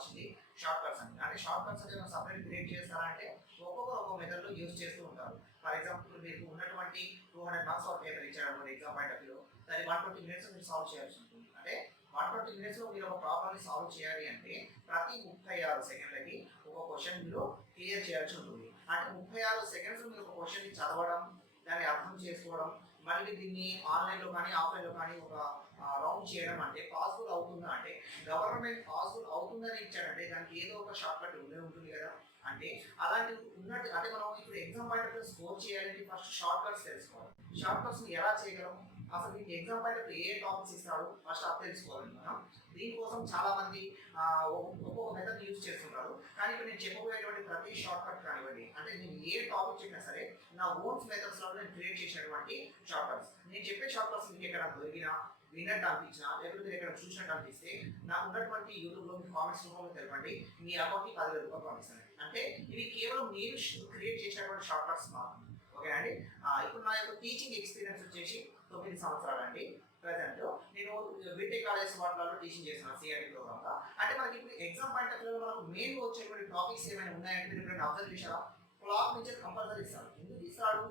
కావాల్సింది short cuts అని. అంటే షార్ట్ కట్స్ అంటే మనం సపరేట్ క్రియేట్ చేస్తారంటే ఒక్కొక్క మెథడ్లో యూజ్ చేస్తూ ఉంటారు. ఫర్ ఎగ్జాంపుల్ మీకు ఉన్నటువంటి 200 మార్క్స్ ఒక పేపర్ ఇచ్చారు ఎగ్జామ్ పాయింట్ ఆఫ్ వ్యూ, దాన్ని 120 మినిట్స్ మీరు సాల్వ్ చేయాల్సి ఉంటుంది. అంటే 120 మినిట్స్లో మీరు ఒక ప్రాబ్లమ్ని సాల్వ్ చేయాలి అంటే ప్రతి 36 సెకండ్లకి ఒక క్వశ్చన్ మీరు క్లియర్ చేయాల్సి ఉంటుంది. అంటే 36 సెకండ్స్ మీరు ఒక క్వశ్చన్ని చదవడం, దాన్ని అర్థం చేసుకోవడం, మళ్ళీ దీన్ని ఆన్లైన్లో కానీ ఆఫ్లైన్లో కానీ ఒక రౌండ్ చేయడం అంటే పాసిబుల్ అవుతుందా అంటే గవర్నమెంట్ పాసిబుల్ అవుతుందని ఇచ్చాడంటే దానికి ఏదో ఒక షార్ట్ కట్ ఉండే ఉంటుంది కదా. అంటే అలాంటి ఉన్నట్టు అంటే మనం ఇప్పుడు ఎగ్జామ్ పాయింట్ ఆఫ్ స్కోర్ చేయాలంటే ఫస్ట్ షార్ట్ కట్స్ తెలుసుకోవాలి. షార్ట్ కట్స్ ఎలా చేయగలం, అసలు మీకు exam point of A topics ఇస్తాడు ఫస్ట్ అది తెలుసుకోవాలి మనం. దీనికోసం చాలా మంది ఒక్కొక్క మెథడ్ యూజ్ చేస్తుంటారు. కానీ ఇప్పుడు నేను చెప్పబోయేటువంటి ప్రతి షార్ట్ కట్ కానివ్వండి, అంటే నేను ఏ టాపిక్ చెప్పినా సరే నా ఓన్స్ మెథడ్స్ లో నేను క్రియేట్ చేసినటువంటి షార్ట్ కట్స్. నేను చెప్పే షార్ట్ కట్స్ మీకు ఎక్కడ దొరికినా, విన్నట్టు అనిపించినా, లేకపోతే మీరు ఎక్కడ చూసినట్టు అనిపిస్తే నాకు ఉన్నటువంటి యూట్యూబ్లో మీ కామెంట్స్ రూపంలో తెలపండి, మీ అకౌంట్కి 10,000 రూపాయలు పంపిస్తాను. అంటే ఇవి కేవలం మీరు క్రియేట్ చేసినటువంటి షార్ట్ కట్స్ మాత్రమే. ఓకే అండి. ఇప్పుడు నా యొక్క టీచింగ్ ఎక్స్పీరియన్స్ వచ్చేసి 9 సంవత్సరాలు అండి. ప్రజెంట్ నేను బీటెక్ కాలేజ్ వాటిలో టీచింగ్ చేస్తున్నాను సిఆర్టీ ప్రోగ్రామ్గా. అంటే మనకి ఇప్పుడు ఎగ్జామ్ పాయింట్ ఆఫ్ వ్యూలో మనకు మెయిన్గా వచ్చేటువంటి టాపిక్స్ ఏమైనా ఉన్నాయంటే మీరు ఇక్కడ అబ్జర్వ్ చేశారా? క్లాక్ నుంచి కంపల్సరీ ఇస్తాడు. ఎందుకు ఇస్తాడు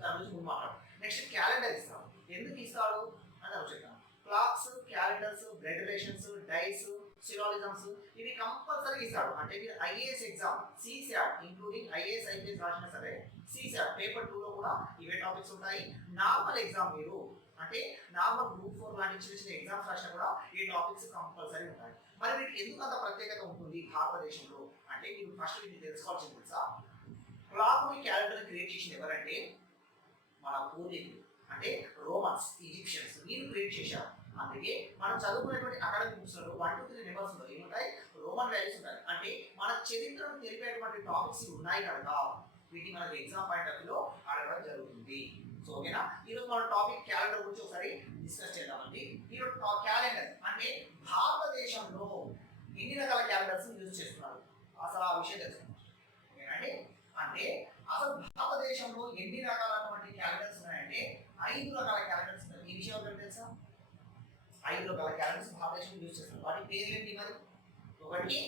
దాని గురించి ముందు మాట్లాడు. నెక్స్ట్ క్యాలెండర్ ఇస్తాడు. ఎందుకు ఇస్తాడు అని అవి చెప్తాను. Clocks, calendars, blood relations, dice, syllogisms ఇవి కంపల్సరీ ఇస్తాడు. అంటే మీరు IAS exam CSAT including IAS IPS రాసినా సరే సిశాట్ పేపర్ 2లో కూడా ఇవే టాపిక్స్ ఉంటాయి. నార్మల్ ఎగ్జామ్ మీరు అంటే నార్మల్ గ్రూప్ 4 లాంటి చిన్న చిన్న ఎగ్జామ్స్ రాసినా కూడా ఈ టాపిక్స్ కంపల్సరీ ఉంటాయి. మరి వీటికి ఎందుకు అంత ప్రత్యేకత ఉంటుంది భారతదేశంలో అంటే మీరు ఫస్ట్ వీటిని తెలుసుకోవాల్సింది తెలుసా? క్లాక్ క్యాలెండర్ క్రియేట్ చేసింది ఎవరంటే మన పూర్వీకులు, అంటే రోమన్స్, ఈజిప్షియన్స్ వీళ్ళు క్రియేట్ చేశారు. అందుకే మనం చదువుకునేటువంటి అకాడమిక్ బుక్స్ లో 1 to 3 నెంబర్స్ ఉంటాయి. ఏముంటాయి? రోమన్ వాల్యూస్ ఉంటాయి. అంటే మన చరిత్రను తెలిపేటువంటి టాపిక్స్ ఉన్నాయి కనుక వీటిని మనకి ఎగ్జామ్ పాయింట్ ఆఫ్ వ్యూలో అడగడం జరుగుతుంది. సో ఓకేనా. ఈరోజు మన టాపిక్ క్యాలెండర్ గురించి ఒకసారి డిస్కస్ చేద్దామండి. ఈరోజు క్యాలెండర్ అంటే భారతదేశంలో ఎన్ని రకాల క్యాలెండర్స్ యూజ్ చేస్తున్నారు అసలు ఆ విషయం తెలుసుకుందాం. ఓకేనండి. అంటే అసలు భారతదేశంలో ఎన్ని రకాలైనటువంటి క్యాలెండర్స్ ఉన్నాయంటే 5 రకాల క్యాలెండర్స్ ఉన్నాయి. ఈ విషయం ఒకటి తెలుసా? 5 రకాల క్యాలెండర్స్ భారతదేశంలో యూజ్ చేస్తున్నారు. వాటి పేర్లు ఏంటి మరి? ఒకటి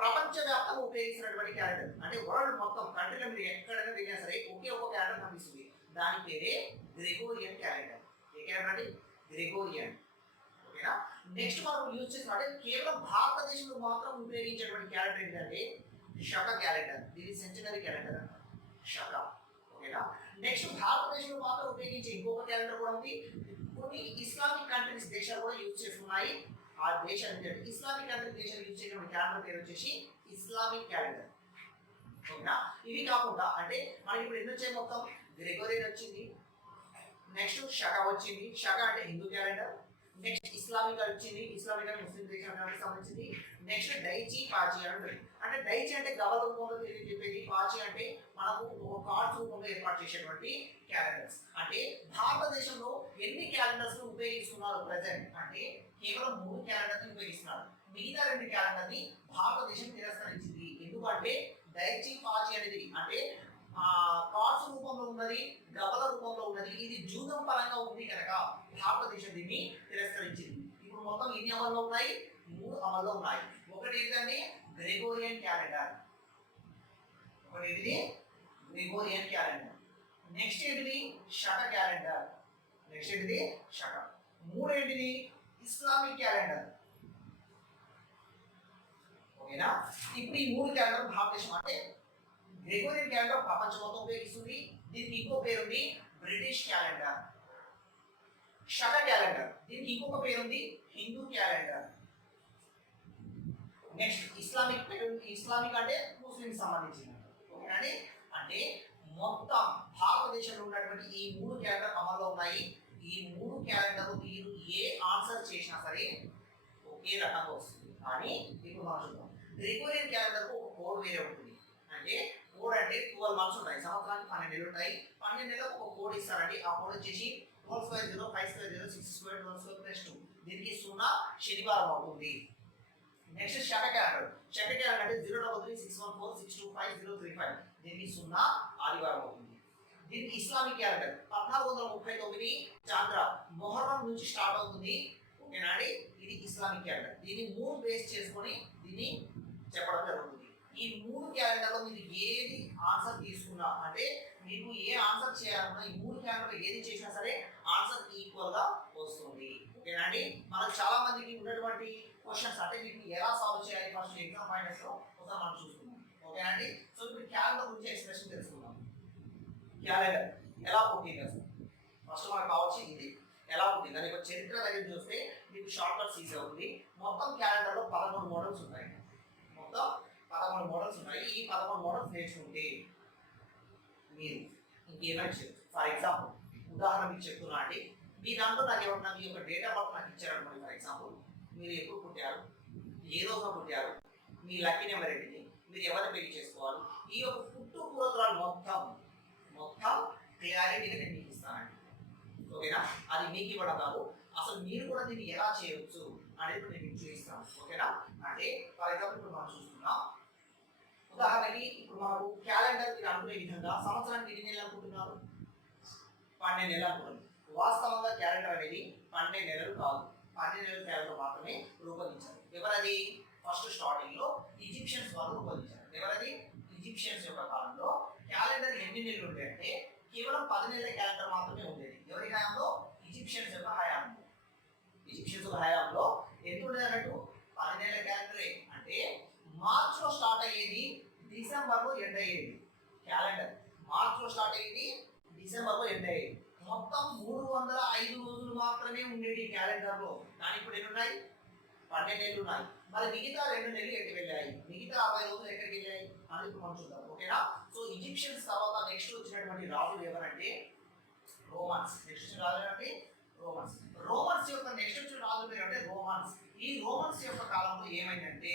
ప్రపంచవ్యాప్తంగా ఉపయోగిస్తున్నటువంటి క్యాలెండర్, అంటే వరల్డ్ మొత్తం కంట్రీలో మీరు ఎక్కడైనా వెళ్ళినా సరే ఒకే ఒక క్యాలెండర్ కనిపిస్తుంది. దాని పేరే గ్రెగోరియన్ క్యాలెండర్. ఏ క్యాలెండర్ అంటే గ్రెగోరియన్. ఓకేనా. నెక్స్ట్ మనం యూజ్ చేసిన అంటే కేవలం భారతదేశంలో మాత్రం ఉపయోగించేటువంటి క్యాలెండర్ ఏంటంటే శక క్యాలెండర్. ఇది సెంచనరీ క్యాలెండర్ అంటారు, శక. ఓకేనా. నెక్స్ట్ భారతదేశంలో మాత్రం ఉపయోగించే ఇంకొక క్యాలెండర్ కూడా ఉంది. కొన్ని ఇస్లామిక్ కంట్రీస్ దేశాలు కూడా యూజ్ చేస్తున్నాయి. ఆ దేశాలు ఇస్లామిక్ కంట్రీ దేశాలు యూజ్ చేసిన క్యాలెండర్ పేరు వచ్చేసి ఇస్లామిక్ క్యాలెండర్. ఓకేనా. ఇవి కాకుండా అంటే మనకి ఇప్పుడు ఎన్ని వచ్చాయి? మొత్తం గ్రెగోరియన్ వచ్చింది, నెక్స్ట్ శక వచ్చింది, శక అంటే హిందూ క్యాలెండర్. నెక్స్ట్ ఇస్లామిక్ వచ్చింది, ఇస్లామిక్ అంటే ముస్లిం దేశానికి సంబంధించింది. నెక్స్ట్ డైచి, పాచి అని ఉంటుంది. అంటే డైచి అంటే గవల రూపంలో తెలియజెప్పేది, పాచి అంటే మనకు ఒక కార్డ్స్ రూపంలో ఏర్పాటు చేసేటువంటి క్యాలెండర్స్. అంటే భారతదేశంలో ఎన్ని క్యాలెండర్స్ ఉపయోగిస్తున్నారు ప్రజెంట్ అంటే కేవలం 3 క్యాలెండర్స్ ఉపయోగిస్తున్నారు. మిగతా 2 క్యాలెండర్ని భారతదేశం తిరస్కరించింది. ఎందుకంటే డైచి, పాచి అనేది అంటే కార్డ్స్ రూపంలో ఉన్నది, గవల రూపంలో ఉన్నది, ఇది జూదం పరంగా ఉంది కనుక భారతదేశం దీన్ని తిరస్కరించింది. ఇప్పుడు మొత్తం ఎన్ని అమల్లో ఉన్నాయి? 3 అమల్లో ఉన్నాయి. ఒకటి ఏంటంటే గ్రెగోరియన్ క్యాలెండర్, ఒకటి ఏంటిది గ్రెగోరియన్ క్యాలెండర్. నెక్స్ట్ ఏంటిది శక క్యాలెండర్, నెక్స్ట్ ఏంటిది శక. 3 ఏంటిది ఇస్లామిక్ క్యాలెండర్. ఓకేనా. ఇప్పుడు ఈ 3 క్యాలెండర్ భారతదేశం అంటే గ్రెగోరియన్ క్యాలెండర్ ప్రపంచం మొత్తం ఉపయోగిస్తుంది. దీనికి ఇంకో పేరుంది బ్రిటిష్ క్యాలెండర్. శక క్యాలెండర్ దీనికి ఇంకొక పేరుంది హిందూ క్యాలెండర్. నెక్స్ట్ ఇస్లామిక్ పేరు, ఇస్లామిక్ అంటే ముస్లిం సంబంధించింది. ఓకేనండి. అంటే మొత్తం భారతదేశంలో ఉన్నటువంటి ఈ 3 క్యాలెండర్ అమల్లో ఉన్నాయి. ఈ 3 క్యాలెండర్ మీరు ఏ ఆన్సర్ చేసినా సరే ఒకే రకంగా వస్తుంది. కానీ ఇప్పుడు మనం చూద్దాం. గ్రెగోరియన్ క్యాలెండర్ కు ఒక కోడ్ వేరే ఉంటుంది. అంటే కోడ్ అంటే 12 మంత్స్ ఉంటాయి, సంవత్సరానికి 12 నెలలు ఉంటాయి. 12 నెలలకు ఒక కోడ్ ఇస్తారండి. ఆ కోడ్ వచ్చేసి 12 square 0 5 square 0 6 square 12 square plus 2. దీనికి 0 శనివారం అవుతుంది. నెక్స్ట్ శక క్యాలెండర్. శక క్యాలెండర్ అంటే 03361462535. దీనికి 0 ఆదివారం అవుతుంది. దీనికి ఇస్లామిక్ క్యాలెండర్ 1439 చాంద్ర మొహర్రం నుంచి స్టార్ట్ అవుతుంది. ఓకేనా అండి. ఇది ఇస్లామిక్ క్యాలెండర్. దీన్ని 3 బేస్ చేసుకొని దీన్ని ఎగ్జామ్ పాయింట్ లో ఒకసారి మనం చూసుకుందాం. ఓకేనా అండి? సో ఇప్పుడు క్యాలెండర్ గురించి ఎక్స్ప్రెషన్ తెలుసుకుందాం. క్యాలెండర్ ఎలా పుట్టింది అసలు ఫస్ట్ మనకు కావచ్చు ఇది ఎలా పుట్టింది దాని యొక్క చరిత్ర దగ్గర చూస్తే మీకు షార్ట్ కట్స్ ఈజీ అవుతుంది. మొత్తం క్యాలెండర్ లో 13 మోడల్స్ ఉంటాయి. మొత్తం 13 మోడల్స్ ఉన్నాయి. ఈ 13 మోడల్స్ నేర్చుకుంటే మీరు ఇంకేమైనా చేయొచ్చు. ఫర్ ఎగ్జాంపుల్ ఉదాహరణ మీకు చెప్తున్నా అండి, మీ దాంట్లో నాకు ఏమన్నా మీ యొక్క డేట్ ఆఫ్ బర్త్ నాకు ఇచ్చారనుకోండి. ఫర్ ఎగ్జాంపుల్ మీరు ఎప్పుడు పుట్టారు, ఏ రోజున పుట్టారు, మీ లక్కీ నెంబర్ ఏంటిది, మీరు ఎవరిని పెళ్లి చేసుకోవాలి, ఈ యొక్క పుట్టు పూర్వతరాలు మొత్తం క్లారిటీగా నేను మీకు ఇస్తానండి. ఓకేనా? అది మీకు ఇవ్వడం కాదు, అసలు మీరు కూడా దీన్ని ఎలా చేయవచ్చు అనేది నేను మీకు చూపిస్తాను. ఓకేనా? అంటే ఫర్ ఎగ్జాంపుల్ ఇప్పుడు మనం చూస్తున్నాం, ఉదాహరణకి ఇప్పుడు మనకు క్యాలెండర్ మీరు అనుకునే విధంగా సంవత్సరానికి ఎన్ని నెలలు అనుకుంటున్నారు? 12 నెలలు అనుకోండి. వాస్తవంగా క్యాలెండర్ అనేది 12 నెలలు కాదు, 12 నెలల క్యాలెండర్ మాత్రమే రూపొందించారు. ఎవరది? ఫస్ట్ స్టార్టింగ్ లో ఈజిప్షియన్స్ వాళ్ళు రూపొందించారు. ఎవరది? ఈజిప్షియన్స్ యొక్క కాలంలో క్యాలెండర్ ఎన్ని నెలలు ఉంటాయంటే కేవలం 10 నెలల క్యాలెండర్ మాత్రమే ఉండేది. ఎవరి హయాంలో? ఈజిప్షియన్స్ యొక్క హయాంలో. ఈజిప్షియన్స్ యొక్క హయాంలో ఎంత ఉండేది అన్నట్టు? 10 నెలల క్యాలెండరే. అంటే మార్చ్ లో స్టార్ట్ అయ్యేది, డిసెంబర్ లో ఎండ్ అయ్యేది. క్యాలెండర్ మార్చ్ లో స్టార్ట్ అయ్యేది, డిసెంబర్ లో ఎండ్ అయ్యేది. మొత్తం 305 రోజులు మాత్రమే ఉండేది క్యాలెండర్ లో. కానీ ఇప్పుడు ఎన్ని ఉన్నాయి? 12 నెలలు ఉన్నాయి. మరి మిగతా 2 నెలలు ఎక్కడికి వెళ్ళాయి? మిగతా 60 రోజులు ఎక్కడికి వెళ్ళాయి అని ఇప్పుడు మనం చూద్దాం. ఓకేనా? సో ఈజిప్షియన్స్ తర్వాత నెక్స్ట్ వచ్చినటువంటి రాజులు ఎవరంటే రోమన్స్. నెక్స్ట్ వచ్చిన రాజు అంటే రోమన్స్. రోమన్స్ యొక్క నెక్స్ట్ వచ్చిన రాజు పేరు అంటే రోమన్స్. ఈ రోమన్స్ యొక్క కాలంలో ఏమైందంటే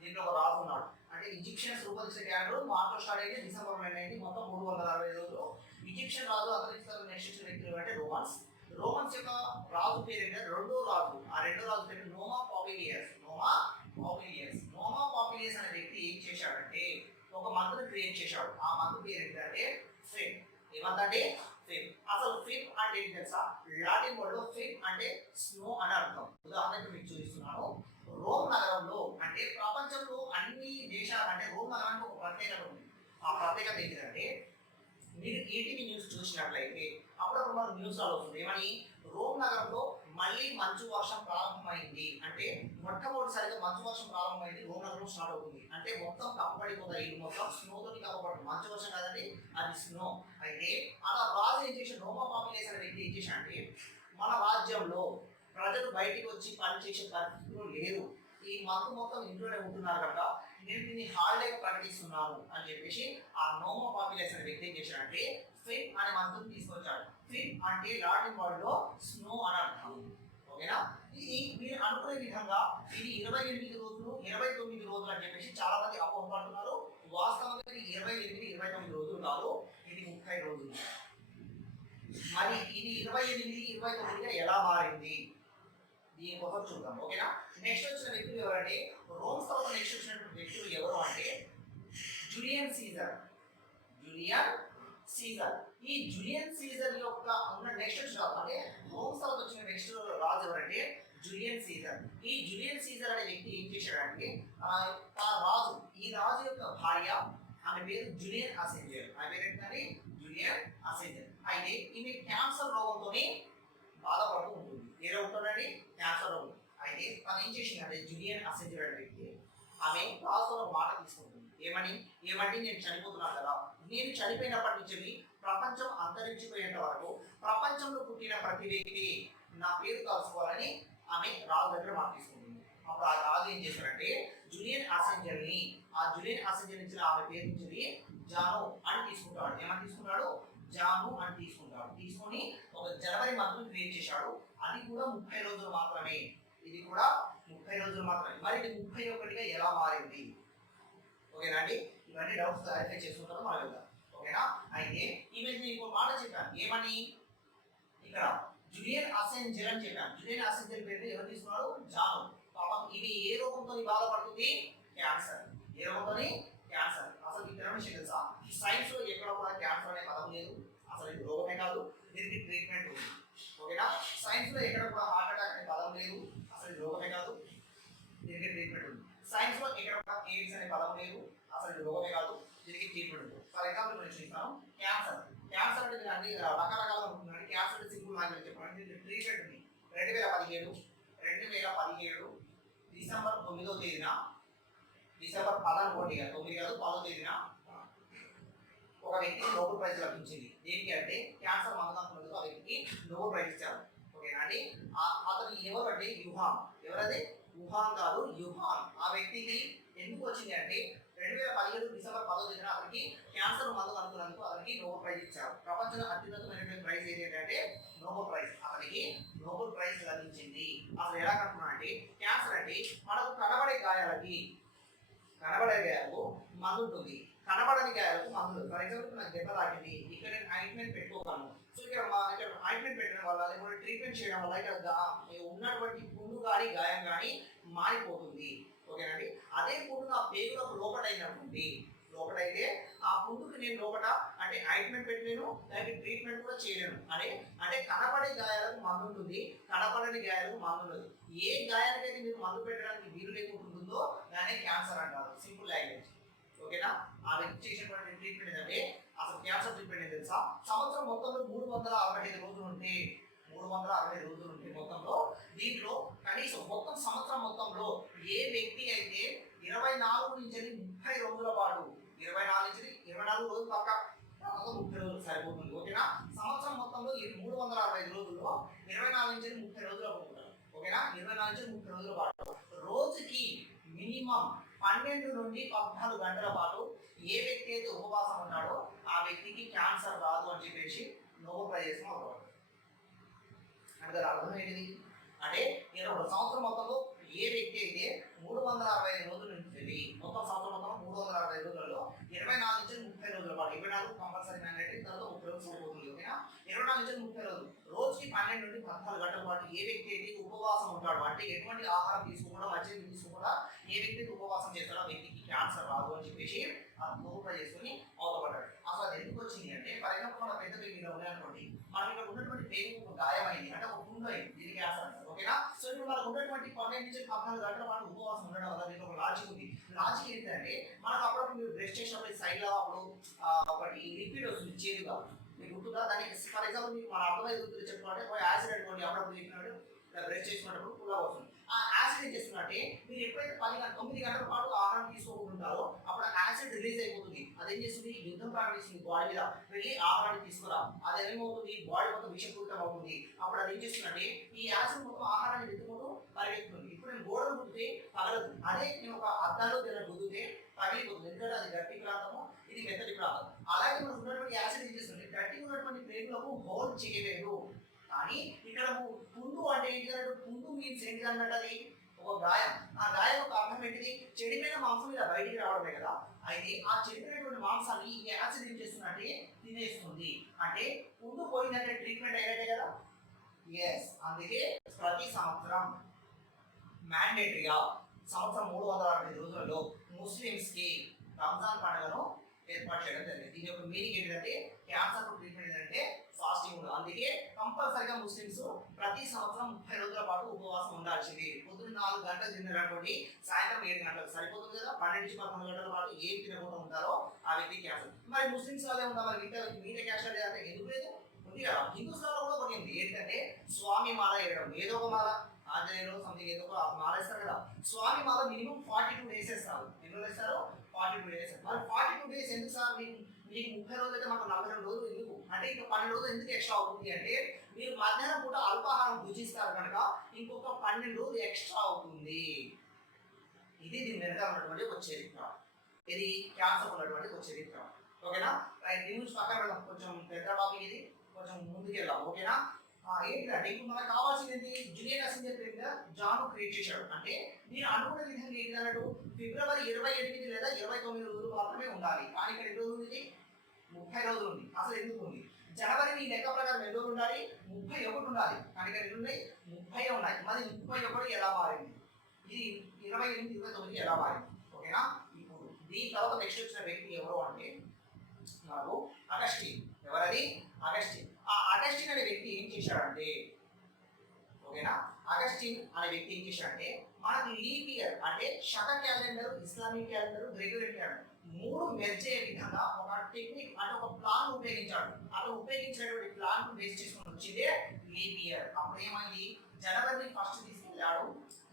దీంట్లో ఒక రాజు ఉన్నాడు. అంటే ఈజిప్షియన్స్ రూపొందించిన క్యాలెండర్ మార్చ్ స్టార్ట్ అయింది, డిసెంబర్ ఎండ్ అయింది. మొత్తం 360 రోజులు. ఈజిప్షియన్ రాజు అతని నెక్స్ట్ వచ్చిన వ్యక్తులు అంటే రోమన్స్. రోమన్స్ యొక్క రాజు పేరు ఏంటంటే రెండో రాజు. ఆ రెండో రాజు పేరు నోమా పాపిలియస్. నోమా పాపిలియస్ అనే వ్యక్తి ఏం చేశాడంటే ఒక మంత్ని క్రియేట్ చేశాడు. ఆ మంత్ పేరు ఏంటంటే ఫెబ్. ఏమంటే ఫెబ్. అసలు ఫెబ్ అంటే ఏంటి తెలుసా? లాటిన్ వర్డ్ లో ఫెబ్ అంటే స్నో అని అర్థం. ఉదాహరణకు మీకు చూపిస్తున్నాను. రోమ్ నగరంలో అంటే ప్రపంచంలో అన్ని దేశాలు అంటే రోమ్ నగరానికి ఒక ప్రత్యేకత ఉంది. ఆ ప్రత్యేకత ఏంటంటే మీరు ఈటీవీ న్యూస్ చూసినట్లయితే అప్పుడప్పుడు మనకు న్యూస్ వస్తుంది ఏమని, రోమ్ నగరంలో మళ్ళీ మంచు వర్షం ప్రారంభమైంది. అంటే మొట్టమొదటిసారిగా మంచు వర్షం ప్రారంభమైంది రోమ్ నగరంలో స్టార్ట్ అవుతుంది. అంటే మొత్తం కప్పబడిపోతాయి. ఇది మొత్తం స్నోతోటి కప్పబడి, మంచు వర్షం కాదండి, అది స్నో. అయితే అలా రాజు ఏం చేశాడు, నోమా పాపిలియస్ అనే వ్యక్తి ఏం చేశాడంటే మన రాజ్యంలో ప్రజలు బయటికి వచ్చి పనిచేసే పరిస్థితులు లేరు, ఈ మంత్ మొత్తం ఇంట్లోనే ఉంటున్నారు కనుక నేను దీన్ని హాలిడే ప్రకటిస్తున్నాను అని చెప్పేసి ఆ నోమా పాపిలియస్ అనే వ్యక్తి ఏం చేశాడంటే ఫెబ్ అనే మంత్ తీసుకొచ్చాడు. ఫెబ్ అంటే లాటిన్ వర్డ్ లో స్నో అని అర్థం. ఓకేనా? ఇది మీరు అనుకునే విధంగా ఇది 28 రోజులు 29 రోజులు అని చెప్పేసి చాలా మంది అపోహపడుతున్నారు. వాస్తవంగా ఇది 28 29 రోజులు కాదు, ఇది 30 రోజులు. మరి ఇది 28 29గా ఎలా మారింది దీనికోసం చూద్దాం. ఓకేనా? నెక్స్ట్ వచ్చిన వ్యక్తులు ఎవరంటే రోమ్స్ తర్వాత నెక్స్ట్ వచ్చినటువంటి వ్యక్తులు ఎవరు అంటే జూలియన్ సీజర్. ఈ జూలియన్ సీజర్ యొక్క నెక్స్ట్ వచ్చిన అంటే రోమ్స్ తర్వాత వచ్చిన నెక్స్ట్ రాజు ఎవరంటే జూలియన్ సీజర్. ఈ జూలియన్ సీజర్ అనే వ్యక్తి ఏం చేశాడంటే ఈ రాజు యొక్క భార్య, ఆమె పేరు జూలియన్ అసెంజర్. ఆమె పేరు ఏంటంటే జూలియన్ అసెంజర్. అయితే ఈమె క్యాన్సర్ రోగంతోనే బాధపడుతూ ఉంటుంది. ఏ రోగంతోనండి? క్యాన్సర్ రోగం. అయితే తను ఏం చేసిందంటే జూలియన్ అసెంజర్ అనే వ్యక్తి ఆమె రాజుతో ఒక మాట తీసుకుంటుంది. ఏమంటే నేను చనిపోతున్నాను కదా, నేను చనిపోయినప్పటి నుంచి ప్రపంచం అంతరించిపోయేంత వరకు ప్రపంచంలో పుట్టిన ప్రతి వ్యక్తి నా పేరు కలుసుకోవాలని ఆమె రాజు దగ్గర మాట తీసుకుంటుంది. అప్పుడు ఆ రాజు ఏం చేశారంటే జూలియన్ అసెంజర్ నుంచి ఆమె పేరు నుంచి జాను అని తీసుకుంటాడు. ఏమని తీసుకున్నాడు? జాను అని తీసుకుంటాడు. తీసుకొని ఒక జనవరి మంత్ క్రియేట్ చేశాడు. అది కూడా 30 రోజులు మాత్రమే. ఇది కూడా 30 రోజులు మాత్రమే. మరి ఇది 31గా ఎలా మారింది? ఓకేనా అండి? ఇవన్నీ డౌట్స్ క్లారిఫై చేసుకుంటారు మనం వెళ్దాం. ఓకేనా? అయితే ఈమె మీకు మాట చెప్పాను ఏమని, ఇక్కడ జూలియన్ అసెంజర్ అని చెప్పాను. జూలియన్ అసెంజర్ పేరు ఎవరు తీసుకున్నాడు? జాను. పాపం ఇది ఏ రోగంతో బాధపడుతుంది? క్యాన్సర్. ఏ రోగంతో? క్యాన్సర్. అసలు ఈ విషయం తెలుసా? సైన్స్ లో ఎక్కడ కూడా క్యాన్సర్ అనే పదం లేదు. అసలు ఇది రోగమే కాదు, దీనికి ట్రీట్మెంట్ ఉంది. ఓకేనా? సైన్స్ లో ఎక్కడ కూడా హార్ట్ అటాక్ అనే పదం లేదు. అసలు ఇది రోగమే కాదు, దీనికి ట్రీట్మెంట్ ఉంది. సైన్స్ లో ఎక్కడ కూడా ఎయిడ్స్ అనే పదం లేదు. అసలు ఇది రోగమే కాదు, దీనికి ట్రీట్మెంట్ ఉంది. ఫర్ ఎగ్జాంపుల్ నేను చూస్తాను క్యాన్సర్. క్యాన్సర్ అంటే మీరు అన్ని రకరకాలుగా ఉంటున్నాడు. క్యాన్సర్ అంటే సింపుల్ లాంగ్వేజ్ చెప్పండి. దీనికి ట్రీట్మెంట్ ఉంది. 2017 2017 ఈ డిసెంబర్ 9వ తేదీన డిసెంబర్ 9 కాదు 10వ తేదీన ఒక వ్యక్తికి నోబెల్ ప్రైజ్ లభించింది. దేనికి అంటే క్యాన్సర్ మందుకు ఆ వ్యక్తికి నోబెల్ ప్రైజ్ ఇచ్చారు. ఓకేనా అండి. అతను ఎవరు అంటే యుహాన్. ఎవరది? వుహాన్ కాదు, యుహాన్. ఆ వ్యక్తికి ఎందుకు వచ్చింది అంటే 2017 డిసెంబర్ 10వ తేదీన అతనికి క్యాన్సర్ మందు కనుక్కున్నందుకు అతనికి నోబెల్ ప్రైజ్ ఇచ్చారు. ప్రపంచంలో అత్యున్నతమైనటువంటి ప్రైజ్ ఏంటంటే నోబెల్ ప్రైజ్. అతనికి నోబెల్ ప్రైజ్ లభించింది. అసలు ఎలా కనుక్కున్నా అంటే క్యాన్సర్ అంటే మనకు కనబడే గాయాలకు మందు ఉంటుంది, కనబడని గాయాలకు మందులు. ఫర్ ఎగ్జాంపుల్ నాకు దెబ్బ తాకింది, ఇక్కడ నేను ఆయింట్మెంట్ పెట్టుకోగలను. సో ఇక్కడ ఆయింట్మెంట్ పెట్టడం వల్ల లేకపోతే ట్రీట్మెంట్ చేయడం వల్ల ఇక్కడ ఉన్నటువంటి పుండు కానీ గాయం కానీ మారిపోతుంది. ఓకేనండి. అదే పుండు నా పేగులకు లోపలైతే ఆ పుండుకి నేను లోపల అంటే ఆయింట్మెంట్ పెట్టలేను, దానికి ట్రీట్మెంట్ కూడా చేయలేను. అంటే కనబడే గాయాలకు మందు ఉంటుంది, కనబడని గాయాలకు మందు ఉండదు. ఏ గాయాలకైతే మీరు మందు పెట్టడానికి వీలు లేకుంటుందో దాన్ని క్యాన్సర్ అంటారు. Simple language. ఓకేనా. ఆ వ్యక్తి చేసినటువంటి ట్రీట్మెంట్ ఏంటంటే అసలు క్యాన్సర్ ట్రీట్మెంట్ ఏం తెలుసా? సంవత్సరం మొత్తంలో 365 రోజులు ఉంటే 365 రోజులు ఉంటే మొత్తంలో దీంట్లో కనీసం మొత్తం సంవత్సరం మొత్తంలో ఏ వ్యక్తి అయితే 24 నుంచి 30 రోజుల పాటు 24 రోజులు పక్క 30 రోజులు సరిపోతుంది. ఓకేనా. సంవత్సరం మొత్తంలో 365 రోజుల్లో 24 నుంచి 30 రోజులు పోతుంటారు. ఓకేనా. 24 నుంచి 30 రోజుల పాటు రోజుకి మినిమం 12 నుండి 14 గంటల పాటు ఏ వ్యక్తి అయితే ఉపవాసం ఉన్నాడో ఆ వ్యక్తికి క్యాన్సర్ రాదు అని చెప్పేసి నోబెల్ ప్రైజ్ అవుతాడు. అంటే అర్థం ఏంటిది అంటే సంవత్సరం మొత్తంలో ఏ వ్యక్తి అయితే 365 రోజుల నుంచి వెళ్ళి మొత్తం సంవత్సరం మొత్తం 365 రోజులలో 24 నుంచి 30 రోజుల పాటు 24 కంపల్సరీ మ్యాండేటరీ, తర్వాత 30 రోజులు సరిపోతుంది. ఓకేనా. 24 నుంచి 30 రోజులు రోజుకి 12 నుండి 14 గంటల పాటు ఏ వ్యక్తి అయితే ఉపవాసం ఉంటాడో అంటే ఎటువంటి ఆహారం తీసుకోకుండా మంచిగా తీసుకోకుండా ఏ వ్యక్తి అయితే ఉపవాసం చేస్తాడో ఆ వ్యక్తికి క్యాన్సర్ రాదు అని చెప్పేసి నోబెల్ చేసుకుని అవతపడ్డాడు. అసలు అది ఎందుకు వచ్చింది అంటే ఫర్ ఎగ్జాంపుల్ మన పెద్ద పేగులో ఉన్నాయనుకోండి, మనకి ఇక్కడ ఉన్నటువంటి పేగు గాయమైంది అంటే ఒక పుండు అయింది, ఇది క్యాన్సర్ అంటారు. ఓకేనా. సో ఇప్పుడు మనకు ఉన్నటువంటి 12 నుంచి 14 గంటల పాటు ఉపవాసం ఉండడం వల్ల దీనికి ఒక లాజిక్ ఉంది. లాజిక్ ఏంటంటే మనకు అప్పుడప్పుడు మీరు బ్రష్ చేసినప్పుడు సైడ్ లో అప్పుడు ఒకటి లిక్విడ్ వస్తుంది చేదుగా, మీకు గుర్తుందా? దానికి ఫర్ ఎగ్జాంపుల్ మీకు మన అర్థమయ్యే గుర్తు చెప్పుకోండి, ఒక యాసిడ్ అనుకోండి, అప్పుడప్పుడు చెప్పినట్టు బ్రష్ చేసినప్పుడు పుల్లా వస్తుంది. ఆ యాసిడ్ ఏం చేస్తున్నట్టే మీరు ఎప్పుడైతే 9 గంటల పాటు ఆహారం తీసుకోకుంటారో అప్పుడు యాసిడ్ రిలీజ్ అయిపోతుంది. అదేం చేస్తుంది? యుద్ధం ప్రారంభిస్తుంది బాడీ మీద, వెళ్ళి ఆహారాన్ని తీసుకురా. అది ఏమవుతుంది? బాడీ మొత్తం విషపూరితం అవుతుంది. అప్పుడు అది ఏం చేస్తుందంటే ఈ యాసిడ్ మొత్తం ఆహారాన్ని వెతుకుంటూ పరిగెత్తుతుంది. ఇప్పుడు నేను గోడలు గుద్దితే పగలదు, అదే నేను ఒక అద్దాలో గుద్దితే పగిలిపోతుంది. ఎందుకంటే అది గట్టి ప్రాంతము, ఇది మెత్తటి ప్రాంతం. అలాగే మనకు ఉన్నటువంటి యాసిడ్ ఏం చేస్తుంది? గట్టిగా ఉన్నటువంటి ప్లేట్లకు హోల్ చేయలేదు. కానీ ఇక్కడ పుండు అంటే ఏంటంటే పుండు మీన్స్ ఏంటి అన్నట్టు అది ఒక గాయం. ఆ గాయం ఒక అర్థం ఏంటిది? చెడిపోయిన మాంసం మీద బయటికి రావడమే కదా. అయితే ఆ చెడిపోయినటువంటి మాంసాన్ని ఈ యాసిడ్ ఏం చేస్తుందంటే తినేస్తుంది. అంటే పుండు పోయిందంటే ట్రీట్మెంట్ అయినట్టే కదా. ఎస్. అందుకే ప్రతి సంవత్సరం మ్యాండేటరీగా సంవత్సరం 365 రోజులలో ముస్లిమ్స్ కి రంజాన్ పండుగను ఏర్పాటు చేయడం జరిగింది. దీని యొక్క మీనింగ్ ఏంటంటే క్యాన్సర్ ట్రీట్మెంట్ ఏంటంటే ఫాస్టింగ్ ఉండదు. అందుకే కంపల్సరిగా ముస్లిమ్స్ ప్రతి సంవత్సరం 30 రోజుల పాటు ఉపవాసం ఉండాల్సింది. పొద్దున్న 4 గంటలు తిన్నటువంటి సాయంత్రం 7 గంటలు సరిపోతుంది కదా. 12 నుంచి 11 గంటల పాటు ఏం తినకుండా ఉంటారో ఆ వ్యక్తి క్యాన్సర్. మరి ముస్లిమ్స్ వాళ్ళే ఉంటారు, మరి ఇంటర్ మీరే క్యాన్సర్ లేదంటే ఎందుకు లేదు? ఉంది కదా. హిందూస్ లో కూడా ఒకటి ఉంది ఏంటంటే స్వామి మాల వేయడం. ఏదో ఒక మాల, ఆంజనేయులు సంథింగ్ ఏదో ఒక మాల వేస్తారు కదా. స్వామి మాల మినిమం 42 డేస్ వేస్తారు. ఎన్ని వేస్తారు? 42 డేస్. మరి 42 డేస్ ఎందుకు సార్? మీకు 30 రోజులు అయితే మాకు 42 రోజులు ఎందుకు అంటే ఇంకా 12 రోజులు ఎందుకు ఎక్స్ట్రా అవుతుంది అంటే మీరు మధ్యాహ్నం పూట అల్పాహారం భుజిస్తారు కనుక ఇంకొక 12 రోజులు ఎక్స్ట్రా అవుతుంది. ఇది దీని వెనక ఉన్నటువంటి ఒక చరిత్ర. ఇది క్యాన్సర్ ఉన్నటువంటి ఒక చరిత్ర. ఓకేనా. దీని నుంచి పక్కన వెళ్దాం, కొంచెం పెద్ద టాపిక్ ఇది, కొంచెం ముందుకు వెళ్దాం. ఓకేనా. ఏంటంటే ఇప్పుడు మనకు కావాల్సింది ఏంటి? జూలియస్ అసెంజర్ పేరు మీద జాన్ క్రియేట్ చేశాడు. అంటే నేను అనుకున్న విధంగా ఏంటి అన్నట్టు ఫిబ్రవరి 28 లేదా 29 రోజులు మాత్రమే ఉండాలి. కానీ ఇక్కడ ఎన్ని రోజులు ఉంది? 30 రోజులు ఉంది. అసలు ఎందుకు ఉంది? జనవరి నీ లెక్క ప్రకారం ఎన్ని రోజులు ఉండాలి? 31 ఉండాలి. కానీ ఇక్కడ ఎన్ని ఉన్నాయి? 30 ఉన్నాయి. మరి 31 ఎలా మారింది? ఇది 28, 29 ఎలా మారింది? ఓకేనా. ఇప్పుడు దీని తర్వాత నెక్స్ట్ వచ్చిన వ్యక్తి ఎవరు అంటే నాకు అగస్టిన్. ఎవరది? అగస్టిన్. ఆ అగస్టిన్ అనే వ్యక్తి ఏం చేశాడంటే ఓకేనా, అగస్టిన్ అనే వ్యక్తి ఏం చేశాడంటే మనకు లీప్ ఇయర్ అంటే Saka calendar, Islamic calendar, Gregorian calendar మూడు మెర్జ్ అయ్యే విధంగా ఒక టెక్నిక్ అంటే ఒక ప్లాన్ ఉపయోగించాడు. అతను ఉపయోగించినటువంటి ప్లాన్ బేస్ చేసుకుని వచ్చిందే లీప్ ఇయర్. అప్పుడు ఏమైంది? జనవరి 1 తీసుకెళ్ళాడు,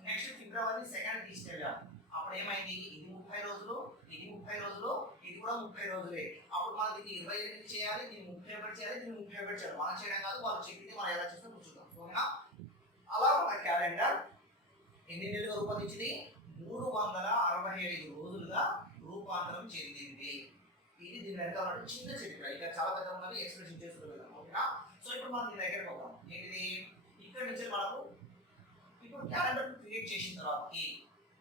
నెక్స్ట్ ఫిబ్రవరి 2 తీసుకెళ్ళాం. అప్పుడు ఏమైంది, ఇది 30 రోజులు, ఇది 30 రోజులు, ఇది కూడా 30 రోజులే. అప్పుడు మనం దీన్ని 28 చేయాలి, దీన్ని 31 చేయాలి, దీన్ని 31 చేయాలి. మనం చేయడం కాదు, వాళ్ళు చెప్పింది మనం ఎలా చేస్తాం కూర్చుంటాం. ఓకేనా? అలా మన క్యాలెండర్ ఎన్ని నెలలుగా రూపొందించింది, 365 రోజులుగా రూపాంతరం చెందింది. ఇది దీని వెనకాల చిన్న చరిత్ర, ఇక చాలా పెద్ద ఉన్నది ఎక్స్ప్రెషన్ చేస్తుంది కదా. ఓకేనా? సో ఇప్పుడు మనం దీని దగ్గరకు పోతాం. ఏంటిది, ఇక్కడ నుంచి మనకు ఇప్పుడు క్యాలెండర్ క్రియేట్ చేసిన తర్వాతకి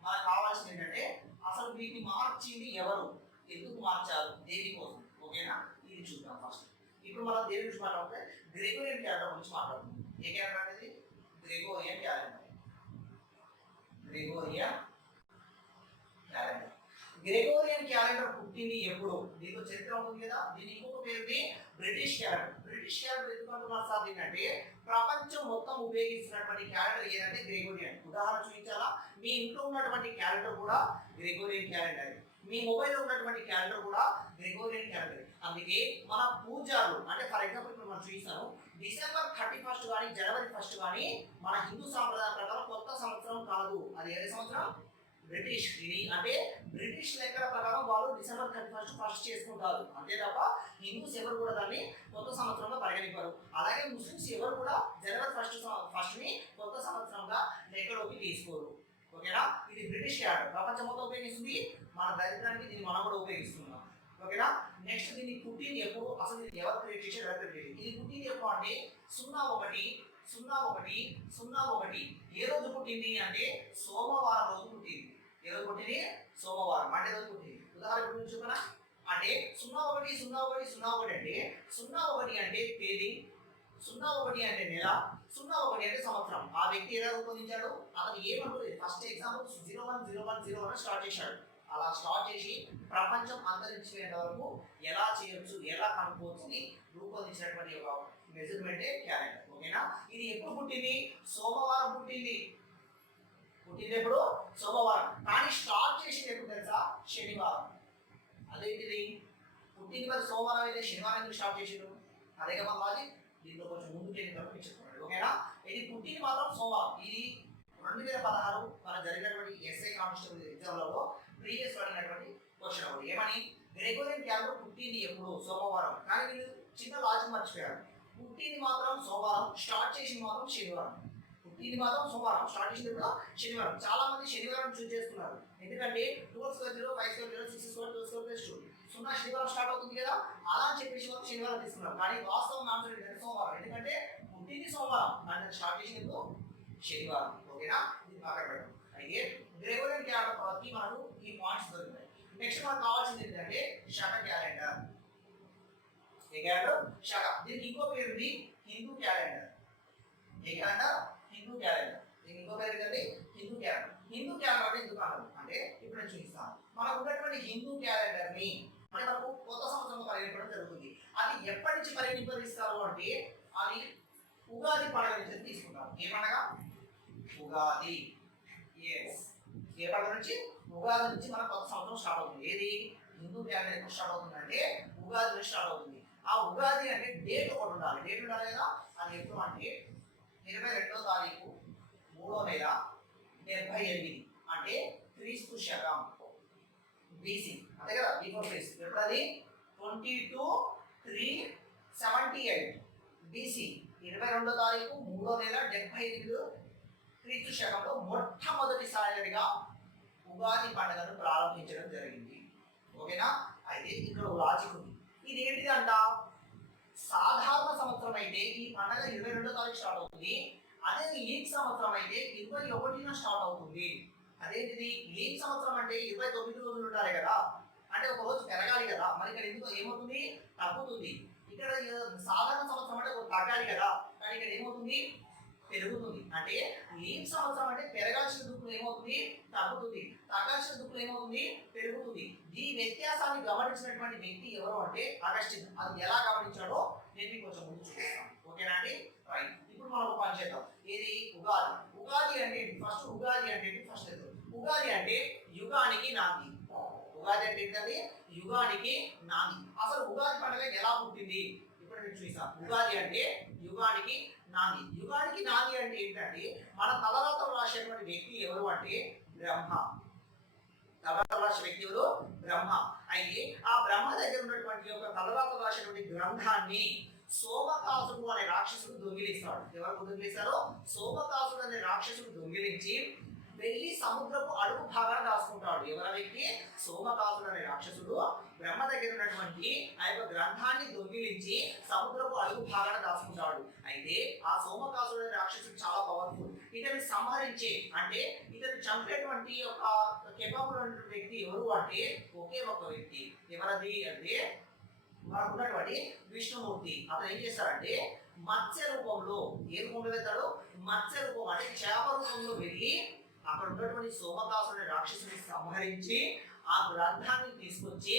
మనకు కావాల్సింది ఏంటంటే అసలు వీటిని మార్చింది ఎవరు, ఎందుకు మార్చారు, దేనికోసం. ఓకేనా? ఇది చూద్దాం ఫస్ట్. ఇప్పుడు మనం దేని గురించి మాట్లాడితే గ్రెగోరియన్ క్యాలెండర్ గురించి మాట్లాడుతున్నాం. ఏ క్యాలెండర్ అనేది, Gregorian calendar. Gregorian calendar. Gregorian calendar పుట్టింది ఎప్పుడు, దీంతో చరిత్ర ఉంటుంది కదా. దీని ఇంకొక పేరుని బ్రిటిష్ క్యాలెండర్. బ్రిటిష్ క్యాలెండర్ ఎందుకు అంటున్నారు సార్ దీన్ని, ప్రపంచం మొత్తం ఉపయోగిస్తున్నటువంటి క్యాలెండర్ ఏదంటే గ్రెగోరియన్. ఉదాహరణ చూపించాలా, మీ ఇంట్లో ఉన్నటువంటి క్యాలెండర్ కూడా గ్రెగోరియన్ క్యాలెండర్, మీ మొబైల్లో ఉన్నటువంటి క్యాలెండర్ కూడా గ్రెగోరియన్ క్యాలెండర్. అందుకే మన పూజారులు అంటే ఫర్ ఎగ్జాంపుల్ ఇప్పుడు మనం చూపిస్తాను, డిసెంబర్ 31 కానీ జనవరి 1 కానీ మన హిందూ సాంప్రదాయం ప్రకారం కొత్త సంవత్సరం కాదు. అది ఏ సంవత్సరం, బ్రిటిష్. ఇది అంటే బ్రిటిష్ లెక్కల ప్రకారం వాళ్ళు డిసెంబర్ 31 ఫస్ట్ చేసుకుంటారు. అంతే తప్ప హిందూస్ ఎవరు కూడా దాన్ని కొత్త సంవత్సరంగా పరిగణించారు. అలాగే ముస్లిమ్స్ ఎవరు కూడా జనవరి ఫస్ట్ ని కొత్త సంవత్సరంగా లెక్కలోకి తీసుకోరు. ఓకేనా? ఇది బ్రిటిష్ క్యాలెండర్ ప్రపంచం మొత్తం ఉపయోగిస్తుంది. మన దరిద్రానికి దీన్ని మనం కూడా ఉపయోగిస్తున్నాం. ఓకేనా? నెక్స్ట్ దీన్ని పుట్టింది ఎప్పుడు, అసలు ఇది ఎవరు క్రియేట్ చేశారు, ఎవరు క్రియేట్ చేశారు. ఇది పుట్టింది ఎప్పుడు అంటే 01/01/01 ఏ రోజు పుట్టింది అంటే సోమవారం రోజు పుట్టింది. ఏ రోజు పుట్టింది, సోమవారం, మండే రోజు పుట్టింది. ఉదాహరణ గురించి చూపనా అంటే 01/01/01 అంటే 01 అంటే తేదీ, 01 అంటే నెల, 01 అంటే సంవత్సరం. ఆ వ్యక్తి ఎలా రూపొందించాడు, అతను ఏమనుకోలేదు. ఫస్ట్ ఎగ్జాంపుల్ 01/01/01 అని స్టార్ట్ చేశాడు. అలా స్టార్ట్ చేసి ప్రపంచం అంతరించిపోయేంత వరకు ఎలా చేయొచ్చు, ఎలా కనుక్కోవచ్చు అని రూపొందించినటువంటి ఒక మెజర్మెంటే క్యాలెండర్. ఓకేనా? ఇది ఎప్పుడు పుట్టింది, సోమవారం పుట్టింది. పుట్టింది ఎప్పుడు, సోమవారం. కానీ స్టార్ట్ చేసింది ఎప్పుడు తెలుసా, శనివారం. అదేంటిది, పుట్టింది మరి సోమవారం అయితే శనివారం ఎందుకు స్టార్ట్ చేసిండు, అదే కదా లాజిక్. దీంట్లో కొంచెం ముందుకు వెళ్ళి చెప్పుకోండి. ఓకేనా? ఇది పుట్టింది మాత్రం సోమవారం. ఇది 2016 మన జరిగినటువంటి ఎస్ఐ కానిస్టేబుల్ ఎగ్జామ్లలో ప్రీవియస్ అడిగినటువంటి క్వశ్చన్ ఒకటి. ఏమని, గ్రెగోరియన్ క్యాలెండర్ పుట్టింది ఎప్పుడు, సోమవారం. కానీ వీళ్ళు చిన్న లాజిక్ మర్చిపోయారు. పుట్టింది మాత్రం సోమవారం, స్టార్ట్ చేసింది మాత్రం శనివారం. పుట్టింది మాత్రం సోమవారం, స్టార్ట్ చేసింది కూడా శనివారం. చాలా మంది శనివారం చూస్ చేసుకున్నారు. ఎందుకంటే 12/0, 5/0, 6/2, 2 సున్నా శనివారం స్టార్ట్ అవుతుంది కదా, అలా అని చెప్పేసి వాళ్ళు శనివారం తీసుకున్నారు. కానీ వాస్తవం ఆన్సర్ ఏంటంటే సోమవారం. ఎందుకంటే పుట్టింది సోమవారం అంటే స్టార్ట్ చేసింది శనివారం. ఓకేనా? ఇది బాగా పెట్టడం. అయితే గ్రెగోరియన్ క్యాలెండర్ ప్రతి మనకు ఈ పాయింట్స్ దొరుకుతాయి. నెక్స్ట్ మనకు కావాల్సింది ఏంటంటే శక క్యాలెండర్. ఏ క్యాలెండర్, శక. దీనికి ఇంకో పేరు ఉంది హిందూ క్యాలెండర్. ఏ క్యాలెండర్, హిందూ క్యాలెండర్. దీనికి ఇంకో పేరు ఏంటంటే హిందూ క్యాలెండర్. హిందూ క్యాలెండర్ అంటే ఎందుకు అంటారు అంటే ఇప్పుడు నేను చూపిస్తాను. మనకు ఉన్నటువంటి హిందూ క్యాలెండర్ ని మనకు కొత్త సంవత్సరంలో పరిగణించడం జరుగుతుంది. అది ఎప్పటి నుంచి పరిగణిస్తారు అంటే అది ఉగాది పండుగ నుంచి తీసుకుంటారు. ఏ పండుగ, ఉగాది. ఏ పండుగ నుంచి, ఉగాది నుంచి మన కొత్త సంవత్సరం స్టార్ట్ అవుతుంది. ఏది, హిందూ క్యాలెండర్ ఎప్పుడు స్టార్ట్ అవుతుంది అంటే ఉగాది నుంచి స్టార్ట్ అవుతుంది. ఆ ఉగాది అంటే డేట్ ఒకటి ఉండాలి. డేట్ ఉండాలి కదా, అది ఎప్పుడు అంటే 22వ తారీఖు 3వ నెల 78 అంటే క్రీస్తు శకం BC. అంతే కదా, బిఫోర్ క్రీస్తు. ఎప్పుడు అది 22/3/78 BC. 22వ తారీఖు 3వ నెల 78 క్రీస్తు శకంలో మొట్టమొదటిసారిగా ఉగాది పండుగను ప్రారంభించడం జరిగింది. ఓకేనా? అయితే ఇక్కడ లాజిక్ ఉంది. ఇది ఏంటిది అంట, సాధారణ సంవత్సరం అయితే ఈ పండుగ 22వ తారీఖు స్టార్ట్ అవుతుంది. అదే లీప్ సంవత్సరం అయితే 21న స్టార్ట్ అవుతుంది. అదేంటిది, లీప్ సంవత్సరం అంటే 29 రోజులు ఉండాలి కదా, అంటే ఒక రోజు పెరగాలి కదా. మరి ఇక్కడ ఎందుకు ఏమవుతుంది, తగ్గుతుంది. ఇక్కడ సాధారణ సంవత్సరం అంటే తగ్గాలి కదా, కానీ ఇక్కడ ఏమవుతుంది, పెరుగుతుంది. అంటే లీప్ సంవత్సరం అంటే పెరగాల్సిన దుక్కులు ఏమవుతుంది, తగ్గుతుంది. తగ్గాల్సిన దుక్కులు ఏమవుతుంది, పెరుగుతుంది. ఈ వ్యత్యాసాన్ని గమనించినటువంటి వ్యక్తి ఎవరు అంటే అగస్టిన్. అది ఎలా గమనించాడో నేను మీకు కొంచెం ముందు చూపిస్తాను. ఓకేనా అండి, రైట్. ఇప్పుడు మనం ఒక పని చేద్దాం. ఇది ఉగాది. ఉగాది అంటే ఫస్ట్ ఉగాది అంటే ఫస్ట్ ఉగాది అంటే యుగానికి నాంది. ఉగాది అంటే ఏంటంటే యుగానికి నాంది. అసలు ఉగాది పండుగ ఎలా పుట్టింది ఇప్పుడు నేను చూపిస్తాను. ఉగాది అంటే యుగానికి నాంది. యుగానికి నాంది అంటే ఏంటంటే మన తలరాతలు రాసేటువంటి వ్యక్తి ఎవరు అంటే బ్రహ్మ. తలరాతలు రాసే వ్యక్తి ఎవరు? బ్రహ్మ. అయితే ఆ బ్రహ్మ దగ్గర ఉన్నటువంటి ఒక తలరాతలు రాసేటువంటి గ్రంథాన్ని సోమకాసుడు అనే రాక్షసుడు దొంగిలిస్తాడు. ఎవరు దొంగిలిస్తారో? సోమకాసుడు అనే రాక్షసుడు దొంగిలించి వెళ్ళి సముద్రపు అడుగు భాగాన దాచుకుంటాడు. ఎవరి వ్యక్తి? సోమకాసుడు అనే రాక్షసుడు బ్రహ్మ దగ్గర ఉన్నటువంటి ఆ యొక్క గ్రంథాన్ని దొంగిలించి సముద్రపు అడుగు భాగాన దాచుకుంటాడు. అయితే ఆ సోమకాసుడు అనే రాక్షసుడు చాలా పవర్ఫుల్. ఇతన్ని సంహరించే అంటే ఇతను చంపేటువంటి ఒక కెపాబుల్ ఉన్నటువంటి వ్యక్తి ఎవరు అంటే ఒకే ఒక వ్యక్తి. ఎవరది అంటే మనకు ఉన్నటువంటి విష్ణుమూర్తి. అతను ఏం చేస్తాడంటే మత్స్య రూపంలో, ఏ రూపంలో వెళ్తాడు? మత్స్య రూపం అంటే చేప రూపంలో వెళ్ళి అక్కడ ఉన్నటువంటి సోమకాసుని రాక్షసుని సంహరించి ఆ గ్రంథాన్ని తీసుకొచ్చి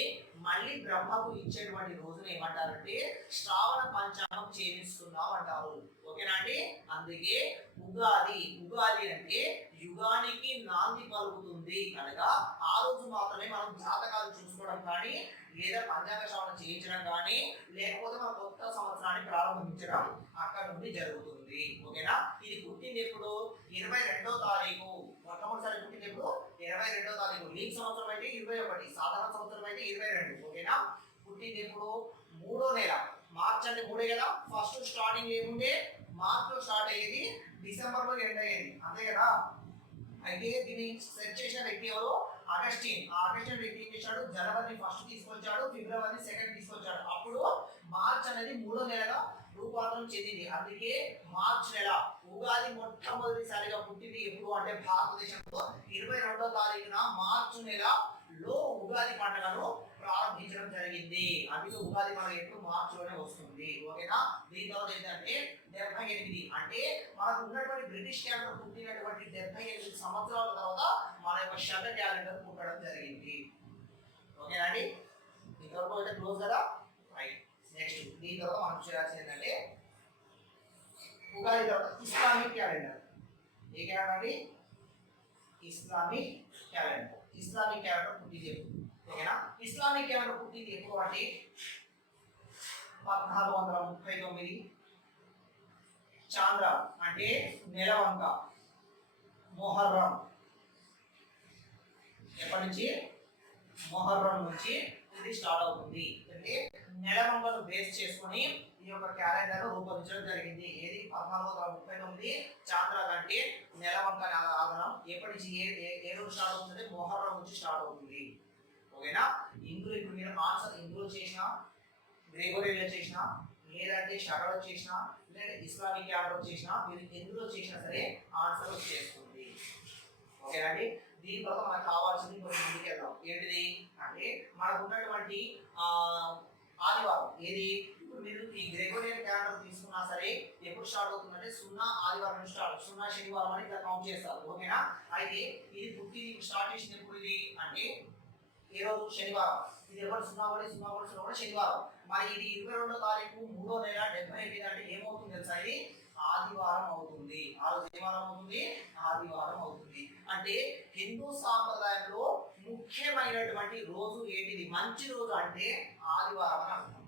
మళ్ళీ బ్రహ్మకు ఇచ్చేటువంటి రోజున ఏమంటారంటే శ్రావణ పంచాంగం చేయిస్తున్నాం అంటారు. ఓకేనా అండి? అందుకే ఉగాది. ఉగాది అంటే యుగానికి నాంది పలుకుతుంది అనగా ఆ రోజు మాత్రమే మనం జాతకాలు చూసుకోవడం కానీ లేదా పంచాంగ శ్రవణం చేయించడం కానీ లేకపోతే మన కొత్త సంవత్సరాన్ని ప్రారంభించడం అక్కడ నుండి జరుగుతుంది. ఓకేనా? ఇది పుట్టింది ఎప్పుడు? 22వ తారీఖు. మొట్టమొదటిసారి పుట్టింది ఎప్పుడు? 22వ తారీఖు. లీప్ సంవత్సరం అయితే 21, సాధారణ సంవత్సరం అయితే 22. ఓకేనా? పుట్టింది ఎప్పుడు? 3వ నెల. మార్చ్ అంటే 3 కదా. ఫస్ట్ స్టార్టింగ్ ఏముండే? మార్చ్ లో స్టార్ట్ అయ్యేది, డిసెంబర్ లో ఎండ్ అయ్యేది, అంతే కదా. అయితే దీన్ని సెట్ చేసిన వ్యక్తి ఎవరు? అగస్టిన్. ఆ అగస్టిన్ వ్యక్తి ఏం చేశాడు? జనవరి 1 తీసుకొచ్చాడు, ఫిబ్రవరి 2 తీసుకొచ్చాడు. అప్పుడు మార్చ్ అనేది 3వ నెలగా రూపాంతరం చెందింది. అందుకే మార్చ్ నెల. ఉగాది మొట్టమొదటిసారిగా పుట్టింది ఎప్పుడు అంటే భారతదేశంలో 22వ తారీఖున మార్చి నెలలో ఉగాది పండుగను ప్రారంభించడం జరిగింది. అందుకే ఉగాది మనకి ఎప్పుడు మార్చిలోనే వస్తుంది. ఓకేనా? దీని తర్వాత ఏంటంటే 78 అంటే మనకు ఉన్నటువంటి బ్రిటిష్ క్యాలెండర్ పుట్టినటువంటి 78 సంవత్సరాల తర్వాత మన యొక్క శక క్యాలెండర్ పుట్టడం జరిగింది. ఓకేనా అండి? ఇంతవరకు అయితే క్లోజ్ కదా. రైట్. నెక్స్ట్ దీని తర్వాత మనం చేయాల్సింది ఏంటంటే ఉగాది తర్వాత ఇస్లామిక్ క్యాలెండర్. ఏ క్యాలెండర్ అండి? Islamic calendar. ఇస్లామిక్ క్యాలెండర్ పుట్టింది ఎప్పుడు? ఓకేనా? ఇస్లామిక్ క్యాలెండర్ పుట్టింది ఎప్పుడు అంటే 1439 చాంద్ర అంటే నెలవంక, మొహర్రం. ఎప్పటి నుంచి? మొహర్రం నుంచి ఇది స్టార్ట్ అవుతుంది. అంటే నెలవంకను బేస్ చేసుకొని ఈ యొక్క క్యాలెండర్ రూపొందించడం జరిగింది. ఏది? 1439 చాంద్ర అంటే నెలవంక ఆధారం. ఎప్పటి నుంచి ఏ రోజు స్టార్ట్ అవుతుంది? మొహర్రం నుంచి స్టార్ట్ అవుతుంది. ఓకేనా? ఇందులో ఇప్పుడు మీరు ఆన్సర్ ఇందులో చేసినా, గ్రెగోరియన్లో చేసినా, లేదంటే షరల్ వచ్చేసినా, లేదంటే ఇస్లామిక్ క్యాలెండర్ వచ్చేసినా, మీరు ఎందులో చేసినా సరే ఆన్సర్ వచ్చేస్తుంది. ఓకేనా అండి? దీని తర్వాత మనకు కావాల్సింది కొన్ని ముందుకెళ్దాం. ఏంటిది అంటే మనకు ఉన్నటువంటి ఆదివారం. ఏది? ఇప్పుడు మీరు ఈ గ్రెగోరియన్ క్యాలెండర్ తీసుకున్నా సరే ఎప్పుడు స్టార్ట్ అవుతుందంటే 0 ఆదివారం నుంచి స్టార్ట్, 0 శనివారం అని ఇట్లా కౌంట్ చేస్తారు. ఓకేనా? అయితే ఇది పుట్టి స్టార్ట్ చేసింది ఎప్పుడు ఇది అంటే ఏ రోజు? శనివారం. ఇది ఎవరు? 0 శనివారం. మరి ఇది 22వ తారీఖు 3వ నెల 78 అంటే ఏమవుతుంది తెలుసా? ఇది ఆదివారం అవుతుంది. ఆ రోజు ఏ వారం అవుతుంది? ఆదివారం అవుతుంది. అంటే హిందూ సాంప్రదాయంలో ముఖ్యమైనటువంటి రోజు ఏంటిది? మంచి రోజు అంటే ఆదివారం అని అర్థం.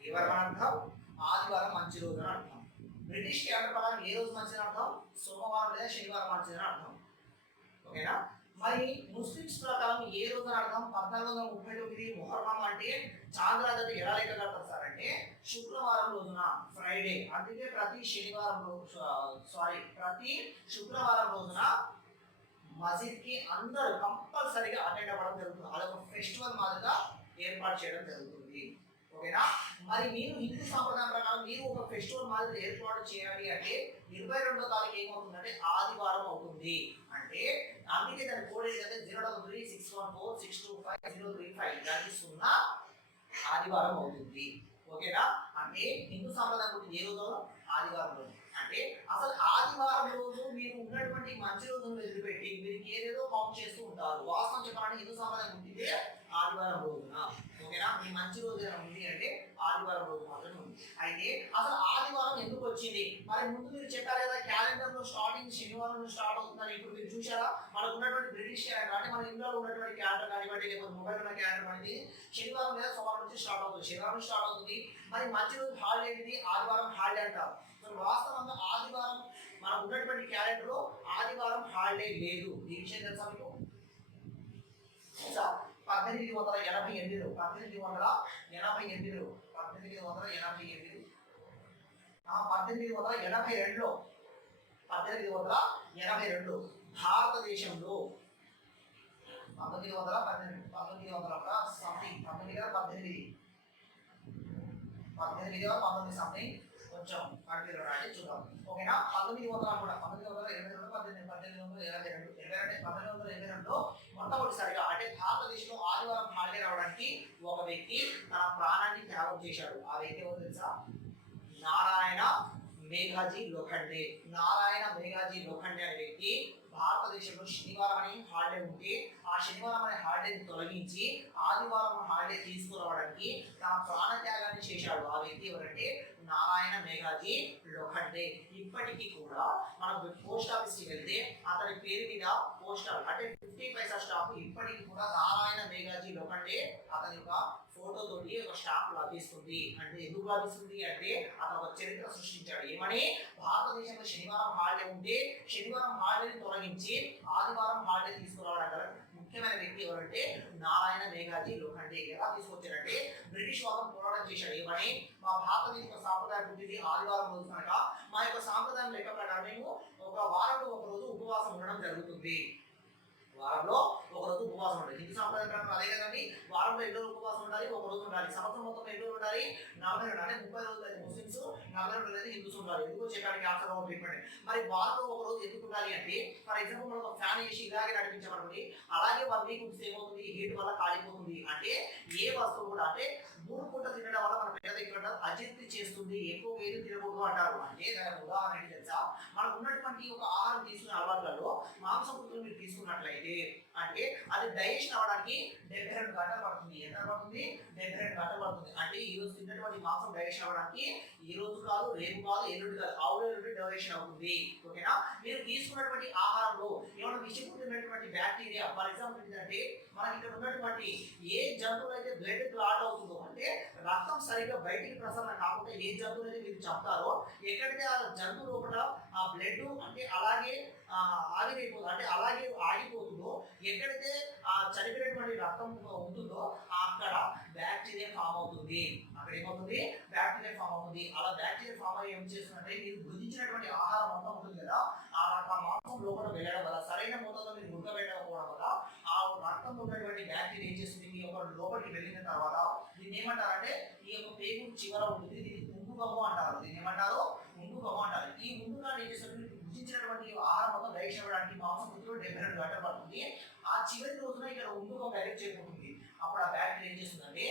ఏ వారం అని అర్థం? ఆదివారం మంచి రోజు అని అర్థం. బ్రిటిష్ క్యాలెండర్ ప్రకారం ఏ రోజు మంచిదని అర్థం? సోమవారం లేదా శనివారం మంచిదని అర్థం. ఓకేనా? మరి ముస్లిమ్స్ ప్రకారం ఏ రోజు అని అర్థం? 1439 మొహర్రం అంటే చాంద్రాదటి ఎలా లెక్క కడతారు సార్ అంటే శుక్రవారం రోజున, ఫ్రైడే. అందుకే ప్రతి శుక్రవారం రోజున మసీద్ కి అందరూ కంపల్సరీగా అటెండ్ అవ్వడం జరుగుతుంది. అదొక ఫెస్టివల్ మాదిరిగా ఏర్పాటు చేయడం జరుగుతుంది. ఓకేనా? మరి మీరు హిందూ సాంప్రదాయం ప్రకారం మీరు ఒక ఫెస్టివల్ మాదిరి ఏర్పాటు చేయాలి అంటే 22వ తారీఖు ఏమవుతుందంటే ఆదివారం అవుతుంది. అంటే అందుకే దాని కోడ్ ఏంటంటే 033614625 దానికి 0 ఆదివారం అవుతుంది. ఓకేనా? అంటే హిందూ సాంప్రదాయం గురించి ఏ రోజు? ఆదివారం రోజు. అంటే అసలు ఆదివారం రోజు మీరు ఉన్నటువంటి మంచి రోజును వదిలిపెట్టి మీరు ఏదేదో కౌంట్ చేస్తూ ఉంటారు. వాస్తవం చెప్పాలంటే హిందూ సాంప్రదాయం పుట్టింది ఆదివారం రోజున. ఓకేనా? మీ మంచి రోజు ఏమైనా ఉంది అంటే ఆదివారం రోజు మాత్రమే ఉంది. అయితే అసలు ఆదివారం ఎందుకు వచ్చింది? మరి ముందు మీరు చెప్పారు కదా క్యాలెండర్ లో స్టార్టింగ్ శనివారం నుంచి స్టార్ట్ అవుతుందని. ఇప్పుడు మీరు చూసారా మనకు ఉన్నటువంటి బ్రిటిష్ క్యాలెండర్ అంటే మన ఇండియాలో ఉన్నటువంటి క్యాలెండర్ కానివ్వండి, లేకపోతే మొబైల్ ఉన్న క్యాలెండర్ అనేది శనివారం లేదా సోమవారం నుంచి స్టార్ట్ అవుతుంది. శనివారం స్టార్ట్ అవుతుంది. మరి మంచి రోజు హాలిడే అనేది ఆదివారం హాలిడే అంటారు. సో వాస్తవంగా ఆదివారం మనకు ఉన్నటువంటి క్యాలెండర్ లో ఆదివారం హాలిడే లేదు. ఈ విషయం తెలుసా మీకు? 1888లో 1888లో 1882లో 1882 భారతదేశంలో 1918 సంథింగ్ 1918 సంథింగ్ కొంచెం అడిగిలో రాజు చూద్దాం. ఓకేనా? 1900 కూడా 1922 మొట్టమొదటిసారిగా అంటే భారతదేశంలో ఆదివారం హాలిడే రావడానికి ఒక వ్యక్తి తన ప్రాణాన్ని త్యాగం చేశాడు. ఆ వ్యక్తి ఎవరు తెలుసా? నారాయణ మేఘాజీ లోఖండే. నారాయణ మేఘాజీ లోఖండే అనే వ్యక్తి భారతదేశంలో శనివారం అనే హాలిడే ఉంటే ఆ శనివారం అనే హాలిడేని తొలగించి ఆదివారం హాలిడే తీసుకురావడానికి తన ప్రాణ త్యాగాన్ని చేశాడు. ఆ వ్యక్తి ఎవరంటే నారాయణ మేఘాజీ లోఖండే. ఇప్పటికీ కూడా మనం పోస్ట్ ఆఫీస్కి వెళ్తే అతని పేరు మీద పోస్ట్ ఆఫీస్ అంటే 50 పైసా స్టాంప్ ఇప్పటికీ కూడా నారాయణ మేఘాజీ లోఖండే అతని యొక్క ఫోటో తోటి ఒక స్టాంప్ లభిస్తుంది. అంటే ఎందుకు లభిస్తుంది అంటే అతను ఒక చరిత్ర సృష్టించాడు. ఏమని? భారతదేశంలో శనివారం హాలిడే ఉంటే శనివారం హాలిడేని తొలగించి ఆదివారం హాలిడే తీసుకురావడం గల ముఖ్యమైన వ్యక్తి ఎవరంటే నారాయణ మేఘాజీ లోఖండే. ఎలా తీసుకొచ్చారంటే బ్రిటిష్ వాళ్ళని పోరాటం చేశాడు. ఏమని? మా భారతదేశ సాంప్రదాయం పుట్టింది ఆదివారం రోజు కనుక మా యొక్క సాంప్రదాయం లెక్క ప్రకారం మేము ఒక వారంలో ఒక రోజు ఉపవాసం ఉండడం జరుగుతుంది. వారంలో ఒక రోజు ఉపవాసం ఉండాలి. హిందూ సాంప్రదాయం ప్రకారం అదే కదండి. వారంలో 2 రోజులు ఉపవాసం ఉండాలి, ఒక రోజు ఉండాలి. సంవత్సరం మొత్తం 2 రోజులు ఉండాలి, 40 అంటే 30 రోజులు అయితే ముస్లిమ్స్, 40 రోజులు అయితే హిందూస్ ఉండాలి. ఎందుకు చెప్పడానికి ఆన్సర్ అవ్వదు చెప్పండి. మరి వారంలో ఒక రోజు ఎందుకు ఉండాలి అంటే ఫర్ ఎగ్జాంపుల్ మనం ఒక ఫ్యాన్ వేసి ఇలాగే నడిపించబడుతుంది, అలాగే 1 వీక్ ఏమవుతుంది? హీట్ వల్ల కాలిపోతుంది. అంటే ఏ వస్తువు కూడా అంటే 3 పూట తినడం వల్ల మన పెద్ద ఇక్కడ అజీర్తి చేస్తుంది, ఎక్కువ వేడి తినకూడదు అంటారు. అంటే దాని ఉదాహరణ ఏంటి తెలుసా? మనకు ఉన్నటువంటి ఒక ఆహారం తీసుకునే అలవాట్లలో మాంసకృతులు మీరు తీసుకున్నట్లయితే అంటే అది డైజెషన్ అవ్వడానికి 72 గంటలు పడుతుంది. ఎంత పడుతుంది? 72 గంటలు పడుతుంది. అంటే ఈ రోజు తిన్నటువంటి మాంసం డైజెషన్ అవ్వడానికి ఈ రోజు కాదు, రేపు కాదు, ఎల్లుండి కాదు, ఆవుల డైజెషన్ అవుతుంది. ఓకేనా? మీరు తీసుకున్నటువంటి ఆహారంలో ఏమైనా విషపూరితమైనటువంటి బ్యాక్టీరియా ఫర్ ఎగ్జాంపుల్ ఏంటంటే మనకి ఇక్కడ ఉన్నటువంటి ఏ జంతువులు అయితే బ్లడ్ క్లాట్ అవుతుందో అంటే రక్తం సరిగ్గా బయటికి ప్రసరణ కాకుండా ఏ జంతువులు అయితే మీరు చెప్తారో ఎక్కడైతే ఆ జంతువు లోపల ఆ బ్లడ్ అంటే అలాగే ఆవిరైపోతుంది అంటే అలాగే ఆగిపోతుందో ఎక్కడైతే ఆ చనిపోయినటువంటి రక్తం ఉంటుందో అక్కడ బ్యాక్టీరియా ఫామ్ అవుతుంది. అక్కడ ఏమవుతుంది? బ్యాక్టీరియా ఫామ్ అవుతుంది. అలా బ్యాక్టీరియా ఫామ్ అయ్యి ఏం చేస్తుందంటే మీరు భుజించినటువంటి ఆహారం మొత్తం ఉంటుంది కదా ఆ మాంసం లోపల వెళ్ళడం వల్ల సరైన మోతాదులో మీరు ఉడకబెట్టకపోవడం వల్ల ఆ రక్తంలో ఉన్నటువంటి బ్యాక్టీరియా ఏం చేస్తుంది? మీ యొక్క లోపలికి వెళ్ళిన తర్వాత దీన్ని ఏమంటారంటే ఈ యొక్క పేగు చివర ఉంటుంది, దీన్ని ఉండుగము అంటారు. దీన్ని ఏమంటారు? ఉండుగము అంటారు. ఈ ఉండుగాన్ని ఏం చేస్తుంది? భుజించినటువంటి ఆహారం మొత్తం డైజెషన్ అవ్వడానికి మాంసం పుత్రులు 72 గంటలు పడుతుంది. ఆ చివరి రోజున ఇక్కడ ఉండుగం డైరెక్ట్ చేయబోతుంది. అప్పుడు ఆ బ్యాక్టీరియా ఏం చేస్తుందంటే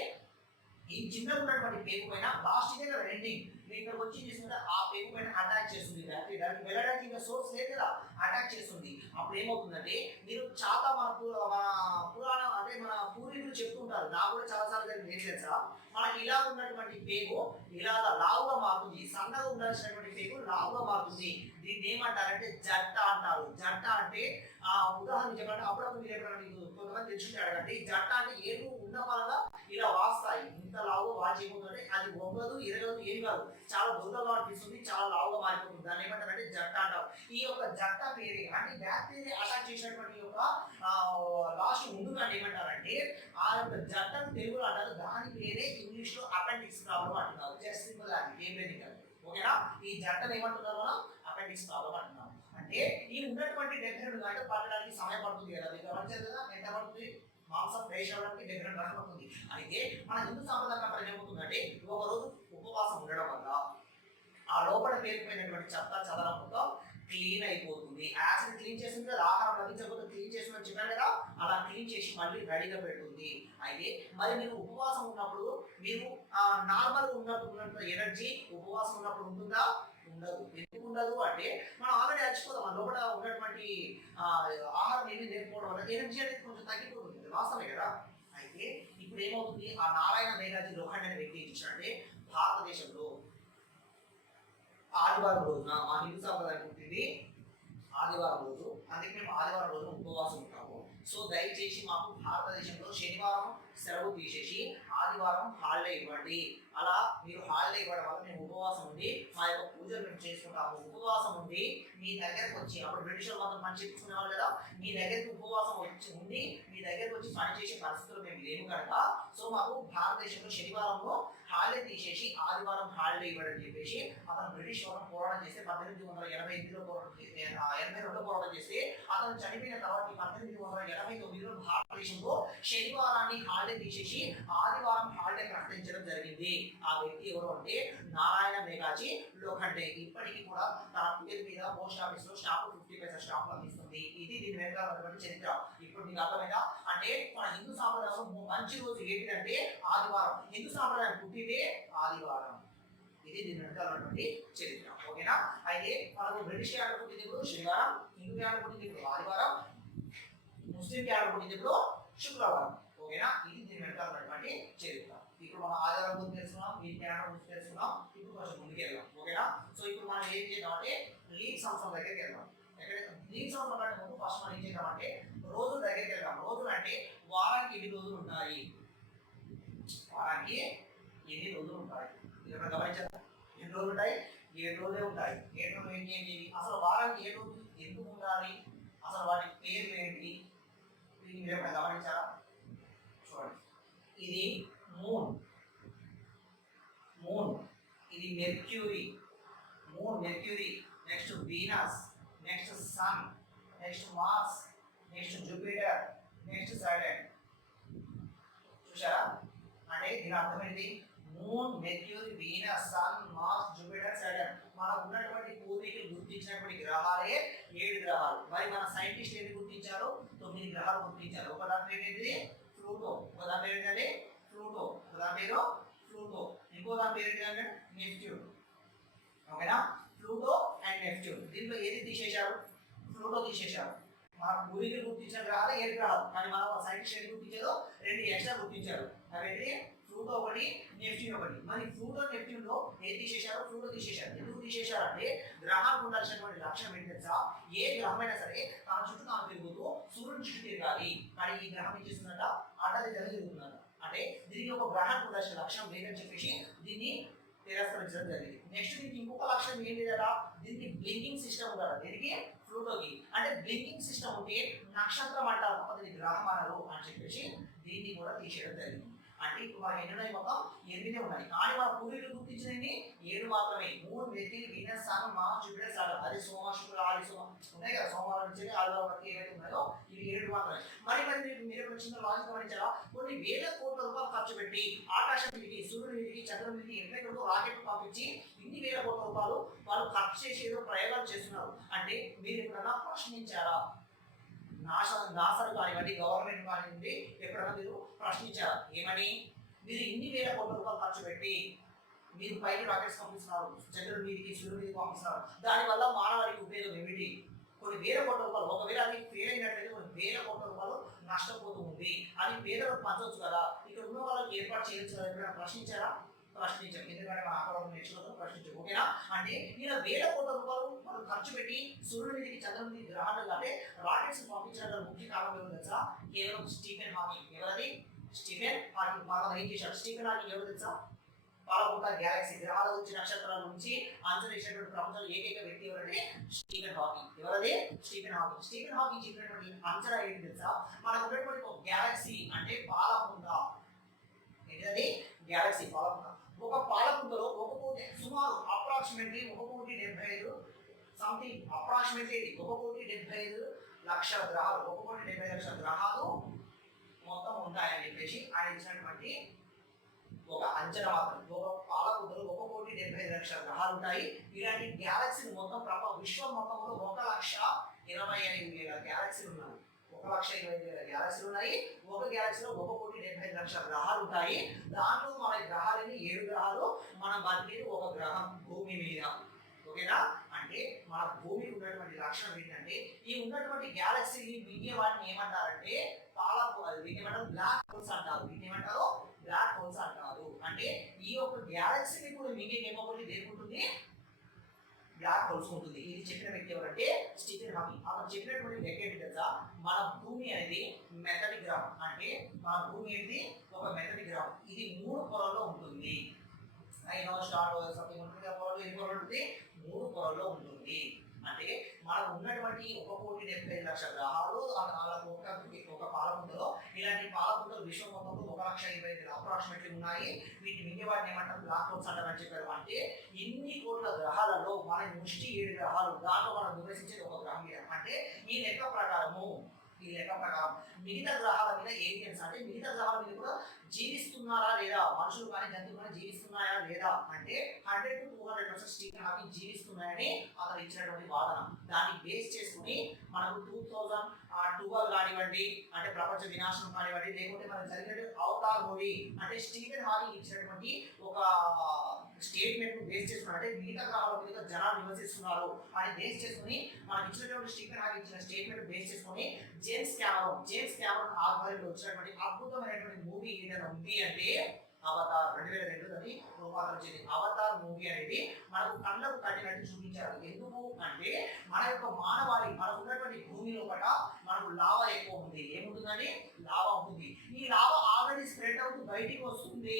ఈ చిన్నగా ఉన్నటువంటి పేగు పైన లాస్ట్ ఇదే కదా ఎండింగ్ మీరు ఇక్కడ వచ్చి చేస్తుంటే ఆ పేగు పైన అటాక్ చేస్తుంది. బ్యాక్టీరియా వెళ్ళడానికి ఇంకా సోర్స్ లేదు కదా, అటాక్ చేస్తుంది. అప్పుడు ఏమవుతుందంటే మీరు చాలా మన పురాణం అంటే మన పూర్వీకులు చెప్తుంటారు, నాకు కూడా చాలాసార్లు ఏం తెలుసా మనకి ఇలా ఉన్నటువంటి పేగు ఇలా లావుగా మారుతుంది, సన్నగా ఉండాల్సినటువంటి పేగు లావుగా మారుతుంది. దీన్ని ఏమంటారంటే జట్ట అంటారు. జట్ట అంటే ఉదాహరణ చెప్పండి, అప్పుడప్పుడు మీరు ఎక్కడ కొంతమంది తెలుసుకుంటే అడగండి. జట్ట అంటే ఏడు ఉన్న వల్ల ఇలా వాస్తాయి, ఇంత లావుగా వాచిపోతుంటే అది ఒంగదు, ఇరగదు, ఏం కాదు, చాలా దొంగగా అనిపిస్తుంది, చాలా లావుగా మారిపోతుంది. దాన్ని ఏమంటారంటే జట్ట అంటారు. ఈ యొక్క జట్ట పేరే అంటే బ్యాక్టీరియా అటాక్ చేసినటువంటి యొక్క లాస్ట్ ముందుగా ఏమంటారంటే ఆ యొక్క జట్టను తెలుగులో అంటారు. దాని పేరే ఇంగ్లీష్ లో అపెండిక్స్ ప్రాబ్లం అంటున్నారు. జస్ట్ సింపుల్ అది ఏం లేదు. ఓకేనా? ఈ జట్టను ఏమంటున్నారు? మనం అపెండిక్స్ ప్రాబ్లం అంటున్నాం. అంటే ఈ ఉన్నటువంటి 72 గంటలు పట్టడానికి సమయం పడుతుంది కదా, మీకు గమనించారు కదా ఎంత పడుతుంది? మాంసం ఫ్రెష్ అవ్వడానికి 72 గంటలు పడుతుంది. అయితే మన హిందూ సాంప్రదాయ ప్రకారం ఏమవుతుందంటే ఒక రోజు ఉపవాసం ఉండడం వల్ల ఆ లోపల పేరుకుపోయినటువంటి చెత్త చెదరం మొత్తం క్లీన్ అయిపోతుంది. యాసిడ్ క్లీన్ చేసింది కదా, ఆహారం లభించకపోతే క్లీన్ చేసినట్టు చెప్పాను కదా, అలా క్లీన్ చేసి మళ్ళీ రెడీగా పెడుతుంది. అయితే మరి మీరు ఉపవాసం ఉన్నప్పుడు మీరు నార్మల్ ఉన్నప్పుడు ఎనర్జీ ఉపవాసం ఉన్నప్పుడు ఉంటుందా? ఉండదు. ఎందుకు ఉండదు అంటే మనం ఆల్రెడీ అలసిపోతాం, మన లోపల ఉన్నటువంటి ఆహారం ఏమీ లేకపోవడం వల్ల ఎనర్జీ అనేది కొంచెం తగ్గిపోతుంది. వాస్తవమే కదా. అయితే ఇప్పుడు ఏమవుతుంది? ఆ నారాయణ మేఘాజీ లోఖండే అనే వ్యక్తి ఇచ్చాడంటే భారతదేశంలో ఆదివారం రోజున మా హిందూ సాంప్రదాయం పుట్టింది ఆదివారం రోజు, అందుకే మేము ఆదివారం రోజున ఉపవాసం ఉంటాము. సో దయచేసి మాకు భారతదేశంలో శనివారం సెలవు తీసేసి ఆదివారం హాలిడే ఇవ్వండి. అలా మీరు హాలిడే ఇవ్వడం వల్ల మేము ఉపవాసం ఉండి మా యొక్క పూజలు మేము చేసుకుంటాము. ఉపవాసం ఉండి మీ దగ్గరకు వచ్చి, అప్పుడు బ్రిటిష్ వాళ్ళు పని చేయించుకునేవాళ్ళు కదా, మీ దగ్గరికి ఉపవాసం వచ్చి ఉండి మీ దగ్గరకు వచ్చి పని చేసే పరిస్థితులు మేము లేము కనుక, సో మాకు భారతదేశంలో శనివారంలో హాలిడే తీసేసి ఆదివారం హాలిడే ఇవ్వడం చెప్పేసి అతను బ్రిటిష్ వాళ్ళని పోరాటం చేస్తే 1888లో పోరాటం చేస్తే అతను చనిపోయిన తర్వాత 1889లో భారతదేశంలో శనివారాన్ని హాలిడే తీసేసి ఆదివారం హాలిడే ప్రకటించడం జరిగింది. ఆ వ్యక్తి ఎవరు అంటే నారాయణ మేఘాజీ లోఖండే. ఇప్పటికీ కూడా తన పేరు మీద పోస్ట్ ఆఫీస్ లో స్టాంప్ 50 పైసా స్టాంప్ అందిస్తుంది. ఇది దీని వెనకాల చరిత్ర. ఇప్పుడు మీకు అర్థమైనా? అంటే మన హిందూ సాంప్రదాయంలో మంచి రోజు ఏంటిదంటే ఆదివారం. హిందూ సాంప్రదాయం పుట్టిందే ఆదివారం. ఇది దీని వెనకాలన్నటువంటి చరిత్ర. ఓకేనా? అయితే మనకు బ్రిటిష్ క్యాలెండర్ పుట్టినప్పుడు శనివారం, హిందూ క్యాలెండర్ పుట్టినప్పుడు ఆదివారం, ముస్లిం క్యాలెండర్ పుట్టినప్పుడు శుక్రవారం. ఓకేనా? ఇది దీని వెనకాలన్నటువంటి చరిత్ర. ఇప్పుడు మనం ఆదివారం గురించి తెలుసుకున్నాం, ఈ క్యాలెండర్ గురించి తెలుసుకున్నాం. ఇప్పుడు కొంచెం ముందుకు వెళ్దాం. ఓకేనా? సో ఇప్పుడు మనం ఏం చేద్దాం అంటే లీప్ సంవత్సరం దగ్గరికి వెళ్దాం. లీప్ సంవత్సరం కంటే ముందు ఫస్ట్ మనం ఏం చేద్దాం అంటే రోజుల దగ్గరికి వెళ్దాం. రోజులు అంటే వారానికి ఎన్ని రోజులు ఉంటాయి, వారానికి ఎన్ని రోజులు ఉంటాయి ఇక్కడ గమనించారు. ఎన్ని రోజులు ఉంటాయి? 7 రోజులే ఉంటాయి. 7 రోజులు ఏంటి? అసలు వారానికి 7 రోజులు ఎందుకు ఉండాలి, అసలు వాటి పేర్లు ఏంటి, మీరు ఎక్కడ గమనించారా? చూడండి, ఇది మూన్, ఇది Mercury, Mercury, next Venus, next sun, next Mars, next Jupiter, next Saturn. చూసారా? అంటే దీని అర్థం ఏంటి? Moon, Mercury, Venus, sun, Mars, Jupiter, Saturn. మనకు ఉన్నటువంటి పూర్వీకులు గుర్తించినటువంటి గ్రహాలే 7 గ్రహాలు. మరి మన సైంటిస్ట్ ఏది గుర్తించారు? 9 గ్రహాలు గుర్తించారు. ఒక దాని పేరు ఏంటిది? ప్లూటో. ఒక దాని పేరు ఏంటంటే ప్లూటో. ఒక దాని పేరు ప్లూటో. ఇంకో దాని పేరు ఏంటంటే నెప్ట్యూన్. ఓకేనా? Pluto and Neptune. దీంట్లో ఏది తీసేశారు? ప్లూటో తీసేశారు. మన పూర్వీకులు గుర్తించిన గ్రహాలు 7 గ్రహాలు. కానీ మన సైంటిస్ట్ ఏది గుర్తించారో 2 ఎక్స్ట్రా గుర్తించారు. అవేంటి? ప్లూటో ఒకటి, నెప్ట్యూన్ ఒకటి. మరి ప్లూటో, నెప్ట్యూన్ లో ఏది తీసేశారు? ప్లూటో తీసేశారు. ఎందుకు తీసేశారంటే గ్రహాలకు ఉండాల్సినటువంటి లక్ష్యం ఏంటి తెలుసా? ఏ గ్రహమైనా సరే తన చుట్టూ తాను తిరుగుతూ సూర్యుని చుట్టూ తిరగాలి. కానీ ఈ గ్రహం ఏం చేస్తుందంట? అడ్డది తిరుగుతుందంట. అంటే దీనికి ఒక గ్రహానికి ఉండాల్సిన లక్ష్యం లేదని చెప్పేసి దీన్ని తిరస్కరించడం జరిగింది. నెక్స్ట్ దీనికి ఇంకొక లక్ష్యం ఏంటి కదా? దీనికి బ్లింకింగ్ సిస్టమ్ ఉందా? దీనికి ప్లూటోకి. అంటే బ్లింకింగ్ సిస్టమ్ ఉంటే నక్షత్రం అంటారు, దీనికి గ్రహం అనరు అని చెప్పేసి దీన్ని కూడా తీసేయడం జరిగింది. అంటే ఇప్పుడు మనకి ఎన్ని ఉన్నాయి? మొత్తం 8 ఉన్నాయి. కానీ మన పూర్వీకులు గుర్తించినవి 7 మాత్రమే. Moon, Mercury, Venus, sun, Mars, Jupiter, Saturn. అది సోమ, శుక్ర, ఆది, సోమ ఉన్నాయి కదా. సోమవారం నుంచి ఆదివారం వరకు ఏవైతే ఉన్నాయో ఇవి 7 మాత్రమే. మరి మీరు చిన్న లాజిక్ గమనించారా? కొన్ని వేల కోట్ల రూపాయలు ఖర్చు పెట్టి ఆకాశం మీదకి, సూర్యుడి మీదకి, చంద్రుడి మీదకి ఎక్కడెక్కడికో రాకెట్ పంపించి ఇన్ని వేల కోట్ల రూపాయలు వాళ్ళు ఖర్చు చేసి ఏదో ప్రయోగాలు చేస్తున్నారు. అంటే మీరు ఎప్పుడన్నా ప్రశ్నించారా? నాసాలు కానివ్వండి, గవర్నమెంట్ కానివ్వండి, ఎప్పుడైనా మీరు ప్రశ్నించారా? ఏమని? మీరు ఇన్ని వేల కోట్ల రూపాయలు ఖర్చు పెట్టి మీరు పైకి రాకెట్స్ పంపిస్తున్నారు, చంద్రుడి మీదకి, సూర్యుడి మీదకి పంపిస్తున్నారు. దానివల్ల మానవాళికి ఉపయోగం ఏమిటి? కొన్ని వేల కోట్ల రూపాయలు. ఒకవేళ అది ఫెయిల్ అయినట్లయితే కొన్ని వేల కోట్ల రూపాయలు నష్టపోతూ ఉంది. అది పేదలకు పంచవచ్చు కదా, ఇక్కడ ఉన్న వాళ్ళకి ఏర్పాటు చేయొచ్చు కదా. ఎప్పుడైనా ప్రశ్నించారా? ప్రశ్నించారు. ఎందుకంటే మన ఆహారం నేర్చుకోవడం ప్రశ్నించారు. ఓకేనా? అంటే ఇలా వేల కోట్ల రూపాయలు మనం ఖర్చు పెట్టి సూర్యుడి మీదకి, చంద్రుడి మీదకి, గ్రహాలు అంటే రాకెట్స్ పంపించడం ముఖ్య కారణం ఏమో తెలుసా? కేవలం స్టీఫెన్ హాకింగ్. ఎవరది? Stephen Hawking. మనం ఏం చేశాడు? స్టీఫెన్ హాకింగ్ ఎవరు తెలుసా? పాలపుంత గ్యాలక్సీ, గ్రహాల నుంచి, నక్షత్రాల నుంచి అంచనా వేసినటువంటి ప్రపంచంలో ఏకైక వ్యక్తి ఎవరంటే స్టీఫెన్ హాకింగ్. ఎవరది? Stephen Hawking. స్టీఫెన్ హాకింగ్ చెప్పినటువంటి అంచనా ఏంటి తెలుసా? మనకు ఉన్నటువంటి ఒక గ్యాలక్సీ అంటే పాలపుంత. ఏంటది? గ్యాలక్సీ పాలపుంత. ఒక పాలపుంతలో ఒక కోటి, సుమారు అప్రాక్సిమేట్లీ 1,75,00,000 సంథింగ్, అప్రాక్సిమేట్లీ 1,75,00,000 గ్రహాలు, 1,75,00,000 గ్రహాలు మొత్తం ఉంటాయని చెప్పేసి ఆయన ఇచ్చినటువంటి ఒక అంచనా మాత్రం. ఒక పాలపుంతలో 1,75,00,000 గ్రహాలు ఉంటాయి. ఇలాంటి గ్యాలక్సీలు మొత్తం విశ్వం మొత్తంలో 1,25,000 గ్యాలక్సీలు ఉన్నాయి. 1,25,000 గ్యాలక్సీలు ఉన్నాయి. ఒక గ్యాలక్సీలో 1,75,00,000 గ్రహాలు ఉంటాయి. దాంట్లో మన గ్రహాలని 7 గ్రహాలు. మనం బతికేది ఒక గ్రహం భూమి మీద. ఓకేనా? అంటే మన భూమికి ఉన్నటువంటి లక్షణం ఏంటంటే ఈ ఉన్నటువంటి గ్యాలక్సీని మిగిలిన వాటిని ఏమంటారంటే బ్లాక్ హోల్స్ అంటారు. వీటిని ఏమంటారు? బ్లాక్ హోల్స్ అంటారు. అంటే ఈ యొక్క గ్యాలక్సీని కూడా మిగిలిన ఏమవుతుంది? దేనికి ఉంటుంది? బ్లాక్ హోల్స్ ఉంటుంది. ఇది చెప్పిన వ్యక్తి ఎవరంటే స్టీఫెన్ హాకింగ్. అతను చెప్పినటువంటి లెక్క ఏంటి తెలుసా, మన భూమి అనేది మెథడిక్ గ్రామ్, అంటే మన భూమి అనేది ఒక మెథడిక్ గ్రామ్. ఇది 3 పొరల్లో ఉంటుంది. ఐనో స్టార్ సంథింగ్ ఉంటుంది, ఆ పొరలో ఎన్ని పొరలు ఉంటుంది, 3 పొరల్లో ఉంటుంది. అంటే మనకు ఉన్నటువంటి 1,75,00,000 గ్రహాలు అలాగే ఒక పాలపుంతలో, ఇలాంటి పాలపుంతలు విశ్వం మొత్తంలో 1,20,000 అప్రాక్సిమేట్లీ ఉన్నాయి. వీటి మింగే వాటిని ఏమంటారు, బ్లాక్ హోల్స్ అంటారని చెప్పారు. అంటే ఇన్ని కోట్ల గ్రహాలలో మన ముష్టి 7 గ్రహాలు, దాంట్లో మనం విభజించేది ఒక గ్రహం మీద. అంటే ఈ లెక్క ప్రకారం మిగతా గ్రహాల మీద ఏలియన్స్, అంటే మిగతా గ్రహాల మీద కూడా జీవిస్తున్నారా లేదా, మనుషులు కానీ జంతువులు కానీ జీవిస్తున్నాయా లేదా అంటే 100 to 200% స్టీఫెన్ హాకింగ్ జీవిస్తున్నాయని అతను ఇచ్చినటువంటి వాదన. దాన్ని బేస్ చేసుకుని మనకు 2012 కానివ్వండి, అంటే ప్రపంచ వినాశనం కానివ్వండి, లేకుంటే మనకు జరిగినటువంటి అవతార్ మూవీ, అంటే స్టీఫెన్ హాకింగ్ ఇచ్చినటువంటి ఒక స్టేట్మెంట్ బేస్ చేసుకుని, అంటే మిగతా గ్రహాల మీద జనాలు నివసిస్తున్నారు అని బేస్ చేసుకుని మనకి ఇచ్చినటువంటి స్టీఫెన్ హాకింగ్ ఇచ్చిన స్టేట్మెంట్ బేస్ చేసుకుని జేమ్స్ కెమెరాన్ ఆధ్వర్యంలో వచ్చినటువంటి అద్భుతమైనటువంటి మూవీ ఏదైనా ఉంది అంటే అవతార్. 2002 దాన్ని రూపాంతరం చెందింది. అవతార్ మూవీ అనేది మనకు కళ్ళకు కట్టినట్టు చూపించారు. ఎందుకు అంటే మన యొక్క మానవాళి, మనకు ఉన్నటువంటి భూమి లోపల మనకు లావా ఎక్కువ ఉంది. ఏముంటుందండి, లావా ఉంటుంది. ఈ లావా ఆల్రెడీ స్ప్రెడ్ అవుతూ బయటికి వస్తుంది,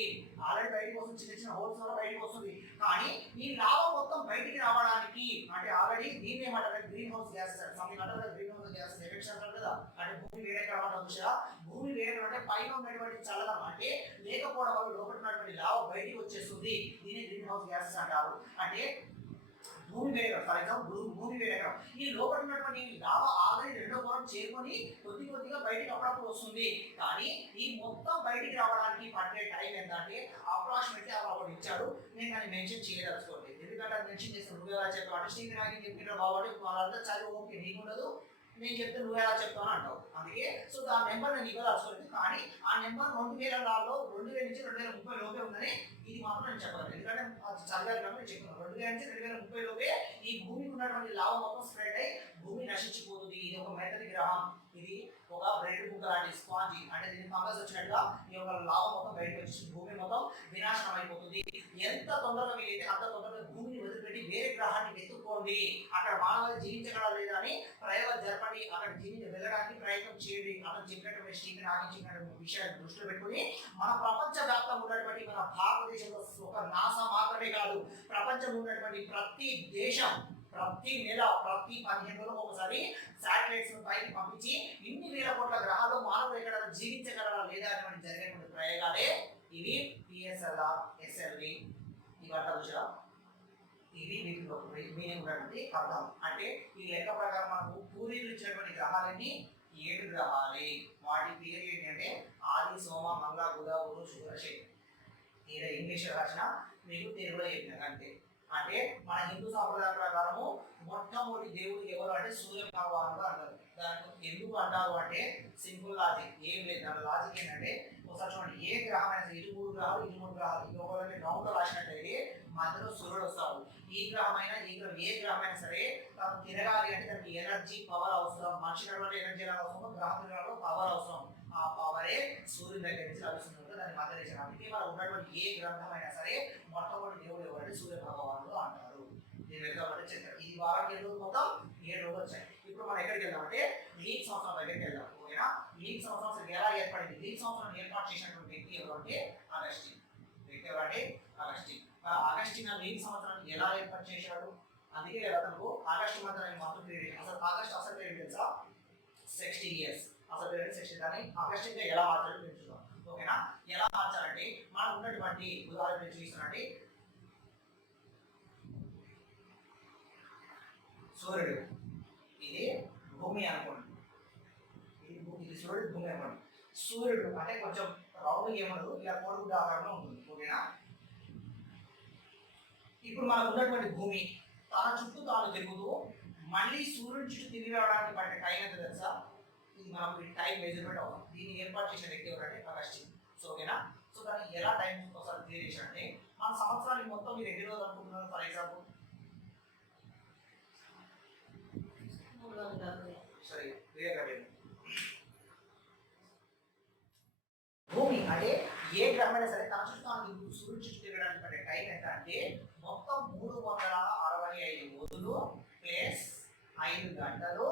చిన్న చిన్న హోల్స్ వల్ల బయటికి వస్తుంది. కానీ ఈ లావా మొత్తం బయటికి రావడానికి, అంటే ఆల్రెడీ దీన్ని ఏమంటారు, గ్రీన్ హౌస్ గ్యాసెస్ సంథింగ్ అంటారు, గ్రీన్ హౌస్ గ్యాసెస్ ఎఫెక్ట్స్ అంటారు కదా. అంటే భూమి వేడెక్కడం చూసా, భూమి వేడెక్కడం అంటే పైన ఉన్నటువంటి చల్లదనం, అంటే లేకపోవడం వల్ల లోపల ఉన్నటువంటి లావా బయటికి వచ్చేస్తుంది. దీన్ని గ్రీన్ హౌస్ గ్యాసెస్ అంటారు. అంటే భూమి వేడెక్కడం, ఫర్ ఎగ్జాంపుల్ భూమి వేడెక్కడం, ఈ లోపల ఉన్నటువంటి లావా ఆల్రెడీ రెండో పొరం చేరుకొని కొద్దిగా బయటికి అప్పుడప్పుడు వస్తుంది. కానీ ఈ మొత్తం బయటికి రావడానికి పట్టే టైం ఏంటంటే అప్రాక్సిమేట్లీ అప్పుడు ఇచ్చాడు. నేను దాన్ని మెన్షన్ చేయదలుచుకోలేదు, ఎందుకంటే అది మెన్షన్ చేసిన నువ్వు ఎలా చెప్పావు అంటే స్టీఫెన్ హాకింగ్ చెప్పిన బాబు వాళ్ళంతా చదివి ఓకే నీకు ఉండదు, నేను చెప్తే నువ్వు ఎలా చెప్తావు అంటావు. అందుకే సో ఆ నెంబర్ నేను ఇవ్వదలుచుకోలేదు. కానీ ఆ నెంబర్ 2000లో 2000 నుంచి 2030 లోపే ఉందని ఇది మాత్రం నేను చెప్పగలను. ఎందుకంటే అది చదివారు కాబట్టి నేను చెప్తున్నాను. 2000 నుంచి 2030 లోపే ఈ భూమికి ఉన్నటువంటి లావా మొత్తం స్ప్రెడ్ అయ్యి భూమి నశించిపోతుంది. ఇది ఒక మెథడిక్ గ్రహం, ఇది ఒక బ్రెడ్ బుక్ లాంటి స్పాంజీ, అంటే దీనికి ఫంగస్ వచ్చినట్టుగా ఈ యొక్క లావా మొత్తం బయటకు వచ్చి భూమి మొత్తం వినాశనం అయిపోతుంది. ఎంత తొందరగా వీలైతే అంత తొందరగా భూమిని వదిలిపెట్టి వేరే గ్రహాన్ని వెతుక్కోండి, అక్కడ మానవాళి జీవించగలరా లేదా అని ప్రయోగాలు జరపండి, అక్కడ వెళ్ళడానికి ప్రయత్నం చేయండి. అతను చెప్పినటువంటి స్టీఫెన్ హాకింగ్ చెప్పినటువంటి విషయాన్ని దృష్టిలో పెట్టుకుని మన ప్రపంచ వ్యాప్తంగా ఉన్నటువంటి మన భారతదేశంలో ఒక నాసా మాత్రమే కాదు, ప్రపంచంలో ఉన్నటువంటి ప్రతి దేశం ప్రతి నెల ప్రతి 15 రోజులకు ఒకసారి శాటిలైట్స్ పైకి పంపించి ఇన్ని వేల కోట్ల గ్రహాల్లో మానవులు ఎక్కడ జీవించగలరా లేదా అని జరిగినటువంటి ప్రయోగాలే ఇవి. పిఎస్ఎల్ఆర్, ఎస్ఎల్వి ఇవంతా చూసా, ఇవి వీటిలో మీనింగ్ ఉన్నటువంటి అర్థం. అంటే ఈ లెక్క ప్రకారం మనకు పూర్వీకులు ఇచ్చినటువంటి గ్రహాలన్నీ 7 గ్రహాలే. వాటి పేరు ఏంటంటే ఆది, సోమ, మంగళ, బుధ, గురు, శుక్ర, శని. ఇలా ఇంగ్లీష్ రాసిన మీకు తెలుగులో చెప్పిన అంతే. అంటే మన హిందూ సాంప్రదాయం ప్రకారము మొట్టమొదటి దేవుడు ఎవరు అంటే సూర్య భగవానుడు అంటారు. దానికి ఎందుకు అంటారు అంటే సింపుల్ లాజిక్, ఏం లేదు. దాని లాజిక్ ఏంటంటే ఒకసారి చూడండి, ఏ గ్రహం అయినా ఇటు 3 గ్రహాలు ఒకవేళ డౌన్ లో రాసినట్టయితే మధ్యలో సూర్యుడు వస్తాడు. ఈ గ్రహమైనా ఏ గ్రహమైనా సరే తను తిరగాలి అంటే దానికి ఎనర్జీ, పవర్ అవసరం. మనిషి నడవడానికి ఎనర్జీ ఎలా అవసరమో గ్రహం తిరగాలో పవర్ అవసరం. ఆ పవరే సూర్యుని దగ్గర నుంచి లభిస్తుంది. దాన్ని మధ్య అందుకే మనం ఉన్నటువంటి ఏ గ్రంథమైనా సరే మొట్టమొదటి దేవుడు ఎవరంటే సూర్య భగవానుడు అంటారు. నేను వెళ్తామంటే చెప్పారు. ఈ వారానికి 7 రోజులు మొత్తం 7 రోజులు వచ్చాయి. ఇప్పుడు మనం ఎక్కడికి వెళ్దామంటే లీప్ సంవత్సరం దగ్గరికి వెళ్దాం. ఓకేనా? లీప్ సంవత్సరం ఎలా ఏర్పడింది, లీప్ సంవత్సరం ఏర్పాటు చేసినటువంటి వ్యక్తి ఎవరు అంటే అగస్టిన్. వ్యక్తి ఎవరంటే అగస్టిన్. అగస్టిన్ లీప్ సంవత్సరాన్ని ఎలా ఏర్పాటు చేశాడు? అందుకే అతను ఆగస్టు మంత్రాన్ని మాత్రం క్రియేట్. అసలు ఆగస్ట్ అసలు పేరు తెలుసా? 60 years. అసలు పేరు 60. కానీ ఆగస్టిన్ ఎలా మార్చాలో తెలుసుకుందాం. ఓకేనా? ఎలా మార్చాలంటే మనం ఉన్నటువంటి ఉదాహరణ చూపిస్తానంటే సూర్యుడు, ఇది భూమి అనుకోండి, ఇది సూర్యుడు, భూమి అనుకోండి. సూర్యుడు అంటే కొంచెం రౌండ్ ఏమదు, ఇలా కోడిగుడ్డ ఆకారంలో ఉంటుంది. ఓకేనా? ఇప్పుడు మనకు ఉన్నటువంటి భూమి తన చుట్టూ తాను తిరుగుతూ మళ్ళీ సూర్యుడి చుట్టూ తిరిగి రావడానికి పట్టే టైం ఎంత తెలుసా? ఇది మనకు టైం మెజర్మెంట్ అవుతాం. దీన్ని ఏర్పాటు చేసిన వ్యక్తి ఎవరంటే అగస్టిన్. సో ఓకేనా? సో దాన్ని ఎలా టైం ఒకసారి క్లియర్ చేశారంటే మన సంవత్సరానికి మొత్తం మీరు ఎన్ని రోజులు అనుకుంటున్నారు? ఫర్ ఎగ్జాంపుల్ సరే భూమి అంటే ఏ గ్రహమైనా సరే తన చుట్టూ సూర్యుడి చుట్టూ తిరగడానికి పడే టైం ఎంత అంటే మొత్తం 365 ప్లస్ 5 గంటలు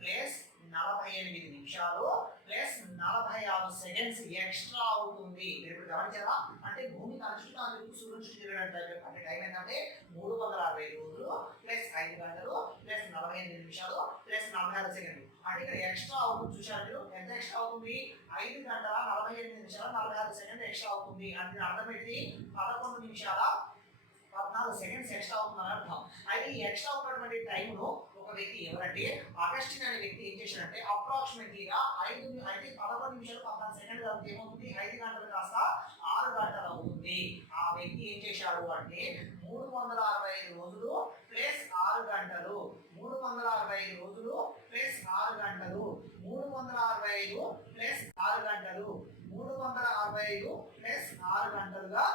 ప్లస్ 48 నిమిషాలు ప్లస్ 46 సెకండ్స్ ఎక్స్ట్రా అవుతుంది. మీరు గమనించారా? అంటే భూమి తన చుట్టూ అందుకు సూర్యుని చుట్టూ తిరగడం అంటే టైం ఏంటంటే 360 రోజులు ప్లస్ 5 గంటలు ప్లస్ 48 నిమిషాలు ప్లస్ 46 సెకండ్లు. అంటే ఇక్కడ ఎక్స్ట్రా అవుతుంది. చూసారు మీరు ఎంత ఎక్స్ట్రా అవుతుంది? 5 గంటల 48 నిమిషాల 46 సెకండ్లు ఎక్స్ట్రా అవుతుంది. అంటే అర్థం ఏంటి? 11 నిమిషాల 14 సెకండ్స్ ఎక్స్ట్రా అవుతుందని అర్థం. అయితే ఈ ఎక్స్ట్రా ఉన్నటువంటి టైంను ఒక వ్యక్తి ఎవరంటే అగస్టిన్ అనే వ్యక్తి ఏం చేశాడంటే అప్రాక్సిమేట్లీగా 11 నిమిషాలు 14 సెకండ్లు కలిపితే ఏమవుతుంది? 5 గంటలు కాస్త 6 గంటలు అవుతుంది. ఆ వ్యక్తి ఏం చేశాడు అంటే 365 రోజులు ప్లస్ 6 గంటలు 365 రోజులు ప్లస్ 6 గంటలు 365 ప్లస్ 6 గంటలు 365 ప్లస్ 6 గంటలుగా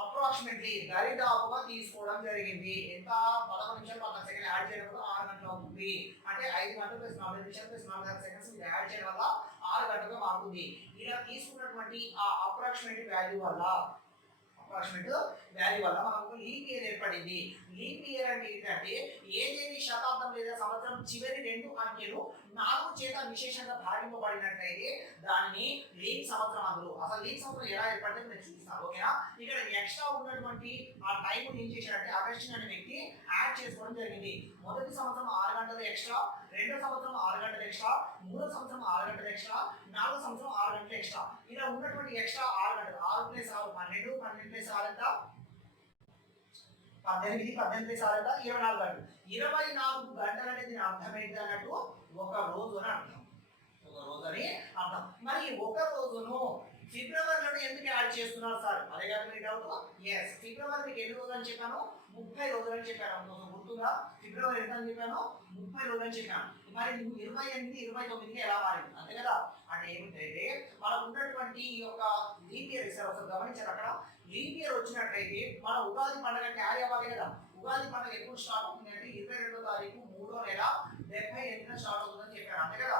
అప్రాక్సిమేట్లీ దరిదాపుగా తీసుకోవడం జరిగింది. ఎంత? 11 నిమిషాలు 14 సెకండ్లు యాడ్ చేయడం వల్ల 6 గంటలు అవుతుంది. అంటే 5 గంటలు ప్లస్ 40 నిమిషాలు ప్లస్ 46 సెకండ్స్ యాడ్ చేయడం వల్ల 6 గంటలుగా మారుతుంది. ఇలా తీసుకున్నటువంటి ఆ అప్రాక్సిమేట్ వాల్యూ వల్ల మనకు లీప్ ఇయర్ ఏర్పడింది. లీప్ ఇయర్ అంటే ఏంటంటే ఏదేని శతాబ్దం లేదా సంవత్సరం చివరి 2 అంకెలు 4 చేత విశేషంగా భాగింపబడినట్లయితే దానిని లీప్ సంవత్సరం అందరూ. అసలు లీప్ సంవత్సరం ఎలా ఏర్పడితే నేను చూపిస్తాను. ఓకేనా? ఇక్కడ ఎక్స్ట్రా ఉన్నటువంటి ఆ టైం ఏం చేశాడంటే అగస్టిన్ అనే వ్యక్తి యాడ్ చేసుకోవడం జరిగింది. మొదటి సంవత్సరం 6 గంటలు ఎక్స్ట్రా, రెండో సంవత్సరం 6 గంటలు ఎక్స్ట్రా, మూడో సంవత్సరం 6 గంటలు ఎక్స్ట్రా, నాలుగో సంవత్సరం 6 గంటలు ఎక్స్ట్రా. ఇలా ఉన్నటువంటి ఎక్స్ట్రా 6 గంటలు 6 ప్లస్ 6 12, 12 ప్లస్ 6 ఎంత? 18, 18 ప్లస్ 6 ఎంత? 24 గంటలు. 24 గంటలు అనేది అర్థం ఏంటి అన్నట్టు ఒక రోజు అని అర్థం. ఒక రోజు అని అర్థం. మరి ఒక రోజును ఫిబ్రవరిలో ఎందుకు యాడ్ చేస్తున్నారు సార్? అదే కదా మీ డౌట్. ఎస్, ఫిబ్రవరికి ఎన్ని రోజులు అని చెప్పాను? 30 రోజులు అని చెప్పాను. గుర్తుందా? ఫిబ్రవరి ఎంత అని చెప్పాను? 30 రోజులు అని చెప్పాను. మరి 28, 29కి ఎలా మారింది? అంతే కదా. అంటే ఏమిటంటే మనకు ఉన్నటువంటి ఈ యొక్క లీప్ ఇయర్ ఇస్తారు. ఒకసారి గమనించారు. అక్కడ లీప్ ఇయర్ వచ్చినట్లయితే మన ఉగాది పండుగ క్యారీ అవ్వాలి కదా. ఉగాది పండుగ ఎప్పుడు స్టార్ట్ అవుతుంది అంటే 22వ తారీఖు 3వ నెల 78న స్టార్ట్ అవుతుందని చెప్పారు. అంతే కదా.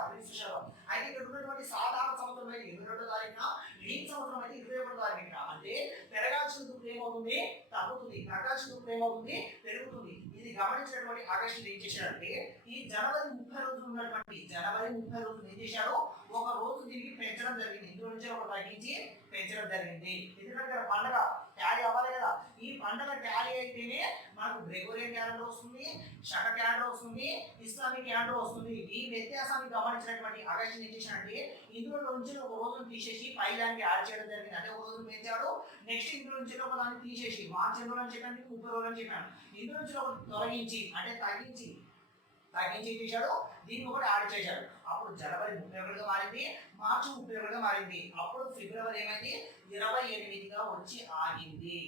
అయితే ఇక్కడ ఉన్నటువంటి సాధారణ సంవత్సరం అయితే 22వ తారీఖున, లీప్ సంవత్సరం అయితే 21వ తారీఖున. అంటే పెరగాల్సిన దుఃఖం ఏమవుతుంది? తగ్గుతుంది. తగ్గాల్సిన దుఃఖం ఏమవుతుంది? పెరుగుతుంది. ఇది గమనించినటువంటి అగస్టిన్ ఏం చేశాడంటే ఈ జనవరి 30 రోజులు ఉన్నటువంటి జనవరి 30 రోజులు ఏం చేశాడు? ఒక రోజు దీనికి పెంచడం జరిగింది. ఇందులో నుంచి ఒక తగ్గించి పెంచడం జరిగింది. ఎందుకంటే పండుగ ట్యాలీ అవ్వాలి కదా. ఈ పండుగ ట్యాలీ అయితేనే మనకు గ్రెగోరియన్ క్యాలెండర్ వస్తుంది, శక క్యాలెండర్ వస్తుంది, ఇస్లామిక్ క్యాలెండర్ వస్తుంది. ఈ వ్యత్యాసాన్ని గమనించినటువంటి అగస్టిన్ ఏం చేశాడంటే ఇందులో నుంచి ఒక రోజును తీసేసి పై దానికి యాడ్ చేయడం జరిగింది. అంటే ఒక రోజు పెంచాడు. నెక్స్ట్ ఇందులో నుంచి ఒక దాన్ని తీసేసి మార్చి 2 అని చెప్పాను, 30 రోజులు అని చెప్పాను. ఇందులో నుంచి ఒకటి తొలగించి అంటే తగ్గించి చేశాడు. దీన్ని ఒకటి యాడ్ చేశాడు. అప్పుడు జనవరి 31గా మారింది, మార్చి 31గా మారింది. అప్పుడు ఫిబ్రవరి ఏమైంది? 28గా వచ్చి ఆగింది.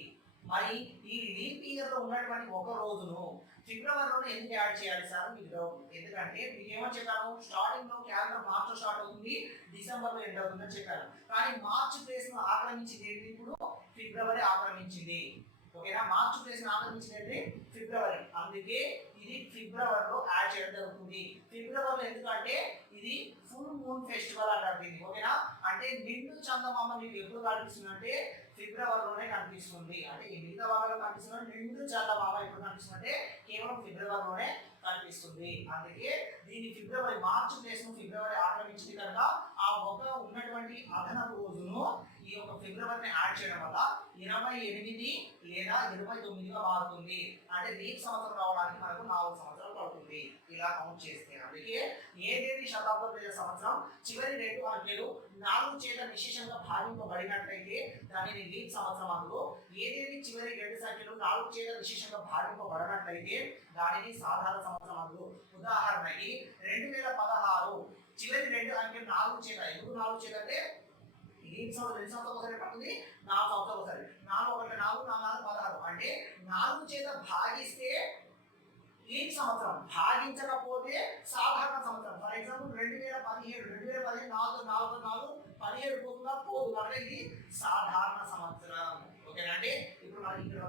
మరి ఈ లీప్ ఇయర్ లో ఉన్నటువంటి ఒక రోజును ఫిబ్రవరిలోనే ఎందుకు యాడ్ చేయాలి సార్? మీకు డౌట్. ఎందుకంటే మీకు ఏమని చెప్పాను? స్టార్టింగ్ లో క్యాలెండర్ మార్చ్ స్టార్ట్ అవుతుంది, డిసెంబర్ లో ఎండ్ అవుతుందని చెప్పాను. కానీ మార్చ్ ప్లేస్ ను ఆక్రమించింది ఏంటి? ఇప్పుడు ఫిబ్రవరి ఆక్రమించింది. ఓకేనా? మార్చ్ ప్లేస్ ను ఆక్రమించింది ఫిబ్రవరి. అందుకే ఇది ఫిబ్రవరిలో యాడ్ చేయడం జరుగుతుంది. ఫిబ్రవరిలో ఎందుకంటే ఇది ఫుల్ మూన్ ఫెస్టివల్ అంటారు దీన్ని. ఓకేనా? అంటే నిండు చందమామ మీకు ఎప్పుడు కనిపిస్తుంది అంటే ఫిబ్రవరిలోనే కనిపిస్తుంది. అంటే ఈ మిగతా వాళ్ళలో కనిపిస్తుంది, నిండు చందమామ ఎప్పుడు కనిపిస్తుంది అంటే కేవలం ఫిబ్రవరిలోనే కనిపిస్తుంది. అందుకే దీన్ని ఫిబ్రవరి మార్చ్ ప్లేస్ ను ఫిబ్రవరి ఆక్రమించింది కనుక ఆ ఒక ఉన్నటువంటి అదనపు రోజును ఈ యొక్క ఫిబ్రవరిని యాడ్ చేయడం వల్ల 28 లేదా 29గా మారుతుంది. అంటే లీప్ సంవత్సరం రావడానికి మనకు 4 సంవత్సరాలు పడుతుంది ఇలా కౌంట్ చేస్తే. అందుకే ఏదేది శతాబ్దం లేదా సంవత్సరం చివరి 2 అంకెలు 4 చేత విశేషంగా భాగింపబడినట్లయితే దానిని లీప్ సంవత్సరం అందులో, ఏదేది చివరి 2 సంఖ్యలు 4 చేత విశేషంగా భాగింపబడినట్లయితే దానిని సాధారణ సంవత్సరం అందులో. ఉదాహరణకి 2016 చివరి 2 అంకెలు 4 చేత, ఎందుకు 4 చేత అంటే లీప్ సంవత్సరం 2 సంవత్సరాలు ఒకసారి పడుతుంది, 4 సంవత్సరాలు ఒకసారి. 4 1 4 4 16 అంటే 4 చేత భాగిస్తే లీప్ సంవత్సరం, భాగించకపోతే సాధారణ సంవత్సరం. ఫర్ ఎగ్జాంపుల్ 2017 4 4 4 17 పోతుందా? పోదు. అంటే ఇది సాధారణ సంవత్సరం. ఓకేనండి. ఇప్పుడు మనకి ఇక్కడ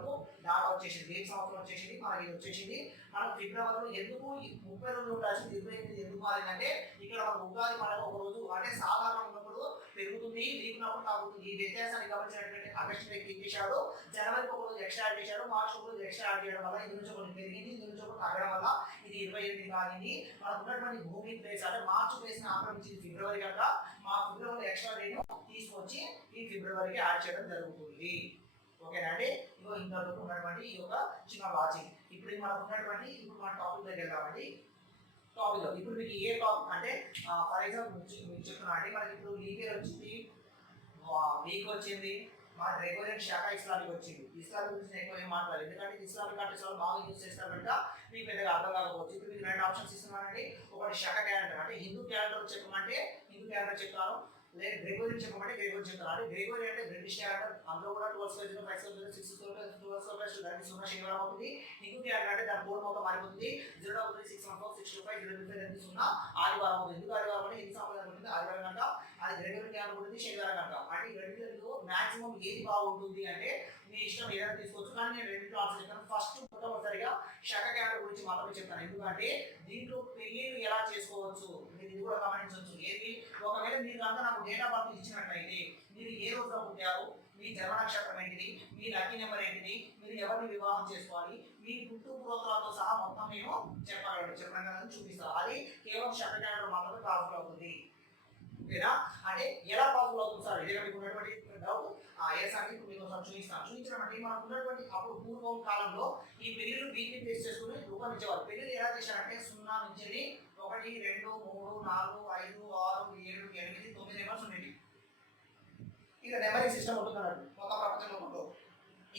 డాటా వచ్చేసింది, లీప్ సంవత్సరం వచ్చేసింది, మనకి ఇది వచ్చేసింది. మనకు ఫిబ్రవరిలో ఎందుకు 30 రోజులు ఉండాల్సింది 28 ఎందుకు మారిందంటే ఇక్కడ మనకు ఉగాది పండుగ ఒక రోజు అంటే సాధారణ ఉన్నప్పుడు పెరుగుతుంది, లీప్ ఉన్నప్పుడు తగ్గుతుంది. ఈ వ్యత్యాసాన్ని గమనించినటువంటి అగస్టిన్ ఏం చేశాడు? జనవరికి ఒక రోజు ఎక్స్ట్రా యాడ్ చేశాడు, మార్చి ఒక రోజు ఎక్స్ట్రా యాడ్ చేయడం వల్ల ఇందు నుంచి ఒకటి పెరిగింది, ఇందు నుంచి తగ్గడం వల్ల ఇది 28 కాగింది. మనకు ఉన్నటువంటి భూమి ప్లేస్ అంటే మార్చి ప్లేస్ని ఆక్రమించింది ఫిబ్రవరి కనుక మా ఫిబ్రవరి ఎక్స్ట్రా డేట్ తీసుకొచ్చి ఈ ఫిబ్రవరికి యాడ్ చేయడం జరుగుతుంది. ఓకేనా అండి? ఇంకో ఇంతవరకు ఉన్నటువంటి ఈ యొక్క చిన్న లాజిక్. ఇప్పుడు మనకు ఉన్నటువంటి ఇప్పుడు మన టాపిక్ దగ్గర వెళ్దామండి. టాపిక్ ఇప్పుడు మీకు ఏ టాపిక్ అంటే ఫర్ ఎగ్జాంపుల్ మీకు చెప్తున్నా అండి, మనకి ఇప్పుడు లీగ్ ఇయర్ వచ్చింది, వీక్ వచ్చింది, మన రెగ్యులర్ శాఖ ఇస్లామిక్ వచ్చింది. ఇస్లామిక్ గురించి ఎక్కువ ఏం మాట్లాడాలి, ఎందుకంటే ఇస్లామిక్ అంటే చాలా బాగా యూజ్ చేస్తారు కనుక మీకు పెద్దగా అర్థం కాకపోవచ్చు. ఇప్పుడు మీకు 2 ఆప్షన్స్ ఇస్తున్నానండి. ఒకటి శాఖ క్యాలెండర్ అంటే హిందూ క్యాలెండర్ చెప్పమంటే హిందూ క్యాలెండర్ చెప్తాను, లేదు గ్రెగోరియన్ చెప్పమంటే గ్రెగోరియన్ చెప్తాను. అంటే గ్రెగోరియన్ అంటే బ్రిటిష్ క్యాలెండర్, అందులో కూడా 12 పేజీలు 5 పేజీలు 6 పేజీలు 12 పేజీలు దానికి సున్నా శనివారం అవుతుంది. హిందూ క్యాలెండర్ అంటే దాని కోడ్ మొత్తం మారిపోతుంది. 0:614 ఆదివారం అవుతుంది. ఎందుకు ఆదివారం అంటే హిందూ సాంప్రదాయం ఉంటుంది ఆదివారం కనుక అది గ్రెగోరియన్ క్యాలెండర్ ఉంటుంది శనివారం కనుక. అంటే ఈ రెండింటిలో మాక్సిమం ఏది బాగుంటుంది అంటే మీ ఇష్టం ఏదైనా తీసుకోవచ్చు, కానీ నేను రెండింటిలో ఆన్సర్ చెప్తాను. ఫస్ట్ మొట్టమొదటిగా శాఖ క్యాలెండర్ గురించి మాత్రమే చెప్తాను, ఎందుకంటే దీంట్లో పెళ్లిళ్ళు ఎలా చేసుకోవచ్చు మీరు ఇది కూడా గమనించవచ్చు. ఏది ఒకవేళ మీరు కనుక నాకు డేట్ ఆఫ్ బర్త్ ఇచ్చినట్లయితే మీరు ఏ రోజున పుట్టారు, మీ జన్మ నక్షత్రం ఏంటిది, మీ లక్కీ నెంబర్ ఏంటిది, మీరు ఎవరిని వివాహం చేసుకోవాలి, మీ పుట్టు పూర్వోత్తరాలతో సహా మొత్తం మేము చెప్పడం కదా చూపిస్తాం. అది కేవలం శాఖ క్యాలెండర్ మాత్రమే పాసిబుల్ అవుతుంది. ఓకేనా? అంటే ఎలా పాసిబుల్ అవుతుంది సార్, ఇదే మీకు ఉన్నటువంటి డౌట్. ఎస్ అంటే ఇప్పుడు మీకు ఒకసారి చూపించడం మనకు ఉన్నటువంటి అప్పుడు పూర్వం కాలంలో ఈ పెళ్లిళ్ళు వీక్లీ బేస్ చేసుకుని రూపొందించేవారు. పెళ్లిళ్ళు ఎలా చేశారంటే 0 నుంచి 1, 2, 3, 4, 5, 6, 7, 8, 9 నెంబర్స్ ఉండేవి. ఇక నెంబరింగ్ సిస్టమ్ ఉంటున్నాడు మొత్తం ప్రపంచంలో.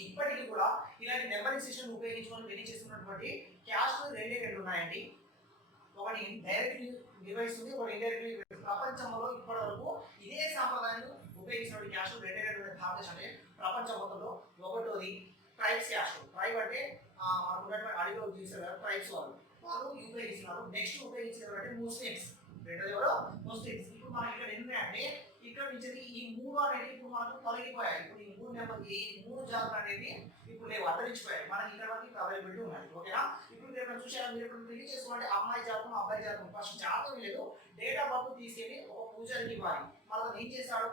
ఇప్పటికీ కూడా ఇలాంటి నెంబరింగ్ సిస్టమ్ ఉపయోగించుకొని పెళ్లి చేస్తున్నటువంటి క్యాస్ట్ 2 ఉన్నాయండి. ఒకటి డైరెక్ట్లీ నిర్వహిస్తుంది, ఒకటి ఇండైరెక్ట్లీ. ప్రపంచంలో ఇప్పటి వరకు ఇదే సాంప్రదాయాన్ని ఉపయోగించినటువంటి క్యాస్ట్ 2 భారతదేశం అంటే ప్రపంచం మొత్తంలో. ఒకటోది ట్రైబ్స్ క్యాస్ట్. ట్రైబ్ అంటే మనకు ఉన్నటువంటి అడిలో చూసారు కదా ట్రైబ్స్ వాళ్ళు ఉపయోగిస్తున్నారు. నెక్స్ట్ ఉపయోగించేది అంటే ముస్లిమ్స్. రెండోది ఎవరో ముస్లిమ్స్. ఇప్పుడు మనం ఇక్కడ ఏంటంటే ఇక్కడ నుంచి ఈ 3 అనేది ఇప్పుడు మనకు తొలగిపోయాయి. ఇప్పుడు ఈ 3 నెంబర్ ఈ 3 జాతులు అనేది ఇప్పుడు లేవు, అంతరించిపోయాయి. మనకి ఇక్కడ వరకు అవైలబిలిటీ ఉన్నాయి. ఓకేనా? ఇప్పుడు మీరు చూసారా, మీరు ఇప్పుడు పెళ్లి చేసుకోవాలంటే అమ్మాయి జాతం అబ్బాయి జాతం ఫస్ట్ జాతం లేదు, డేట్ ఆఫ్ బర్త్ తీసుకెళ్ళి ఒక పూజారికి ఇవ్వాలి. మళ్ళీ ఏం చేస్తాడు,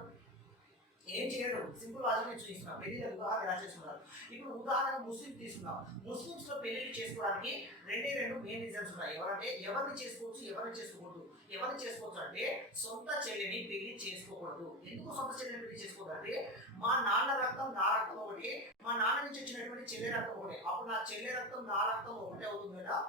ఏం చేయడు, సింపుల్ లాజిక్ చూపిస్తున్నాం. పెళ్లి వివాహం ఎలా చేస్తున్నారు. ఇప్పుడు ఉదాహరణ ముస్లిం తీసుకున్నాం. ముస్లిమ్స్ లో పెళ్లి చేసుకోవడానికి 2 మెయిన్ రీజన్స్ ఉన్నాయి. ఎవరంటే ఎవరిని చేసుకోవచ్చు, ఎవరిని చేసుకోకూడదు. ఎవరిని చేసుకోవచ్చు అంటే సొంత చెల్లిని పెళ్లి చేసుకోకూడదు. ఎందుకు సొంత చెల్లిని పెళ్లి చేసుకోకూడదు అంటే మా నాన్న రక్తం నా రక్తం ఒకటి, మా నాన్న నుంచి వచ్చినటువంటి చెల్లె రక్తం ఒకటి. అప్పుడు నా చెల్లె రక్తం నా రక్తం ఒకటే అవుతుంది కదా.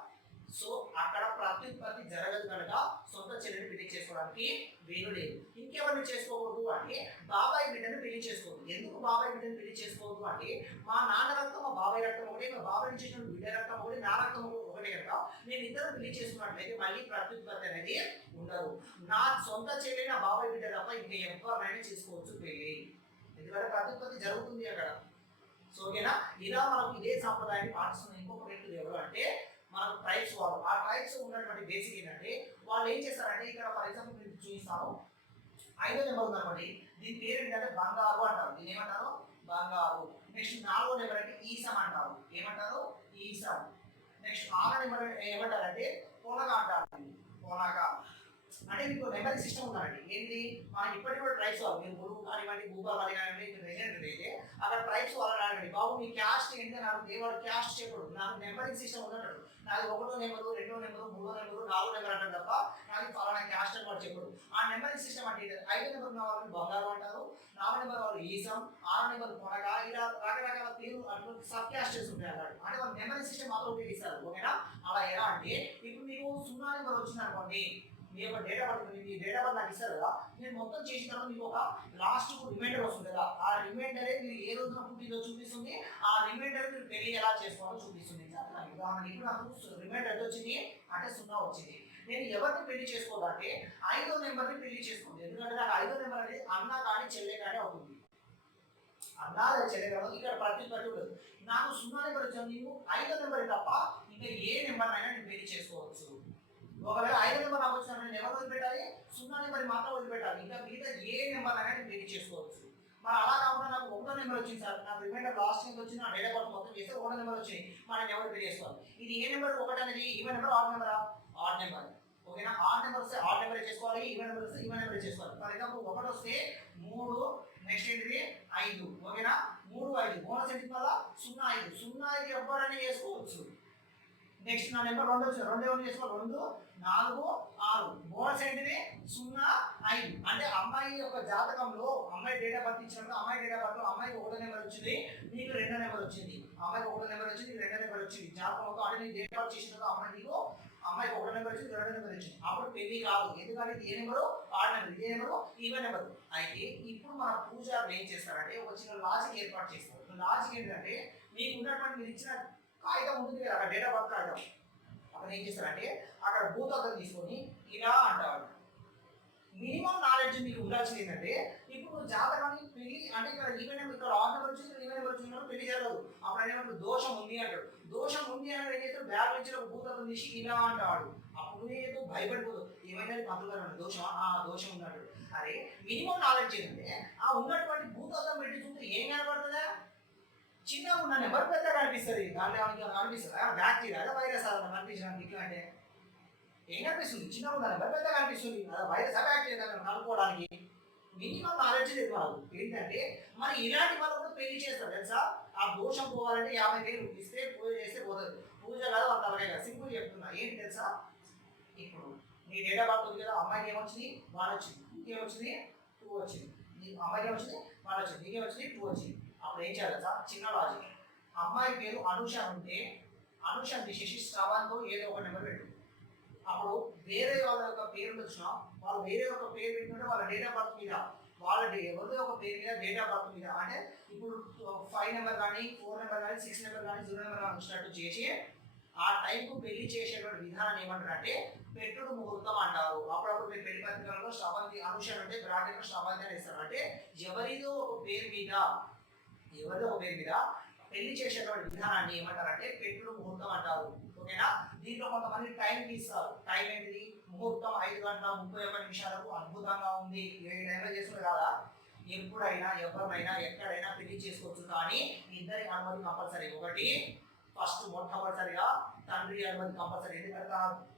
సో అక్కడ ప్రత్యుత్పత్తి జరగదు కనుక సొంత చెల్లిని పెళ్లి చేసుకోవడానికి వీలు లేదు. ఇంకెవరిని చేసుకోకూడదు అంటే బాబాయ్ బిడ్డను పెళ్లి చేసుకోవద్దు. ఎందుకు బాబాయ్ బిడ్డను పెళ్లి చేసుకోవద్దు అంటే మా నాన్న రక్తం మా బాబాయ్ రక్తం ఒకటి, మా బాబాయ్ నుంచి బిడ్డ రక్తం ఒకటి, నా రక్తం ఒకటి కనుక నేను ఇద్దరు పెళ్లి చేసుకున్నట్లయితే మళ్ళీ ప్రత్యుత్పత్తి అనేది ఉండదు. నా సొంత చెల్లి నా బాబాయ్ బిడ్డ తప్ప ఇంకా ఎవరైనా చేసుకోవచ్చు పెళ్లి, ఎందుకంటే ప్రత్యుత్పత్తి జరుగుతుంది అక్కడ. సో ఓకేనా? ఇలా మనకు ఇదే సాంప్రదాయాన్ని పాటిస్తున్న ఇంకొక వ్యక్తులు ఎవరు అంటే మనకు ట్రైబ్స్ వాళ్ళు. ఆ ట్రైబ్స్ ఉన్నటువంటి బేసిక్ ఏంటంటే వాళ్ళు ఏం చేస్తారంటే ఇక్కడ ఫర్ ఎగ్జాంపుల్ మీకు చూపిస్తాను. 5వ నెంబర్ ఉందనుకోండి, దీని పేరు ఏంటంటే బంగారు అంటారు. దీని ఏమంటారు, బంగారు. నెక్స్ట్ 4వ నెంబర్ అంటే ఈసం అంటారు. ఏమంటారు, ఈసం. నెక్స్ట్ 6వ నెంబర్ ఏమంటారంటే పొనక అంటారు. పొనక అంటే మీకు నెంబర్ సిస్టమ్ ఉందండి. ఏంటి మనం ఇప్పటికి కూడా ట్రైబ్స్ వాళ్ళు, మీరు గురువు కానివ్వండి భూపాల్ కానివ్వండి రెసిడెంట్ అయితే అక్కడ ట్రైబ్స్ వాళ్ళు అడగండి, బాబు మీ క్యాస్ట్ ఏంటి నాకు దేవుడు క్యాస్ట్ చెప్పడు, నాకు నెంబరింగ్ సిస్టమ్ ఉన్నట్టు నాది 1వ నెంబరు 2వ నెంబరు 3వ నెంబరు 4వ నెంబర్ అంటారు తప్ప నాకు ఫలానా క్యాస్ట్ అని వాడు చెప్పడు. ఆ నెంబరింగ్ సిస్టమ్ అంటే 5వ నెంబర్ ఉన్న వాళ్ళని బంగారు అంటారు, 4వ నెంబర్ వాళ్ళు ఈసం, 6వ నెంబర్ పొనక, ఇలా రకరకాల పేరు అటువంటి సబ్ క్యాస్టెస్ ఉంటాయి అన్నాడు. అంటే వాళ్ళు నెంబరింగ్ సిస్టమ్ మాత్రం ఉపయోగిస్తారు. ఓకేనా? అలా ఎలా అంటే ఇప్పుడు మీకు 0 నెంబర్ వచ్చింది అనుకోండి, మీ యొక్క డేటా బర్త్ మీ డేటా బర్త్ నాకు ఇస్తారు కదా, నేను మొత్తం చేసిన తర్వాత మీకు ఒక లాస్ట్ రిమైండర్ వస్తుంది కదా, ఆ రిమైండరే మీరు ఏ రోజున పుట్టిందో చూపిస్తుంది, ఆ రిమైండర్ మీరు పెళ్లి ఎలా చేసుకోవాలో చూపిస్తుంది. ఉదాహరణ ఇప్పుడు నాకు రిమైండర్ ఎంత వచ్చింది అంటే 0 వచ్చింది. నేను ఎవరిని పెళ్లి చేసుకోవాలంటే 5వ నెంబర్ని పెళ్లి చేసుకోండి, ఎందుకంటే నాకు 5వ నెంబర్ అనేది అన్న కానీ చెల్లె కానీ అవుతుంది. అన్నా చెల్లె కాదు, ఇక్కడ ప్రతి ఉండదు. నాకు 0 నెంబర్ వచ్చాను, నీకు 5వ నెంబర్ తప్ప ఇంకా ఏ నెంబర్ అయినా నేను పెళ్లి చేసుకోవచ్చు. ఒకవేళ 5వ నెంబర్ నాకు వచ్చిన నేను ఎవరు వదిలిపెట్టాలి, 0 నెంబర్ మాత్రం వదిలిపెట్టాలి. ఇంకా మిగతా ఏ నెంబర్ అయినా నేను పెళ్లి చేసుకోవచ్చు. మరి అలా కాకుండా నాకు 1వ నెంబర్ వచ్చింది సార్, నాకు రిమైండర్ లాస్ట్ నెంబర్ వచ్చింది, నా డేట్ ఆఫ్ బర్త్ మొత్తం చేస్తే 1వ నెంబర్ వచ్చింది, మనం ఎవరు పెళ్లి చేసుకోవాలి. ఇది ఏ నెంబర్, 1 అనేది ఈవెన్ నెంబర్, ఆడ్ నెంబరా, ఆడ్ నెంబర్. ఓకేనా? ఆడ్ నెంబర్ వస్తే ఆడ్ నెంబర్ చేసుకోవాలి, ఈవెన్ నెంబర్ వస్తే ఈవెన్ నెంబర్ చేసుకోవాలి. ఫర్ ఎగ్జాంపుల్ 1 వస్తే 3, నెక్స్ట్ ఏంటిది 5. ఓకేనా? 3, 5 బోనస్ ఏంటి వల్ల 0, 5. 0 ఎవరైనా చేసుకోవచ్చు. నెక్స్ట్ నా నెంబర్ 2 వచ్చింది. 2 ఎవరు చేసుకోవాలి? 2 4 6. బోనస్ ఏంటిది? 0 5. అంటే అమ్మాయి యొక్క జాతకంలో అమ్మాయి డేట్ ఆఫ్ బర్త్ ఇచ్చినప్పుడు అమ్మాయి డేట్ ఆఫ్ బర్త్ లో అమ్మాయికి 1 నెంబర్ వచ్చింది, నీకు 2 నెంబర్ వచ్చింది. అమ్మాయికి 1 నెంబర్ వచ్చింది, నీకు 2 నెంబర్ వచ్చింది. జాతకంలో అంటే నీ డేట్ ఆఫ్ బర్త్ చేసినప్పుడు అమ్మాయికి 1 నెంబర్ వచ్చింది, 2 నెంబర్ వచ్చింది. అప్పుడు పెళ్లి కాదు. ఎందుకంటే ఏ నెంబరు? Odd number. ఏ నెంబరు? Even number. అయితే ఇప్పుడు మన పూజారులు ఏం చేస్తారంటే ఒక చిన్న లాజిక్ ఏర్పాటు చేస్తారు. లాజిక్ ఏంటంటే మీకు ఉన్నటువంటి మీరు ఇచ్చిన కాగితం ఉంటుంది కదా, అక్కడ డేట్ ఆఫ్ బర్త్ కాగితం, అక్కడ ఏం చేస్తారంటే అక్కడ భూతత్వం తీసుకొని ఇలా అంటారు. మినిమం నాలెడ్జ్ మీకు ఉండాల్సింది ఏంటంటే ఇప్పుడు జాతకాన్ని పెళ్లి అంటే ఇక్కడ ఈవెన్ నెంబర్, ఇక్కడ ఆడ్ నెంబర్ వచ్చింది, ఈవెన్ నెంబర్ వచ్చినప్పుడు పెళ్లి జరగదు. అప్పుడు అనేవాళ్ళు దోషం ఉంది అంటాడు. దోషం ఉంది అని ఏం చేస్తాడు? బ్యాగ్ నుంచి ఒక భూతత్వం తీసి ఇలా అంటాడు. అప్పుడు ఏదో భయపడిపోదు, ఏమైనా పంతులు గారు దోషం, దోషం ఉన్నాడు. అరే మినిమం నాలెడ్జ్ ఏంటంటే ఆ ఉన్నటువంటి భూతత్వం పెట్టి చూస్తే ఏం కనబడుతుందా? చిన్నగా ఉన్న నెంబర్ పెద్దగా కనిపిస్తుంది. దాంట్లో కనిపిస్తుంది బ్యాక్టీరియా వైరస్ అలా కనిపించడానికి. ఇట్లా అంటే ఏం కనిపిస్తుంది? చిన్నగా ఉన్న నెంబర్ పెద్దగా కనిపిస్తుంది. అదే వైరస్ బ్యాక్టీరియా కనుక్కోవడానికి మినిమం నాలెడ్జ్ లేదు మనకు. ఏంటంటే మరి ఇలాంటి వాళ్ళు కూడా పెళ్లి చేస్తారు తెలుసా? ఆ దోషం పోవాలంటే 50,000 ఇస్తే పూజ చేస్తే పోతుంది. పూజ కాదు వాళ్ళ తలకాయ కాదు. సింపుల్ చెప్తున్నా. ఏంటి తెలుసా? ఇప్పుడు నీ డేట్ ఆఫ్ బర్త్ ఉంది కదా, అమ్మాయికి ఏమొచ్చింది? 1 వచ్చింది. నీకేమొచ్చింది? 2 వచ్చింది. నీ అమ్మాయికి ఏమొచ్చింది? 1 వచ్చింది. నీకేమొచ్చింది? 2 వచ్చింది. అప్పుడు ఏం చేయాలి సార్? చిన్న లాజిక్. అమ్మాయి పేరు అనుష ఉంటే అనుష తీసేసి శ్రవంతో ఏదో ఒక నెంబర్ పెట్టు. అప్పుడు వేరే వాళ్ళ యొక్క పేరు వచ్చినా వాళ్ళు వేరే ఒక పేరు పెట్టుకుంటే వాళ్ళ డేట్ ఆఫ్ బర్త్ మీద వాళ్ళ ఎవరిదో ఒక పేరు మీద డేట్ ఆఫ్ బర్త్ మీద అంటే ఇప్పుడు 5 నెంబర్ కానీ 4 నెంబర్ కానీ 6 నెంబర్ కానీ 0 నెంబర్ కానీ వచ్చినట్టు చేసి ఆ టైంకు పెళ్లి చేసేటువంటి విధానం ఏమంటారు అంటే పెట్టుడు ముహూర్తం అంటారు. అప్పుడప్పుడు మీరు పెళ్లి పత్రికలలో శ్రవంతి అనుష అంటే బ్రాకెట్లో శ్రవంతి అని ఇస్తారు. అంటే ఎవరిదో ఒక పేరు మీద పెళ్లి చేసేటువంటి విధానాన్ని ఏమంటారంటే పెట్టుడు ముహూర్తం అంటారు. ఓకేనా? దీంట్లో కొంతమంది టైం తీస్తారు. టైం ఏంటిది? ముహూర్తం 5:31 అద్భుతంగా ఉంది. ఏ టైంలో చేసుకుని కాదా? ఎప్పుడైనా ఎవరినైనా ఎక్కడైనా పెళ్లి చేసుకోవచ్చు. కానీ ఇద్దరి అనుమతి కంపల్సరీ. ఒకటి ఫస్ట్ మొట్టమొదటిసారిగా తండ్రి అనుమతి కంపల్సరీ. ఎందుకంటే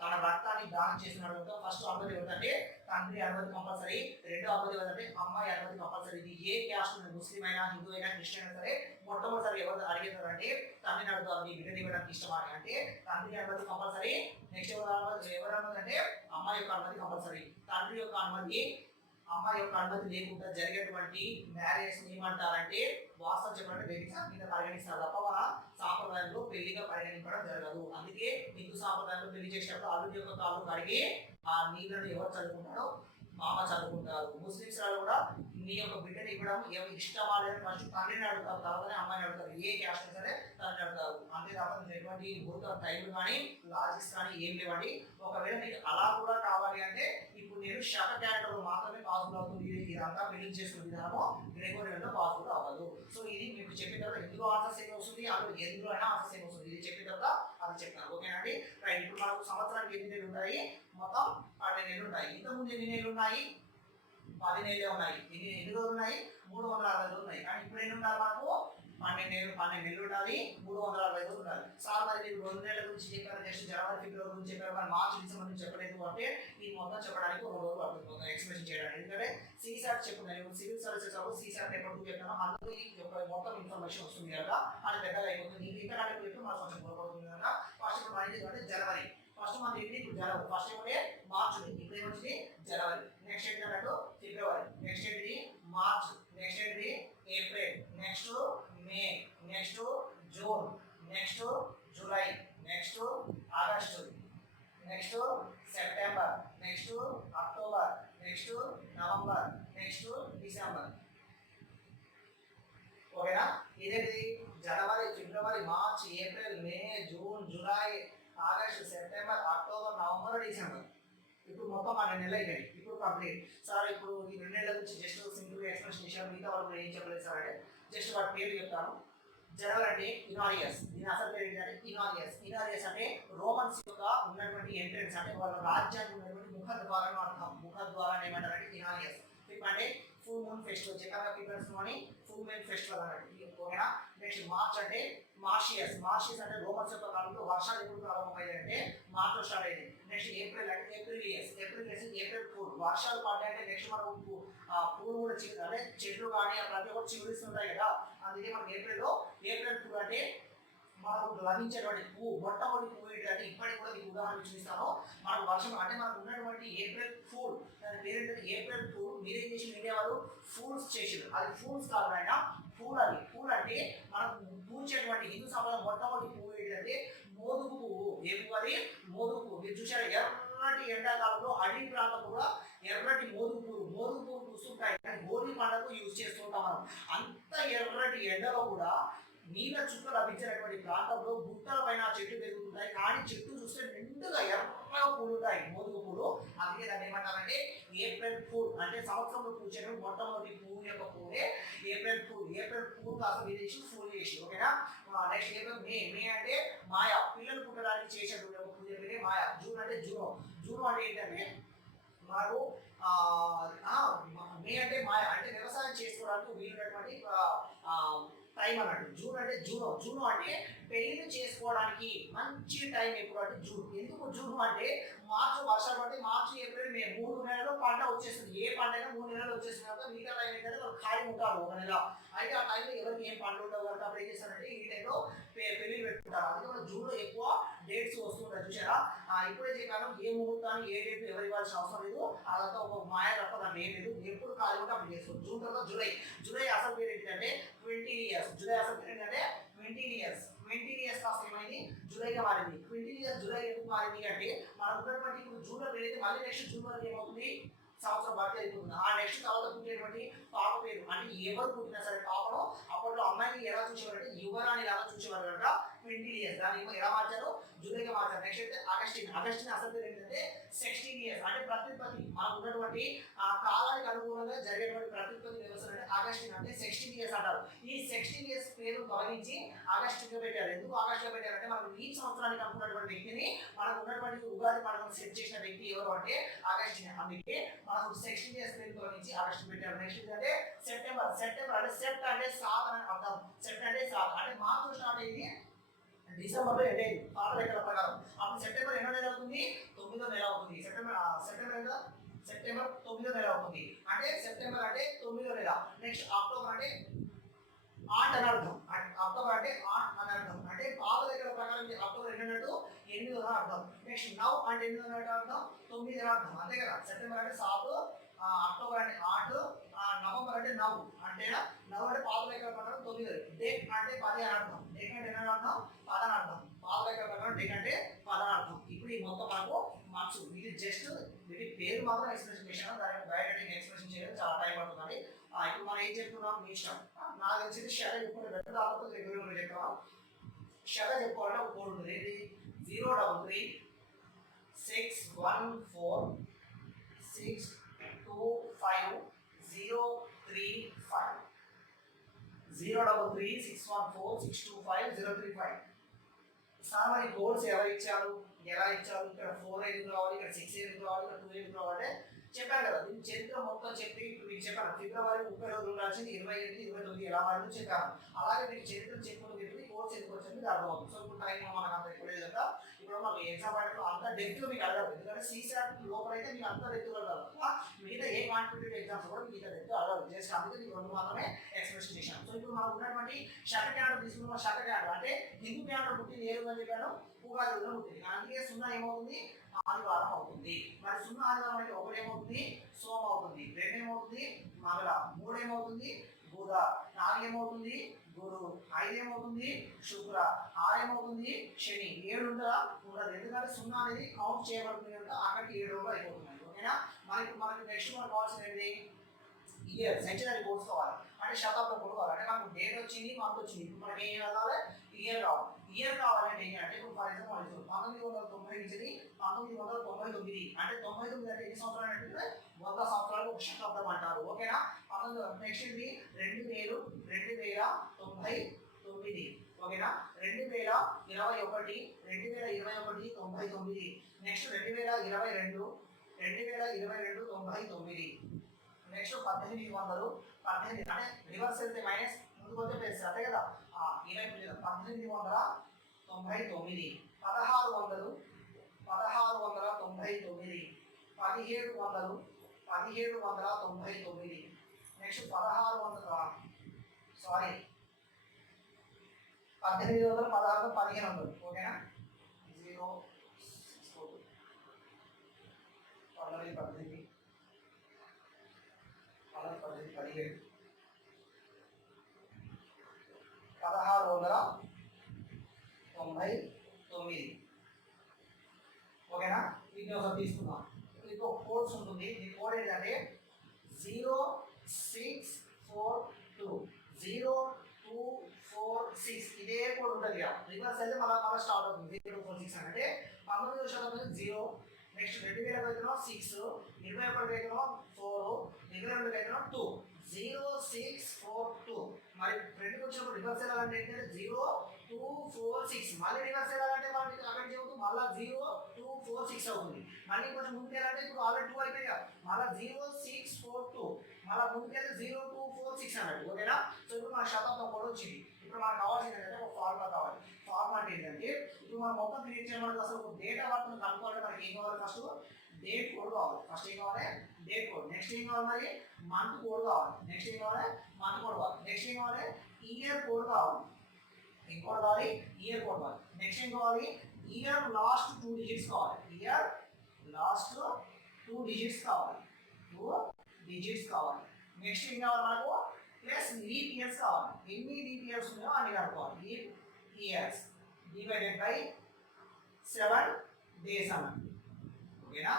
తన రక్తాన్ని దానం చేసినట్టు ఫస్ట్ అనుమతి ఎవరిదంటే తండ్రి అనుమతి కంపల్సరీ. రెండో అనుమతి ఎవరంటే అమ్మాయి అనుమతి కంపల్సరీ. ఇది ఏ క్యాస్ట్ ముస్లిం అయినా హిందూ అయినా క్రిస్టియన్ అయినా సరే మొట్టమొదటిసారి ఎవరు అడిగేదారంటే తండ్రిని అడుగుతారు, నీ బిడ్డని ఇవ్వడానికి ఇష్టమా అంటే తండ్రి అనుమతి కంపల్సరీ. నెక్స్ట్ ఎవరు అనుమతి అంటే అమ్మాయి యొక్క అనుమతి కంపల్సరీ. తండ్రి యొక్క అనుమతి, అమ్మాయి యొక్క అనుమతి లేకుండా జరిగేటువంటి మ్యారేజ్ ఏమంటారంటే వాస్తవం చెప్పాలంటే వ్యభిచారం కింద పరిగణిస్తారు తప్ప మన సాంప్రదాయంలో పెళ్లిగా పరిగణించడం జరగదు. అందుకే హిందూ సాంప్రదాయంలో పెళ్లి చేసేటప్పుడు అల్లుడి యొక్క కాళ్ళు కడిగి ఆ నీళ్ళను ఎవరు చదువుకుంటారో మామ చదువుకుంటారు. ముస్లిమ్స్ వాళ్ళు కూడా నీ యొక్క బిడ్డని ఇవ్వడం ఎవరు ఇష్టమా లేదని ఫస్ట్ తండ్రిని అడుగుతారు, తర్వాతనే అమ్మాయిని అడుగుతారు. ఏ క్యాస్ట్ సరే తండ్రిని అడుగుతారు. అంతేకాకుండా ఎటువంటి భూత టైంలు కానీ లాజిక్స్ కానీ ఏం లేవండి. ఒకవేళ మీకు అలా కూడా కావాలి అంటే ఇప్పుడు నేను శక క్యారెక్టర్ మాత్రమే పాసిబుల్ అవుతుంది. ఇదంతా పెళ్లి చేసుకునే విధానము గ్రెగోరియన్లో పాసిబుల్ అవ్వదు. సో ఇది మీకు చెప్పిన తర్వాత ఎందులో ఆన్సర్స్ ఏమి వస్తుంది, అందులో ఎందులో అయినా ఆన్సర్స్ ఏమి వస్తుంది. ఇది చెప్పిన తర్వాత అది చెప్తాను. ఓకేనండి? రైట్. ఇప్పుడు మనకు సంవత్సరానికి ఎన్ని నెలలు ఉంటాయి? మొత్తం 12 నెలలు ఉంటాయి. ఇంతకుముందు ఎన్ని నెలలు ఉన్నాయి? 10 నెలలే ఉన్నాయి. ఎన్ని రోజులు ఉన్నాయి? 360 రోజులు ఉన్నాయి. కానీ ఇప్పుడు ఎన్ని ఉండాలి మనకు? 12 నెలలు ఉండాలి, 360 రోజులు ఉండాలి. సార్ మరి మీరు 2 నెలల గురించి చెప్పారు, నెక్స్ట్ జనవరి ఫిబ్రవరి గురించి చెప్పారు, మరి మార్చి డిసెంబర్ నుంచి చెప్పలేదు అంటే ఈ మొత్తం చెప్పడానికి 2 రోజులు పడుతుంది ఎక్స్ప్లెయిన్ చేయడానికి. ఎందుకంటే సీసాట్ చెప్పుకున్నాను, సివిల్ సర్వీసెస్ సీసాట్ పేపర్ 2 చెప్పాను, అందులో ఈ యొక్క మొత్తం ఇన్ఫర్మేషన్ వస్తుంది కదా, అది పెద్దగా అయిపోతుంది. నీకు ఇంతకంటే చెప్పి మనకు కొంచెం పొరపడుతుంది కదా. ఫస్ట్ ఇప్పుడు మనకి అంటే జనవరి, ఫస్ట్ మంత్ ఏంటి? ఇప్పుడు జనవరి. ఫస్ట్ ఏమంటే మార్చ్, ఇప్పుడు ఏమొచ్చింది? జనవరి. నెక్స్ట్ ఏంటి అన్నట్టు? ఫిబ్రవరి. నెక్స్ట్ ఏంటిది? మార్చ్. నెక్స్ట్ ఏంటిది? April. Next May. Next June. Next July. Next August. Next September. Next October. Next November. Next December. ఓకేనా? ఇదేంటిది? జనవరి, ఫిబ్రవరి, March, April, May, June, July, August, September, October, November, December. ఇప్పుడు మొత్తం 12 నెలలు అయినాయి. ఇప్పుడు కంప్లీట్. సార్ ఇప్పుడు ఈ 2 నెలల గురించి జస్ట్ సింపుల్ ఎక్స్ప్లెనేషన్ చేశాను. మిగతా వాళ్ళు ఏం చెప్పలేదు సార్ అంటే జస్ట్ వాటి పేరు చెప్తాను. జనవరి అంటే ఇనారియస్. దీని అసలు పేరు ఏంటంటే ఇనారియస్. ఇనారియస్ అంటే రోమన్స్ యొక్క ఉన్నటువంటి ఎంట్రెన్స్ అంటే వాళ్ళ రాజ్యానికి ఉన్నటువంటి ముఖద్వారం అర్థం. ముఖద్వారాన్ని ఏమంటారంటే ఇనారియస్. అంటే full moon festival, Jakarta peoples లోని ఫుల్ మూన్ ఫెస్టివల్ అన్నట్టు. ఓకేనా? నెక్స్ట్ మార్చ్ అంటే మార్షియస్. మార్షియస్ అంటే రోమన్స్ యొక్క కాలంలో వర్షాలు ఎప్పుడు ప్రారంభమయ్యాయి అంటే మార్చ్ స్టార్ట్ అయింది. నెక్స్ట్ ఏప్రిల్ అంటే ఏప్రిలియస్. ఏప్రిలియస్ ఏప్రిల్ ఫూల్. వర్షాలు పడ్డాయి అంటే నెక్స్ట్ మనకు పూలు కూడా అంటే చెట్లు కానీ ప్రతి ఒక్కటి చిగురిస్తుంటాయి కదా, అందుకే మనకి ఏప్రిల్లో ఏప్రిల్ ఫూల్ అంటే మనకు లభించేటువంటి పువ్వు మొట్టమొదటి పువ్వు ఏంటంటే ఇప్పటికి కూడా మీకు ఉదాహరణ చూపిస్తాను. మనకు వర్షం అంటే మనకు ఉన్నటువంటి ఏప్రిల్ ఫూల్, దాని పేరేంటంటే ఏప్రిల్ ఫూల్. మీరేం చేసి ఇండియా వాళ్ళు ఫూల్స్ చేసారు, అది ఫూల్స్ కాదు ఆయన పూల్. అది పూల్ అంటే మనకు పూచేటువంటి హిందూ సమాజం మొట్టమొదటి పువ్వు ఏంటంటే మోదుగు పువ్వు. ఏ పువ్వు అది? మోదుగు పువ్వు. మీరు చూసారు ఎర్రటి ఎండాకాలంలో అడవి ప్రాంతం కూడా ఎర్రటి మోదుగు పువ్వు చూస్తుంటాయి. కానీ హోలీ పండుగకు యూజ్ చేస్తుంటాం మనం. అంత ఎర్రటి ఎండలో కూడా నీళ్ళ చుట్టూ లభించినటువంటి ప్రాంతంలో గుట్టల పైన చెట్లు పెరుగుతుంటాయి. కానీ చెట్టు చూస్తే నిండుగా ఎర్రగా పూలు ఉంటాయి, మోదుగు పూలు. అందుకే దాన్ని ఏమంటారంటే ఏప్రిల్ ఫూల్. అంటే సంవత్సరంలో పూచేది మొట్టమొదటి పువ్వు యొక్క పువ్వే ఏప్రిల్ ఫూల్. ఏప్రిల్ ఫూల్ కాస్త విదేశీ ఫూల్ చేసి, ఓకేనా. Next April May. మే అంటే మాయ, పిల్లలు పుట్టడానికి చేసేటువంటి ఒక పూజ పేరే మాయ. జూన్ అంటే జూనో. జూనో అంటే ఏంటంటే మనకు మే అంటే మాయ, అంటే వ్యవసాయం చేసుకోవడానికి వీలున్నటువంటి టైం అన్నట్టు. జూన్ అంటే జూనో. జూనో అంటే పెళ్లి చేసుకోవడానికి మంచి టైం ఎప్పుడు అంటే జూన్. ఎందుకు జూన్ అంటే మార్చి వర్షాలు పడితే మార్చి ఏప్రిల్ మే 3 నెలలు పంట వచ్చేస్తుంది. ఏ పంట అయినా 3 నెలలు వచ్చేసిన తర్వాత మిగతా టైం ఏంటంటే వాళ్ళు ఖాళీ ఉంటారు ఒక నెల. అయితే ఆ టైంలో ఎవరికి ఏం పండ్లు ఉండవు కాబట్టి అప్పుడు ఏం చేస్తారంటే ఈ టైంలో పెళ్లి పెట్టుకుంటారు. అందుకే మన జూన్లో ఎక్కువ డేట్స్ వస్తుంటాయి. చూసారా, ఇప్పుడే చెప్పాను ఏ ముహూర్తాన్ని ఏ డేట్ ఎవరు ఇవ్వాల్సిన అవసరం లేదు. అదంతా ఒక మాయ తప్ప దాన్ని ఏం లేదు. ఎప్పుడు ఖాళీ ఉంటే అప్పుడు చేసుకోవచ్చు. జూన్ తర్వాత జూలై. జూలై అసలు పేరు ఏంటంటే 20 ఇయర్స్. జూలై అసలు పేరు ఏంటంటే 20 ఇయర్స్. 20 ఇయర్స్ కాస్త ఏమైంది జూలైగా మారింది. 20 ఇయర్స్ జూలై ఎందుకు మారింది అంటే మనకు ఉన్నటువంటి ఇప్పుడు జూన్లో పెరిగితే మళ్ళీ నెక్స్ట్ జూన్ వరకు ఏమవుతుంది, సంవత్సరం భర్తీ అయిపోతుంది. ఆ నెక్స్ట్ తర్వాత పుట్టేటువంటి పాప పేరు అంటే ఎవరు పుట్టినా సరే పాపను అప్పట్లో అమ్మాయిని ఎలా చూసేవారంటే యువరాణి లాగా చూసేవారు కనుక 20 ఇయర్స్. దాన్ని ఎలా మార్చారు, జూలైగా మార్చారు. నెక్స్ట్ అయితే ఆగస్టిన్. ఆగస్టిన్ అసలు పేరు ఏంటంటే 16 ఇయర్స్. అంటే ప్రత్యుత్పత్తి మనకు ఉన్నటువంటి ఆ కాలానికి అనుగుణంగా జరిగేటువంటి ప్రత్యుత్పత్తి వ్యవస్థ అంటే ఆగస్టిన్ అంటే 16 ఇయర్స్ అంటారు. ఈ 16 ఇయర్స్ పేరు తొలగించి ఆగస్టుగా పెట్టారు. ఎందుకు ఆగస్టుగా పెట్టారంటే మనకు ఈ సంవత్సరానికి అనుకున్నటువంటి వ్యక్తిని మనకు ఉన్నటువంటి ఉగాది పండుగను సెట్ చేసిన వ్యక్తి ఎవరు అంటే ఆగస్టిన్. అందుకే మనకు 16 ఇయర్స్ పేరు తొలగించి ఆగస్టు పెట్టారు. నెక్స్ట్ అంటే సెప్టెంబర్. సెప్టెంబర్ అంటే సెప్ట్ అంటే 7 అని అర్థం. సెప్ట్ అంటే 7 అంటే మార్చ్ స్టార్ట్ అయ్యింది డిసెంబర్లో ఎండ్ అయింది పాత లెక్కల ప్రకారం. అప్పుడు సెప్టెంబర్ ఎన్నో నెల అవుతుంది, 9వ నెల అవుతుంది. సెప్టెంబర్ 9వ నెల అవుతుంది. అంటే సెప్టెంబర్ అంటే 9వ నెల. నెక్స్ట్ అక్టోబర్ అంటే ఆట్ అని అర్థం. అక్టోబర్ అంటే ఆట్ అని అర్థం. అంటే పాత లెక్కల ప్రకారం అక్టోబర్ ఎన్నట్టు 8వ అర్థం. నెక్స్ట్ నవ్ అంటే 8వ అర్థం, 9వ అర్థం. అంతే కదా. సెప్టెంబర్ అంటే 7, అక్టోబర్ అంటే 8, నవంబర్ అంటే 9. అంటే నవ్ అంటే పాత లెక్కల ప్రకారం 9. డేక్ అంటే 10 అని అర్థం. డేక్ అంటే ఎన్న అర్థం, 10 అని అర్థం. పాత లెక్కల ప్రకారం డేక్ అంటే 10 అని అర్థం. ఇప్పుడు ఈ మొత్తం మనకు మార్క్స్. ఇది జస్ట్ వీటి పేరు మాత్రం ఎక్స్ప్రెషన్ చేశాను. దాని బయోడేటింగ్ ఎక్స్ప్రెషన్ చేయడం చాలా టైం పడుతుంది. ఇప్పుడు మనం ఏం చెప్తున్నాం మీ ఇష్టం. నాకు తెలిసింది షగా చెప్పుకుంటే రెండు దాకా రెగ్యులర్ చెప్తాం. షగా చెప్పుకోవాలంటే ఒక కోడ్ ఉంటుంది. ఇది 033 614 625 035. 033 614 625 035. సార్ మరి కోడ్స్ ఎవరు ఇచ్చారు, ఎలా ఇచ్చారు, ఇక్కడ 4 ఎందుకు రావాలి, ఇక్కడ 6 ఎందుకు రావాలి, ఇక్కడ 2 ఎందుకు రావాలి చెప్పాను కదా. దీని చరిత్ర మొత్తం చెప్పి ఇప్పుడు మీకు చెప్పాను. ఫిబ్రవరి 30 రోజులు రాసింది 28, 29 ఎలా మారిందో చెప్పాను. అలాగే మీకు చరిత్ర చెప్పుకుని చెప్పి కోర్స్ ఎందుకు వచ్చింది మీకు అర్థమవుతుంది. సో ఇప్పుడు టైం మనకు అంత ఎక్కువ లేదు కదా. ఇప్పుడు మాకు ఎగ్జామ్ పాయింట్లో అంత డెప్త్ మీకు అడగదు. ఎందుకంటే సీసాట్ లోపల అయితే మీకు అంత డెప్త్ అడగదు. మిగతా ఏ కాంపిటేటివ్ ఎగ్జామ్స్ కూడా మీకు డెప్త్ అడగదు. జస్ట్ అందుకే మీకు 2 మాత్రమే ఎక్స్ప్రెషన్ చేశాను. సో ఇప్పుడు మనకు ఉన్నటువంటి శక క్యాలెండర్ తీసుకున్న శక క్యాలెండర్ అంటే హిందూ క్యాలెండర్ పుట్టింది ఏ రోజు అని చెప్పాను, ఉగాది రోజున పుట్టింది. అందుకే 0 ఏమవుతుంది, ఆదివారం అవుతుంది. మరి 0 ఆదివారం అంటే 1 ఏమవుతుంది, సోమ అవుతుంది. 2 ఏమవుతుంది, మంగళ. 3 ఏమవుతుంది, బుధ. 4 ఏమవుతుంది, గురు. 5 ఏమవుతుంది, శుక్ర. 6 ఏమవుతుంది, శని. 7 ఉందా, ఉండదు. ఎందుకంటే 0 అనేది కౌంట్ చేయబడుతుంది కనుక అక్కడికి 7 రోజులు అయిపోతున్నాయి. ఓకేనా. మనకి నెక్స్ట్ మనకు కావాల్సిన ఏంటి, ఇయర్ సెంచరీ కోర్స్ కావాలి. అంటే శతాబ్దం కోడ్ కావాలి. అంటే మనకు డేట్ వచ్చింది, మంత్ వచ్చింది. ఇప్పుడు మనకి ఏం కావాలి, ఇయర్ కావాలి. ఇయర్ కావాలంటే ఏంటంటే ఇప్పుడు ఫర్ ఎగ్జాంపుల్ 1990 నుంచి 1999 అంటే 99 అంటే ఎన్ని సంవత్సరాలు అంటే 100 సంవత్సరాలు ఒక శతాబ్దం అంటారు. ఓకేనా. నెక్స్ట్ ఇది 2099. ఓకేనా. 2021 99. నెక్స్ట్ 2022 99. నెక్స్ట్ 1800 అంటే రివర్స్ వెళ్తే మైనస్, ముందుకు వస్తే ప్లస్. అంతే కదా. 1899 1600 1799 1799. నెక్స్ట్ 1600 సారీ 1816 1500 ఓకేనా 0 16 18 17 1699 ఓకేనా ఇది ఒకటి తీసుకుందాం ఇది ఒక కోడ్స్ ఉంటుంది ఈ కోడ్ ఏంటంటే 0642 ఇదే కోడ్ ఉంటుంది కదా రివర్స్ అయితే మళ్ళీ స్టార్ట్ అవుతుంది 0246 అంటే 19వ శతాబ్దం 0 నెక్స్ట్ 2000 అయితేనో 6 21 అయితేనో 4 22 అయితేనో 2 0642 మరి ఫ్రంట్కి వచ్చినప్పుడు రివర్స్ వెళ్ళాలంటే ఏంటంటే 0246 మళ్ళీ రివర్స్ వెళ్ళాలంటే మనకి అక్కడ చెబుతుంది మళ్ళీ 0246 అవుతుంది మళ్ళీ కొంచెం ముందుకు వెళ్ళాలంటే ఇప్పుడు ఆల్రెడీ 2 అయిపోయి మళ్ళీ 0642 మళ్ళీ ముందుకు వెళ్తే 0246 అన్నట్టు ఓకేనా సో ఇప్పుడు మన శతాబ్దం కూడా వచ్చింది ఇప్పుడు మనకు కావాల్సింది ఏంటంటే ఒక ఫార్ములా కావాలి ఫార్ములా అంటే ఏంటంటే ఇప్పుడు మనం మొత్తం క్రియేట్ చేయడానికి అసలు ఒక డేటా వర్క్ను కనుక్కోవాలంటే మనకి ఏం కావాలి ఫస్ట్ డేట్ కోడ్ కావాలి ఫస్ట్ ఏం కావాలి డేట్ కోడ్ నెక్స్ట్ ఏం కావాలి మరి మంత్ కోడ్ కావాలి నెక్స్ట్ ఏం కావాలి మంత్ కోడ్ కావాలి నెక్స్ట్ ఏం కావాలి ఇయర్ కోడ్ కావాలి ఏం కోడ్ కావాలి ఇయర్ కోడ్ కావాలి నెక్స్ట్ ఏం కావాలి ఇయర్ లాస్ట్ 2 డిజిట్స్ కావాలి ఇయర్ లాస్ట్ 2 డిజిట్స్ కావాలి 2 డిజిట్స్ కావాలి నెక్స్ట్ ఏం కావాలి మనకు ప్లస్ లీప్ ఇయర్స్ కావాలి ఎన్ని లీప్ ఇయర్స్ ఉన్నాయో అన్ని కనుక్కోవాలి leap years divided by 7 days అన్నట్టు ఓకేనా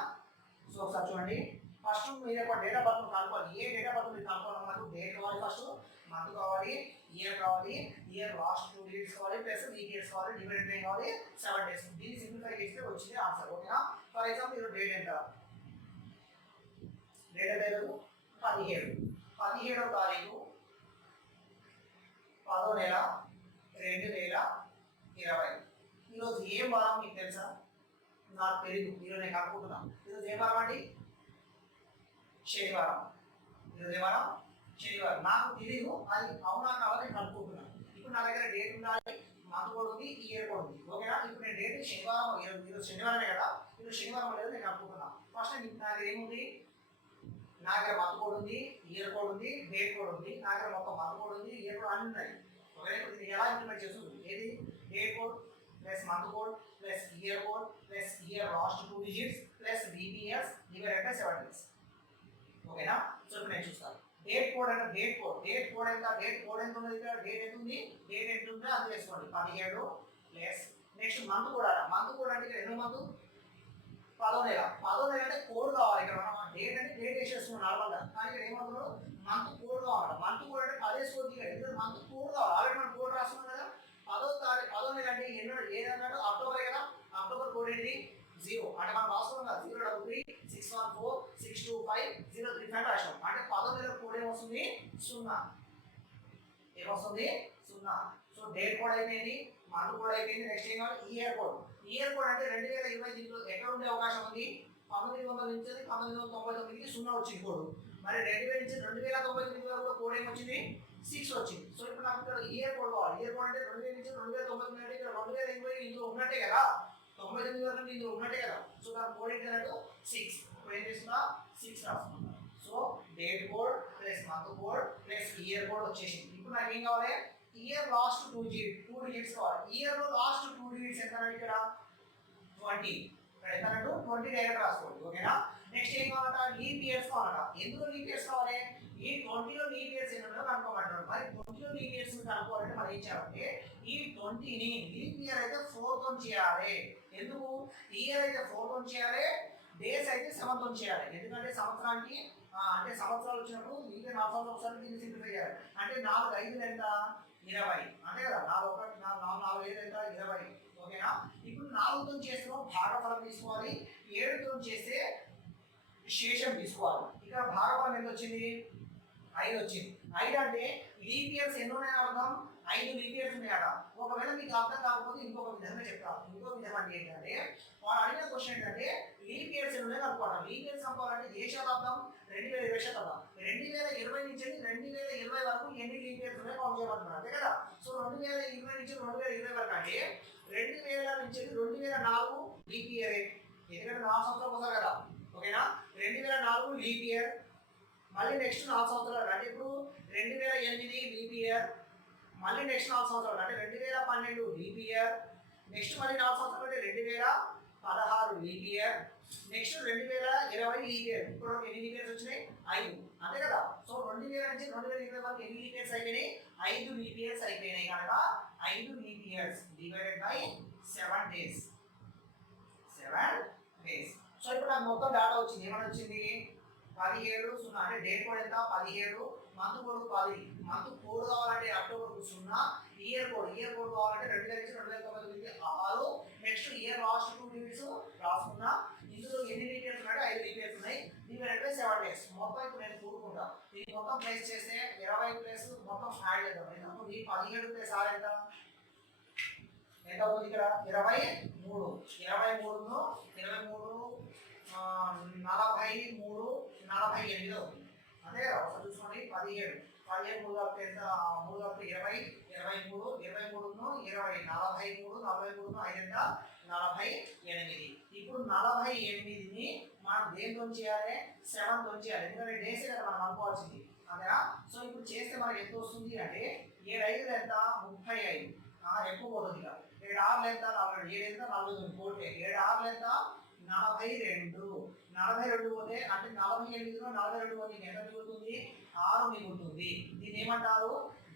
సో ఒకసారి చూడండి ఫస్ట్ మీరు ఒక డేటా బర్త్ కనుక్కోవాలి ఏ డేటా బర్త్ మీరు కనుక్కోవాలి మనకు డేట్ కావాలి ఫస్ట్ మంత్ కావాలి ఇయర్ కావాలి ఇయర్ లాస్ట్ 2 డిజిట్స్ కావాలి ప్లస్ లీప్ ఇయర్స్ కావాలి డివైడెడ్ బై కావాలి 7 డేస్ దీన్ని సింప్లిఫై చేస్తే వచ్చింది ఆన్సర్ ఓకేనా ఫర్ ఎగ్జాంపుల్ మీరు డేట్ ఎంత డేట్ ఎంత 17వ తారీఖు 10వ నెల 2020 ఈరోజు ఏం వారం మీకు తెలుసా నాకు తెలియదు ఈరోజు నేను కనుక్కుంటున్నాను ఈరోజు ఏ వారం అండి శనివారం ఈరోజు ఏ వారం శనివారం నాకు తెలియదు అది అవునా కావాలి నేను కనుక్కుంటున్నాను ఇప్పుడు నా దగ్గర డేట్ ఉండాలి మంత్ కూడా ఉంది ఇయర్ కూడా ఉంది ఓకేనా ఇప్పుడు నేను డేట్ శనివారం ఈరోజు శనివారమే కదా ఈరోజు శనివారం లేదు నేను కనుక్కుంటున్నాను ఫస్ట్ నా దగ్గర ఏముంది నా దగ్గర మంత్ కోడ్ ఉంది ఇయర్ కోడ్ ఉంది డేట్ కోడ్ ఉంది నా దగ్గర మొత్తం మంత్ కోడ్ ఉంది ఇయర్ కోడ్ అన్ని ఉన్నాయి ఓకే ఇది ఎలా ఇంప్లిమెంట్ చేస్తుంది ఏది date code plus month code plus year code plus year last 2 digits plus BPS divided by 7 days ఓకేనా సో ఇప్పుడు నేను చూస్తాను డేట్ కోడ్ అంటే డేట్ కోడ్ ఎంత డేట్ కోడ్ ఎంత ఉంది ఇక్కడ డేట్ ఎంత ఉంది డేట్ ఎంత ఉందో అది వేసుకోండి 17 ప్లస్ నెక్స్ట్ మంత్ కోడ్ అంటే ఇక్కడ ఎన్నో మంత్ 10వ నెల అంటే కోడ్ కావాలి ఇక్కడ మనం డేట్ అంటే డేట్ వేసేస్తున్నాం నార్మల్గా కానీ ఇక్కడ ఏమంటున్నాడు మంత్ కోడ్ కావాలి మంత్ కోడ్ అంటే 10 వేసుకోండి ఇక్కడ మంత్ కోడ్ కావాలి ఆల్రెడీ మనం కోడ్ రాస్తున్నాం కదా 10వ నెల అంటే ఏదన్నాడు అక్టోబర్ కదా అక్టోబర్ కోడ్ ఏంటి 0 అంటే మనం రాస్తున్నాం కదా 033614625 రాసాం అంటే 10వ నెల కోడ్ ఏమొస్తుంది 0 ఏమొస్తుంది 0 సో డేట్ కోడ్ అయిపోయింది మంత్ కోడ్ అయిపోయింది నెక్స్ట్ ఏం కావాలి ఇయర్ కోడ్ అంటే 2020 దీంట్లో ఎక్కడ ఉండే అవకాశం ఉంది 1900 నుంచి 1999కి 0 వచ్చింది కోడ్ మరి 2000 నుంచి 2099 వరకు కోడ్ ఏమొచ్చింది 6 వచ్చింది సో ఇప్పుడు నాకు ఇక్కడ ఇయర్ కోడ్ కావాలి ఇయర్ కోడ్ అంటే 2000 నుంచి 2099 అంటే ఇక్కడ 2020 ఇందులో ఉన్నట్టే కదా 99 వరకు ఇందులో ఉన్నట్టే కదా సో దాని కోడ్ ఏంటంటే 6 ఇప్పుడు ఏం చేస్తున్నా 6 రాస్తున్నా so date code plus month code plus year code వచ్చేసింది ఇప్పుడు నాకు ఏం కావాలి ఇయర్ లాస్ట్ 2 డిజిట్స్ కావాలి ఇయర్ లో లాస్ట్ 2 డిజిట్స్ ఎంత ఇక్కడ 20 ఇక్కడ ఎంత 20 డైరెక్ట్ రాసుకోండి ఓకేనా నెక్స్ట్ ఏం కావాలంట లీప్ ఇయర్స్ కావాలంట ఎందుకు లీప్ ఇయర్స్ కావాలి ఈ 20 లో లీప్ ఇయర్స్ ఎన్నో కనుక్కోమంటారు మరి 20 లో లీప్ ఇయర్స్ కనుక్కోవాలంటే మనం ఏం చేయాలంటే ఈ 20 ని లీప్ ఇయర్ అయితే 4 తో చేయాలి ఎందుకు ఇయర్ అయితే 4 తో చేయాలి డేస్ అయితే 7 తో చేయాలి ఎందుకంటే సంవత్సరానికి అంటే సంవత్సరాలు వచ్చినప్పుడు లీప్ ఇయర్ 4 సంవత్సరాలు ఒకసారి దీన్ని సింప్లిఫై చేయాలి అంటే 4 5 ఎంత 20 అంతే కదా 4 5 ఎంత 20 ఓకేనా ఇప్పుడు 4 తో చేస్తున్నాం భాగఫలం తీసుకోవాలి 7 తో చేస్తే శేషం తీసుకోవాలి ఇక్కడ భాగఫలం ఎంత వచ్చింది 5 వచ్చింది 5 అంటే లీప్ ఇయర్స్ ఎన్ని ఉన్నాయని అర్థం 5 లీప్ ఇయర్స్ ఉన్నాయట ఒకవేళ మీకు అర్థం కాకపోతే ఇంకొక విధంగా చెప్తాను ఇంకో విధం అంటే ఏంటంటే వాడు అడిగిన క్వశ్చన్ ఏంటంటే లీప్ ఇయర్స్ ఎన్ని ఉన్నాయని అనుకోవడం లీప్ ఇయర్స్ అనుకోవాలంటే ఏ శతాబ్దం 2020 శతాబ్దం 2020 నుంచి 2020 వరకు ఎన్ని లీప్ ఇయర్స్ ఉన్నాయో కౌంట్ చేయమంటున్నారు అంతే కదా సో 2020 నుంచి 2020 వరకు అంటే 2000 నుంచి 2004 లీప్ ఇయర్ ఎందుకంటే 4 సంవత్సరాలు వస్తారు కదా ఓకేనా 2004 లీప్ ఇయర్ మళ్ళీ నెక్స్ట్ 4 సంవత్సరాలు అంటే ఇప్పుడు 2008 లీప్ ఇయర్ మళ్ళీ నెక్స్ట్ 4 సంవత్సరాలు అంటే 2012 లీప్ ఇయర్, నెక్స్ట్ మళ్ళీ 4 సంవత్సరాలు అంటే 2016 leap year, next 2020 leap year. ఇప్పుడు ఎన్ని లీప్ ఇయర్స్ వచ్చినాయి? 5. అంతే కదా. సో 2000 నుంచి 2020 వరకు ఎన్ని లీప్ ఇయర్స్ అయిపోయినాయి? 5 లీప్ ఇయర్స్ అయిపోయినాయి కనుక 5 leap years divided by 7 days. 7 days. So ఇప్పుడు నాకు మొత్తం డేటా వచ్చింది. ఏమని వచ్చింది? 17 0 అంటే డేట్ కోడ్ ఎంత? 17, మంత్ కోడ్ 10, మంత్ కోడ్ కావాలంటే అక్టోబర్ 0, ఇయర్ కోడ్ కావాలంటే 2000 నుంచి 2009 6. నెక్స్ట్ ఇయర్ లాస్ట్ 2 డిజిట్స్ రాసుకున్నా. ఇందులో ఎన్ని లీప్ ఇయర్స్ ఉన్నాయి? 5 లీప్ ఇయర్స్ ఉన్నాయి. Divided by 7 days. మొత్తం ఇప్పుడు నేను కూడుకుంటా. ఇది మొత్తం ప్లేస్ చేస్తే 20 ప్లస్ మొత్తం యాడ్ చేద్దాం. ఎందుకంటే 17 ప్లస్ 6 ఎంత అవుతుంది? ఇక్కడ 23. 23ను 43 అవుతుంది. అదే ఒకసారి చూసుకోండి. 17 3 కలిపితే ఎంత? 3 కలిపితే 20, 23, 23ను 20, 43, 43ను 5 ఎంత? 48. ఇప్పుడు 48ని మనం దేంతో చేయాలి? 7తో చేయాలి. ఎందుకంటే డేస్ కదా మనం అనుకోవాల్సింది. అంతేనా? సో ఇప్పుడు చేస్తే మనకి ఎంత వస్తుంది అంటే 7 5 ఎంత? 35. ఎక్కువ పోతుంది ఇక. 7 6 ఎంత? 40. 7 ఎంత? 49 పోతే 7 6 ఎంత? 42. 42 పోతే అంటే 48లో 42 పోతే ఎంత మిగులుతుంది? 6 మిగులుతుంది. దీన్ని ఏమంటారు?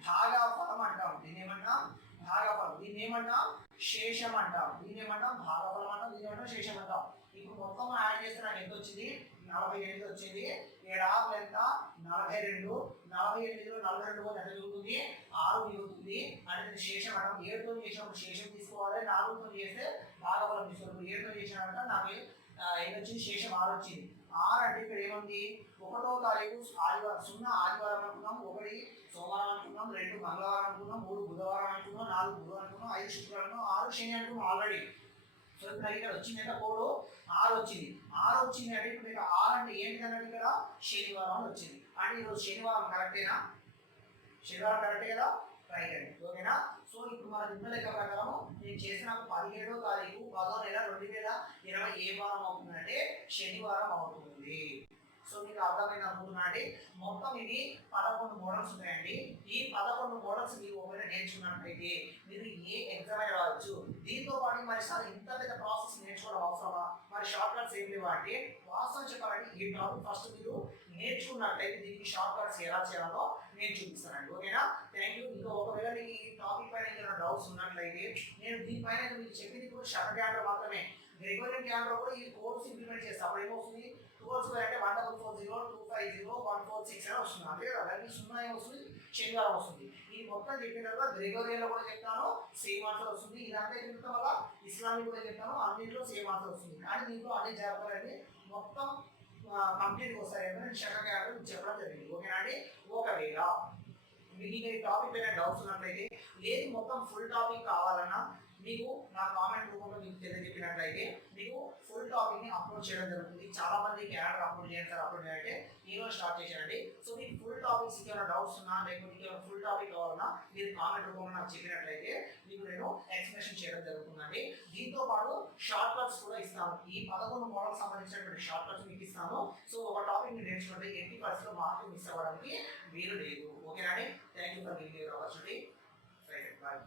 భాగఫలం అంటాం. దీన్ని ఏమంటాం? భాగఫలం. దీన్ని ఏమంటాం? శేషం అంటాం. దీన్ని ఏమంటాం? భాగఫలం అంటాం. దీన్ని ఏమంటాం? శేషం అంటాం. ఇప్పుడు మొత్తం యాడ్ చేస్తే నాకు ఎంత వచ్చింది? 48 వచ్చింది. 7 6 ఎంత? 42. 48లో 42 పోతే ఎంత మిగులుతుంది? 6 మిగులుతుంది. అంటే దీన్ని శేషం అంటాం. 7తో చేసినప్పుడు శేషం తీసుకోవాలి. 4తో చేస్తే భాగఫలం తీసుకోవాలి. 7తో చేసినాక నాకు ఏది వచ్చింది? శేషం 6 వచ్చింది. 6 అంటే ఇక్కడ ఏముంది? 1వ తారీఖు ఆదివారం, 0 ఆదివారం అనుకున్నాం, 1 సోమవారం అనుకున్నాం, 2 మంగళవారం అనుకున్నాం, 3 బుధవారం అనుకున్నాం, 4 గురువారం అనుకున్నాం, 5 శుక్రవారం అనుకున్నాం, 6 శని అనుకున్నాం ఆల్రెడీ. సో ఇప్పుడు ఇక్కడ వచ్చింది ఎంత? కోడ్ 6 వచ్చింది. 6 వచ్చింది అంటే ఇప్పుడు ఇక్కడ 6 అంటే ఏంటి అన్నట్టు? ఇక్కడ శనివారం అని వచ్చింది. అంటే ఈరోజు శనివారం కరెక్టేనా? శనివారం కరెక్టే కదా? రైట్ అండి. ఓకేనా? సో ఇప్పుడు మన నిన్న లెక్క ప్రకారం నేను చేసిన 17వ తారీఖు 10వ నెల 2020 ఏ వారం అవుతుందంటే శనివారం అవుతుంది. సో మీకు అర్థమైంది అనుకుంటున్నా అండి. మొత్తం ఇవి 11 మోడల్స్ ఉన్నాయండి. ఈ 11 మోడల్స్ మీరు ఒకవేళ నేర్చుకున్నట్లయితే మీరు ఏ ఎగ్జామ్ అయినా రావచ్చు. దీంతో పాటు మరి సార్ ఇంత పెద్ద ప్రాసెస్ నేర్చుకోవడం అవసరమా? మరి షార్ట్ కట్స్ ఏం లేవా అంటే వాస్తవం చెప్పాలంటే ఈ టాపిక్ ఫస్ట్ మీరు నేర్చుకున్నట్లయితే దీనికి షార్ట్ కట్స్ ఎలా చేయాలో నేను చూపిస్తానండి. ఓకేనా? Thank you. ఇంకా ఒకవేళ మీకు ఈ టాపిక్ పైన ఏమైనా డౌట్స్ ఉన్నట్లయితే నేను దీనిపైన మీకు చెప్పింది కూడా షార్ట్ క్యాలెండర్ మాత్రమే. గ్రెగోరియన్ క్యాలెండర్ కూడా ఈ కోర్స్ ఇంప్లిమెంట్ చేస్తాం. అప్పుడు ఏమవుతుంది? 12 స్క్వేర్ అంటే 1440 250 146 అని వస్తుంది. అంతే కదా? అలాగే 0 ఏమొస్తుంది? శనివారం వస్తుంది. ఇది మొత్తం చెప్పిన తర్వాత గ్రెగోరియన్లో కూడా చెప్తాను, సేమ్ ఆన్సర్ వస్తుంది. ఇదంతా చెప్పిన వల్ల ఇస్లామిక్ కూడా చెప్తాను, అన్నింటిలో సేమ్ ఆన్సర్ వస్తుంది. కానీ దీంట్లో అన్ని జాగ్రత్తలు మొత్తం కంప్లీట్గా వస్తాయని నేను షార్ట్ క్యాలెండర్ చెప్పడం జరిగింది. ఓకేనా అండి? ఒకవేళ మీకు ఈ టాపిక్ పైన డౌట్స్ ఉన్నట్లయితే లేదు మొత్తం ఫుల్ టాపిక్ కావాలన్నా మీకు నా కామెంట్ రూపంలో మీకు తెలియజెప్పినట్లయితే మీకు ఫుల్ టాపిక్ని అప్లోడ్ చేయడం జరుగుతుంది. చాలా మంది క్యాలెండర్ అప్లోడ్ చేయండి, అప్లోడ్ చేయాలంటే ఈరోజు స్టార్ట్ చేశానండి. సో మీకు ఫుల్ టాపిక్స్ ఏమైనా డౌట్స్ ఉన్నా లేకపోతే మీకు ఫుల్ టాపిక్ కావాలన్నా మీరు కామెంట్ రూపంలో నాకు చెప్పినట్లయితే మీకు నేను ఎక్స్ప్లెనేషన్ చేయడం జరుగుతుందండి. దీంతో పాటు షార్ట్ కట్స్ కూడా ఇస్తాను. ఈ 11 మోడల్కి సంబంధించినటువంటి షార్ట్ కట్స్ మీకు ఇస్తాను. సో ఒక టాపిక్ మీరు నేర్చుకుంటే 80% మార్కులు మిస్ అవ్వడానికి వీలు లేదు. ఓకేనండి? Thank you for giving your opportunity. Right, bye.